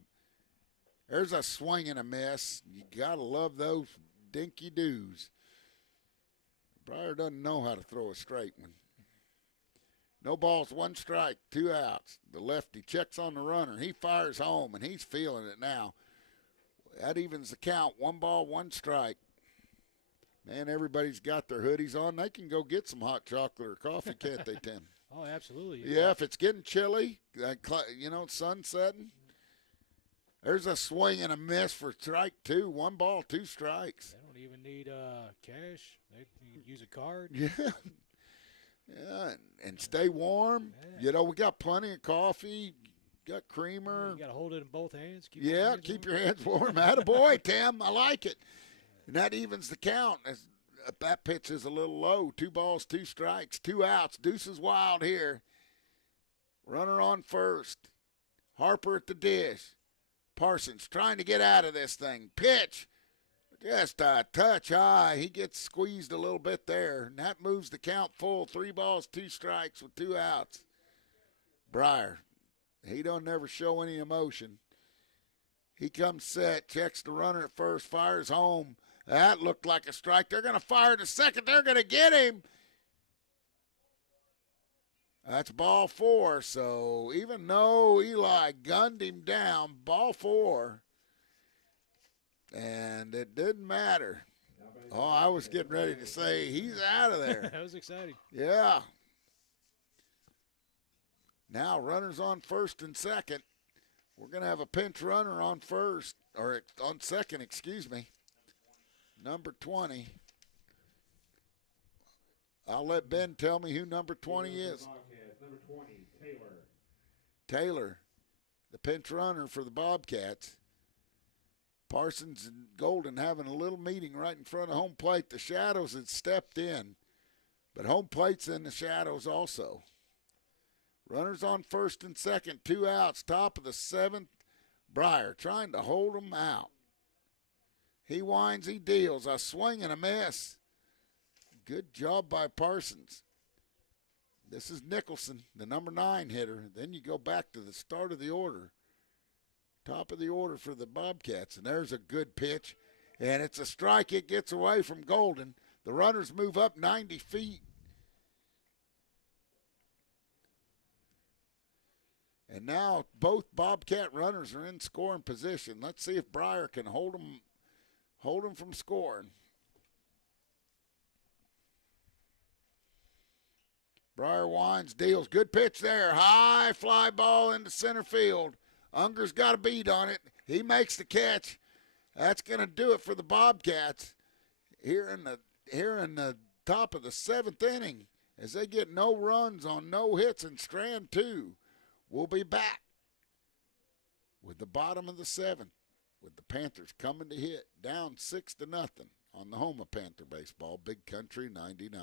There's a swing and a miss. You got to love those dinky-doos. Briar doesn't know how to throw a straight one. No balls, 1 strike, 2 outs. The lefty checks on the runner. He fires home, and he's feeling it now. That evens the count. 1 ball, 1 strike. Man, everybody's got their hoodies on. They can go get some hot chocolate or coffee, can't they, Tim? Oh, absolutely. Yeah, if it's getting chilly, sun setting. There's a swing and a miss for strike 2. 1 ball, 2 strikes. They don't even need cash. They can use a card. Yeah. Yeah, and stay warm. Yeah. We got plenty of coffee. Got creamer. You got to hold it in both hands. Keep your hands warm. Attaboy, Tim. I like it. And that evens the count. That pitch is a little low. 2 balls, 2 strikes, 2 outs. Deuce is wild here. Runner on first. Harper at the dish. Parsons trying to get out of this thing. Pitch. Just a touch high. He gets squeezed a little bit there. And that moves the count full. 3 balls, 2 strikes with 2 outs. Briar. He don't never show any emotion. He comes set, checks the runner at first, fires home. That looked like a strike. They're going to fire to second. They're going to get him. That's ball 4. So even though Eli gunned him down, ball 4. And it didn't matter. Oh, I was getting ready to say he's out of there. That was exciting. Yeah. Now runners on first and second. We're going to have a pinch runner on first, or on second, excuse me. Number 20. I'll let Ben tell me who number 20 is. Number 20, Taylor. Taylor, the pinch runner for the Bobcats. Parsons and Golden having a little meeting right in front of home plate. The shadows had stepped in, but home plate's in the shadows also. Runners on first and second, 2 outs, top of the 7th. Breyer trying to hold them out. He winds, he deals, a swing and a miss. Good job by Parsons. This is Nicholson, the number 9 hitter. Then you go back to the start of the order. Top of the order for the Bobcats. And there's a good pitch. And it's a strike. It gets away from Golden. The runners move up 90 feet. And now both Bobcat runners are in scoring position. Let's see if Breyer can hold them from scoring. Breyer winds, deals. Good pitch there. High fly ball into center field. Unger's got a beat on it. He makes the catch. That's going to do it for the Bobcats here in the top of the 7th inning as they get no runs on no hits in strand 2. We'll be back with the bottom of the 7th with the Panthers coming to hit down 6-0 on the home of Panther baseball, Big Country 99.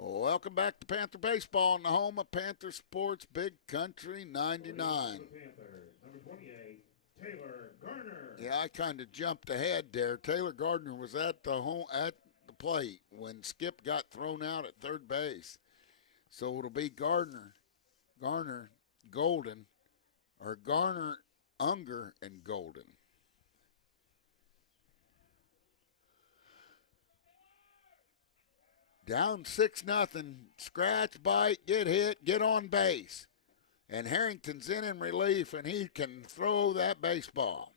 Welcome back to Panther Baseball on the home of Panther Sports, Big Country 99. Panther, number 28, Taylor Garner. Yeah, I kind of jumped ahead there. Taylor Gardner was at the plate when Skip got thrown out at third base. So it'll be Garner, Golden, or Garner, Unger, and Golden. Down 6-0, scratch, bite, get hit, get on base. And Harrington's in relief, and he can throw that baseball.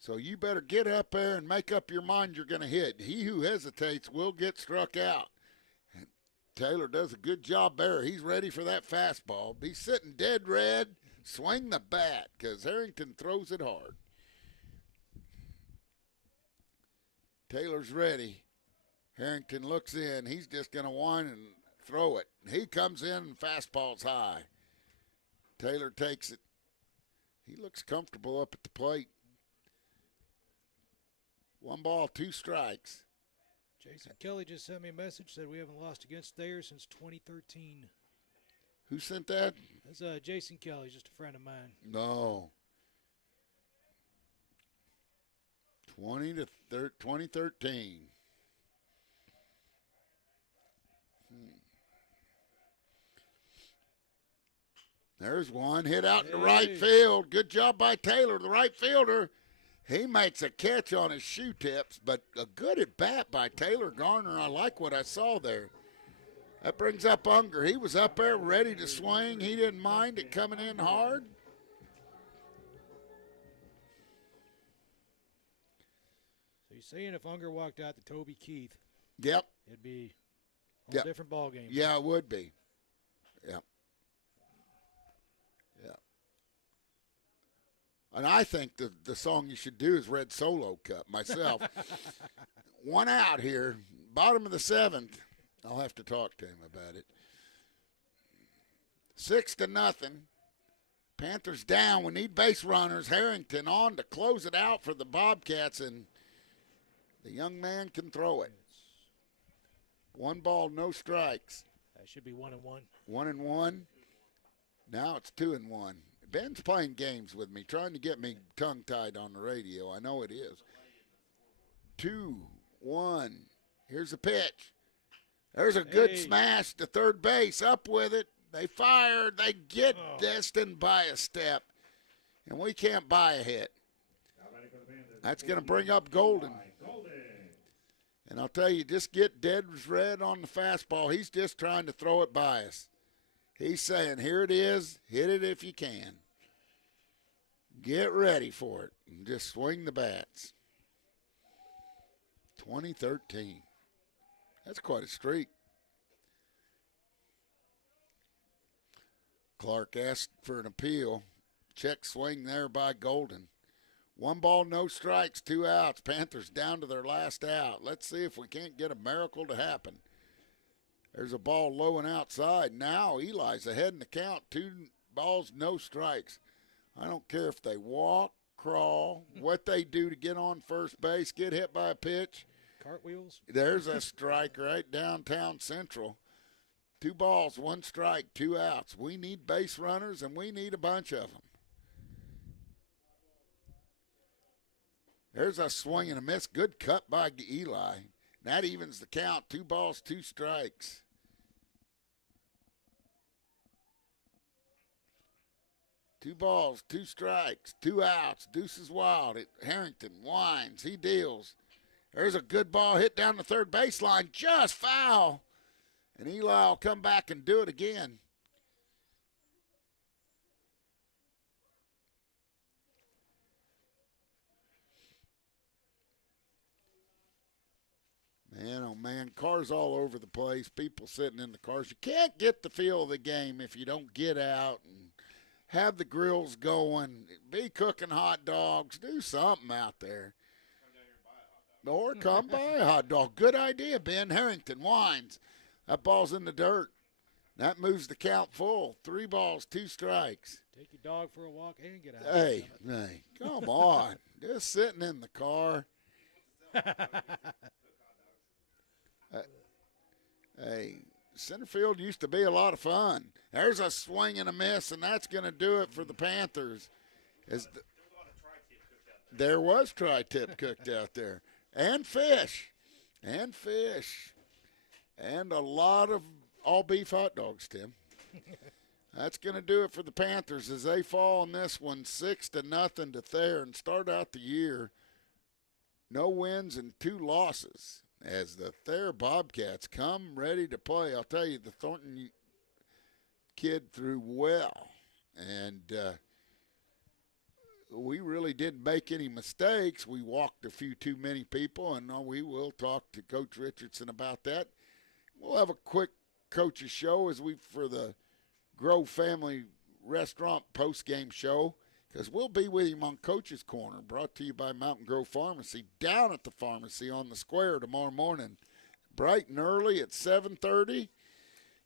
So you better get up there and make up your mind you're going to hit. He who hesitates will get struck out. And Taylor does a good job there. He's ready for that fastball. Be sitting dead red, swing the bat, because Harrington throws it hard. Taylor's ready. Harrington looks in. He's just going to whine and throw it. He comes in and fastball's high. Taylor takes it. He looks comfortable up at the plate. 1 ball, 2 strikes. Jason Kelly just sent me a message, said we haven't lost against Thayer since 2013. Who sent that? That's Jason Kelly, just a friend of mine. No. 2013. There's one hit out in the right field. Good job by Taylor, the right fielder. He makes a catch on his shoe tips, but a good at bat by Taylor Garner. I like what I saw there. That brings up Unger. He was up there ready to swing. He didn't mind it coming in hard. saying if Unger walked out to Toby Keith, Yep. it'd be a Yep. different ball game. Yeah, it would be. Yep. Yeah. And I think the song you should do is Red Solo Cup myself. One out here, bottom of the 7th. I'll have to talk to him about it. 6-0. Panthers down. We need base runners. Harrington on to close it out for the Bobcats, and the young man can throw it. 1 ball, no strikes. That should be 1-1. 1-1. Now it's 2-1. Ben's playing games with me, trying to get me tongue-tied on the radio. I know it is. 2-1. Here's a pitch. There's a good smash to third base. Up with it. They fire. They get destined by a step. And we can't buy a hit. That's going to bring up Golden. And I'll tell you, just get dead red on the fastball. He's just trying to throw it by us. He's saying, here it is. Hit it if you can. Get ready for it. And just swing the bats. 2013. That's quite a streak. Clark asked for an appeal. Check swing there by Golden. 1 ball, no strikes, 2 outs. Panthers down to their last out. Let's see if we can't get a miracle to happen. There's a ball low and outside. Now Eli's ahead in the count. 2 balls, no strikes. I don't care if they walk, crawl, what they do to get on first base, get hit by a pitch. Cartwheels. There's a strike right downtown Central. 2 balls, 1 strike, 2 outs. We need base runners, and we need a bunch of them. There's a swing and a miss. Good cut by Eli. That evens the count. 2 balls, 2 strikes. Two balls, 2 strikes, 2 outs. Deuce is wild. Harrington winds. He deals. There's a good ball hit down the third baseline. Just foul. And Eli will come back and do it again. Man, oh man, cars all over the place, people sitting in the cars. You can't get the feel of the game if you don't get out and have the grills going, be cooking hot dogs, do something out there. Or come buy a hot dog. Good idea, Ben. Harrington winds. That ball's in the dirt. That moves the count full. 3 balls, 2 strikes. Take your dog for a walk and get out. Hey, come on. Just sitting in the car. Hey, center field used to be a lot of fun. There's a swing and a miss, and that's going to do it for the Panthers. There was tri-tip cooked out there. And fish. And a lot of all-beef hot dogs, Tim. That's going to do it for the Panthers as they fall in this one 6-0 to Thayer and start out the year. No wins and 2 losses as the Thayer Bobcats come ready to play. I'll tell you, the Thornton kid threw well. And we really didn't make any mistakes. We walked a few too many people, and we will talk to Coach Richardson about that. We'll have a quick coach's show for the Grove Family Restaurant post-game show, because we'll be with him on Coach's Corner, brought to you by Mountain Grove Pharmacy, down at the pharmacy on the square tomorrow morning, bright and early at 7:30,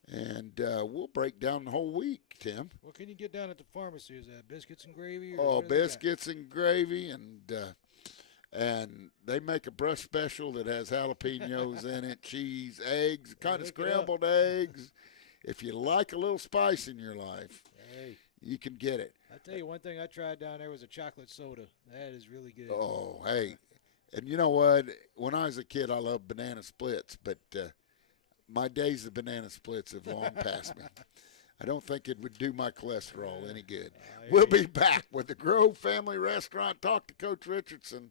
and we'll break down the whole week, Tim. What can you get down at the pharmacy? Is that biscuits and gravy? Biscuits and gravy, and they make a breast special that has jalapenos in it, cheese, eggs, kind of scrambled eggs. If you like a little spice in your life, you can get it. I tell you, one thing I tried down there was a chocolate soda. That is really good. Oh, hey. And you know what? When I was a kid, I loved banana splits, but my days of banana splits have long passed me. I don't think it would do my cholesterol any good. We'll be back with the Grove Family Restaurant. Talk to Coach Richardson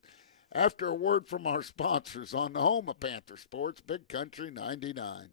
after a word from our sponsors on the home of Panther Sports, Big Country 99.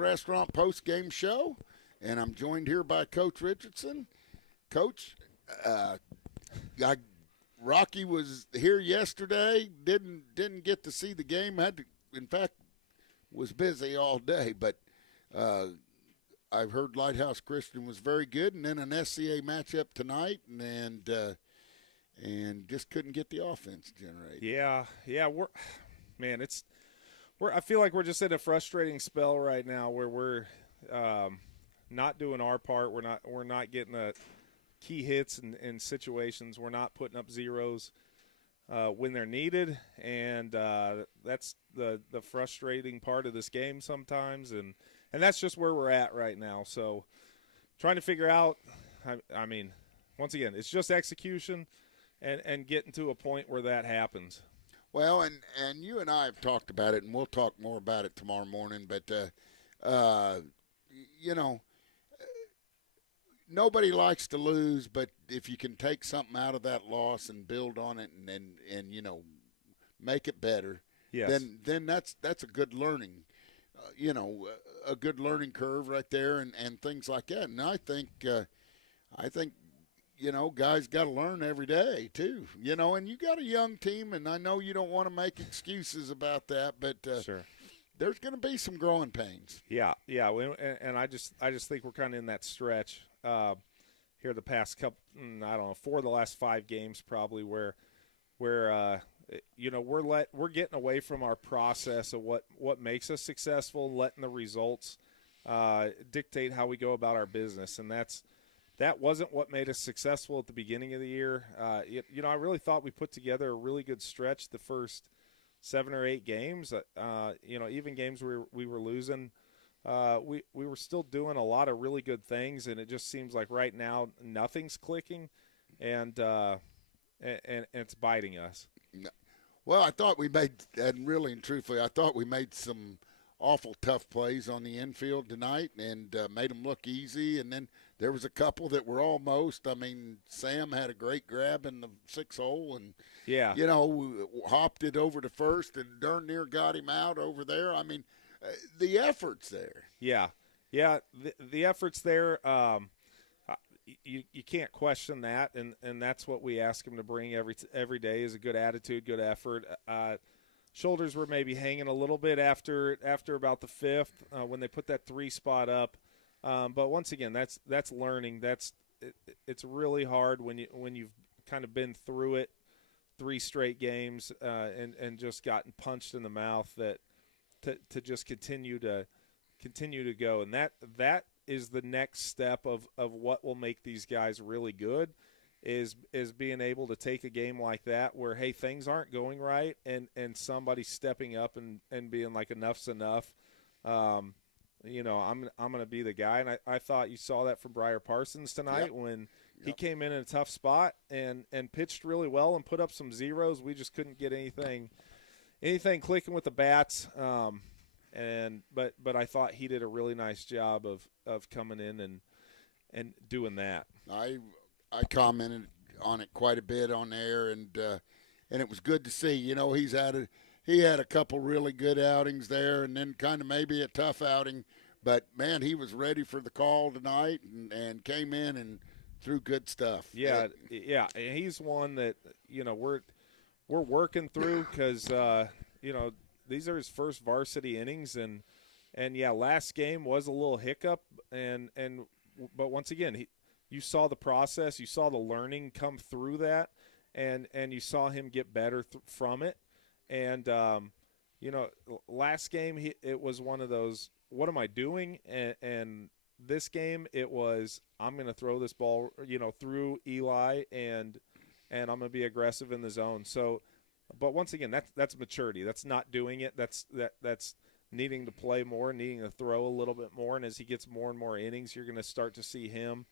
Restaurant post-game show, and I'm joined here by Coach Richardson. Coach, Rocky was here yesterday. Didn't get to see the game. In fact, was busy all day. But I've heard Lighthouse Christian was very good, and then an SCA matchup tonight, and just couldn't get the offense generated. Yeah, I feel like we're just in a frustrating spell right now where we're not doing our part. We're not getting the key hits in situations. We're not putting up zeros when they're needed, and that's the frustrating part of this game sometimes, and that's just where we're at right now. So trying to figure out, I mean, once again, it's just execution and getting to a point where that happens. Well, and you and I have talked about it, and we'll talk more about it tomorrow morning. But, nobody likes to lose, but if you can take something out of that loss and build on it and make it better, yes. then that's a good learning, a good learning curve right there and things like that. And I think guys got to learn every day too, and you got a young team, and I know you don't want to make excuses about that, but Sure. There's going to be some growing pains. Yeah, and I just think we're kind of in that stretch here the past couple, 4 of the last 5 games probably where we're getting away from our process of what makes us successful, letting the results dictate how we go about our business, and that wasn't what made us successful at the beginning of the year. I really thought we put together a really good stretch the first 7 or 8 games. Even games we were losing, we were still doing a lot of really good things, and it just seems like right now nothing's clicking, and it's biting us. Well, I thought we made, and really and truthfully, I thought we made some awful tough plays on the infield tonight and made them look easy, and then there was a couple that were almost. I mean, Sam had a great grab in the 6-hole, and hopped it over to first, and darn near got him out over there. I mean, the effort's there. Yeah, the effort's there. You can't question that, and that's what we ask him to bring every day is a good attitude, good effort. Shoulders were maybe hanging a little bit after about the 5th when they put that 3 spot up. But once again, that's learning. It's really hard when you've kind of been through it 3 straight games and just gotten punched in the mouth that to just continue to go. And that is the next step of what will make these guys really good is being able to take a game like that where, hey, things aren't going right and somebody stepping up and being like, enough's enough. I'm going to be the guy. And I thought you saw that from Briar Parsons tonight when he came in a tough spot and pitched really well and put up some zeros. We just couldn't get anything clicking with the bats. But I thought he did a really nice job of coming in and doing that. I commented on it quite a bit on air, and it was good to see. He had a couple really good outings there, and then kind of maybe a tough outing. But man, he was ready for the call tonight, and came in and threw good stuff. Yeah. And he's one that we're working through because these are his first varsity innings, and last game was a little hiccup, but once again you saw the process, you saw the learning come through that, and you saw him get better from it. And last game it was one of those, what am I doing? And this game it was, I'm going to throw this ball through Eli, and I'm going to be aggressive in the zone. So, but once again, that's maturity. That's not doing it. That's needing to play more, needing to throw a little bit more. And as he gets more and more innings, you're going to start to see him,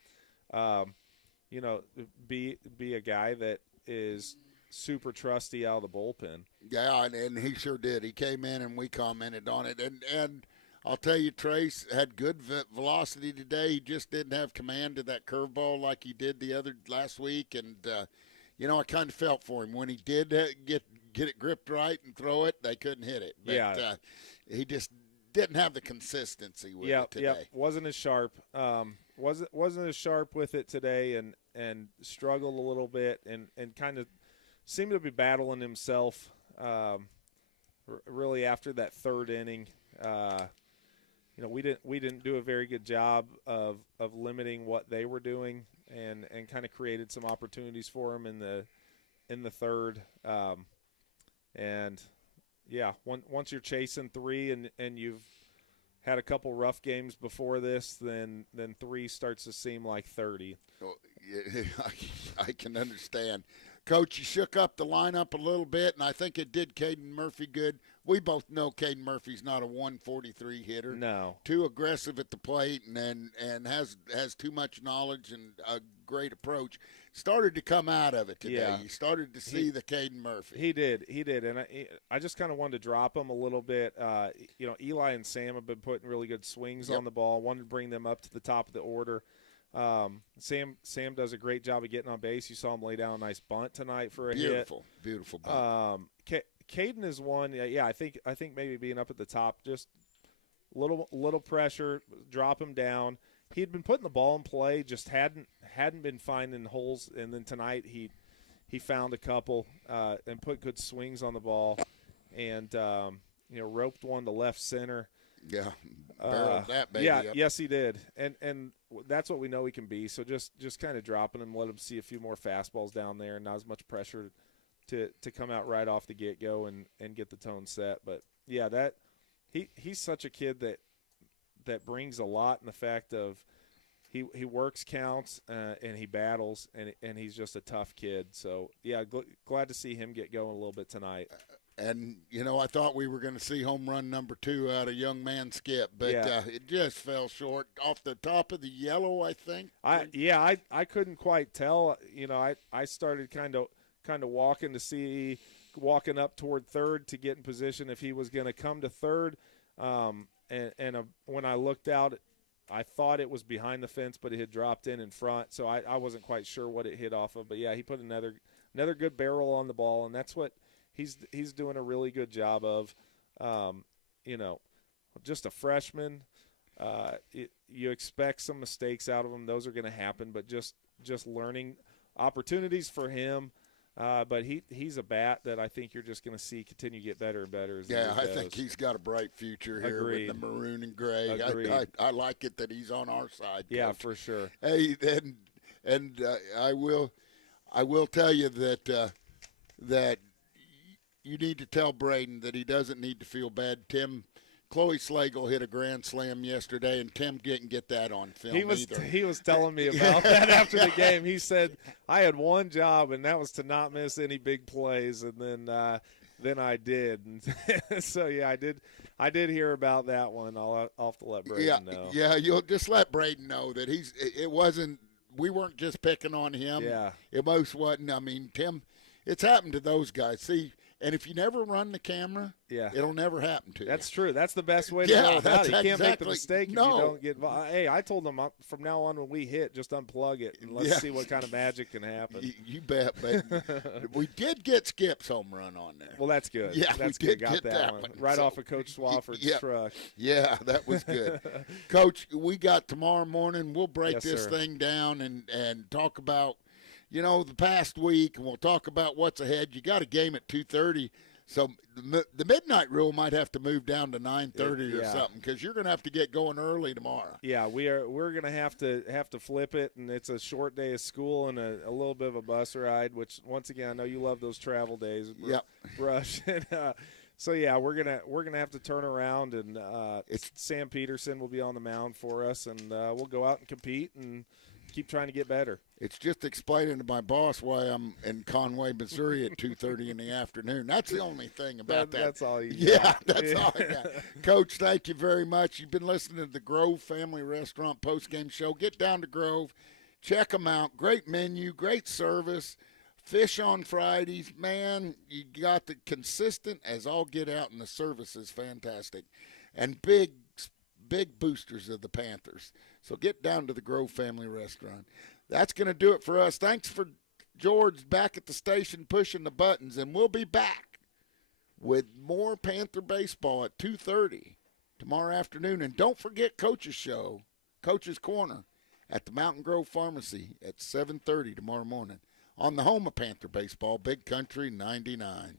be a guy that is super trusty out of the bullpen. Yeah, and he sure did. He came in and we commented on it. And I'll tell you, Trace had good velocity today. He just didn't have command of that curveball like he did last week. And, I kind of felt for him. When he did get it gripped right and throw it, they couldn't hit it. But, he just didn't have the consistency with it today. Yep, wasn't as sharp. Wasn't as sharp with it today, and struggled a little bit, and kind of seemed to be battling himself. Really after that third inning, we didn't do a very good job of limiting what they were doing, and kind of created some opportunities for him in the third. Once you're chasing 3 and you've had a couple rough games before this, then 3 starts to seem like 30. Oh, yeah, I can understand. Coach, you shook up the lineup a little bit, and I think it did Caden Murphy good. We both know Caden Murphy's not a 143 hitter. No. Too aggressive at the plate and has too much knowledge and a great approach. Started to come out of it today. Yeah. You started to see the Caden Murphy. He did, and I just kind of wanted to drop him a little bit. Eli and Sam have been putting really good swings on the ball. Wanted to bring them up to the top of the order. Sam does a great job of getting on base. You saw him lay down a nice bunt tonight for a hit. Beautiful bunt. Caden is one. Yeah, I think maybe being up at the top, just little pressure, drop him down. He'd been putting the ball in play, just hadn't been finding holes, and then tonight he found a couple and put good swings on the ball, and roped one to left center. Yeah, barreled that baby up. Yes, he did, and that's what we know he can be. So just kind of dropping him, let him see a few more fastballs down there, and not as much pressure to come out right off the get go and get the tone set. But yeah, that he's such a kid that brings a lot in the fact of he works counts and he battles and he's just a tough kid. So yeah, glad to see him get going a little bit tonight. And, I thought we were going to see home run number 2 out of young man Skip, but it just fell short off the top of the yellow, I think. I couldn't quite tell. I started kind of walking up toward third to get in position if he was going to come to third. When I looked out, I thought it was behind the fence, but it had dropped in front, so I wasn't quite sure what it hit off of. But, yeah, he put another good barrel on the ball, and that's what he's doing a really good job of. Just a freshman. You expect some mistakes out of him. Those are going to happen, but just learning opportunities for him. But he's a bat that I think you're just going to see continue to get better and better as the year I goes. think he's got a bright future here Agreed. with the maroon and gray. I like it that he's on our side. Yeah, Coach. for sure. Hey, and I will tell you that you need to tell Braden that he doesn't need to feel bad. Chloe Slagle hit a grand slam yesterday, and Tim didn't get that on film either. He was telling me about that after the game. He said, I had one job, and that was to not miss any big plays, and then I did. And so, yeah, I did hear about that one. I'll have to let Braden know. Yeah, you'll just let Braden know that we weren't just picking on him. Yeah. It most wasn't. I mean, Tim, it's happened to those guys. See, and if you never run the camera, it'll never happen to you. That's true. That's the best way to go about it. You can't make the mistake if you don't get – hey, I told them from now on when we hit, just unplug it and let's see what kind of magic can happen. You bet. But we did get Skip's home run on there. Well, that's good. Yeah, that's we good. did Got get that one. Right off of Coach Swafford's truck. Yeah, that was good. Coach, we got tomorrow morning. We'll break Yes, this sir. thing down and talk about, the past week, and we'll talk about what's ahead. You got a game at 2:30. So the midnight rule might have to move down to 9:30 or something because you're going to have to get going early tomorrow. Yeah, we're going to have to flip it, and it's a short day of school and a little bit of a bus ride. Which once again, I know you love those travel days. Yep. Brush. And, so yeah, we're gonna have to turn around, and Sam Peterson will be on the mound for us, and we'll go out and compete and keep trying to get better. It's just explaining to my boss why I'm in Conway, Missouri at 2:30 in the afternoon. That's the only thing about that. That's all you got. That's all I got. Coach, thank you very much. You've been listening to the Grove Family Restaurant postgame show. Get down to Grove. Check them out. Great menu, great service. Fish on Fridays. Man, you got the consistent as all get out, and the service is fantastic. And big boosters of the Panthers. So get down to the Grove Family Restaurant. That's going to do it for us. Thanks for George back at the station pushing the buttons, and we'll be back with more Panther baseball at 2:30 tomorrow afternoon. And don't forget Coach's Show, Coach's Corner, at the Mountain Grove Pharmacy at 7:30 tomorrow morning on the home of Panther Baseball, Big Country 99.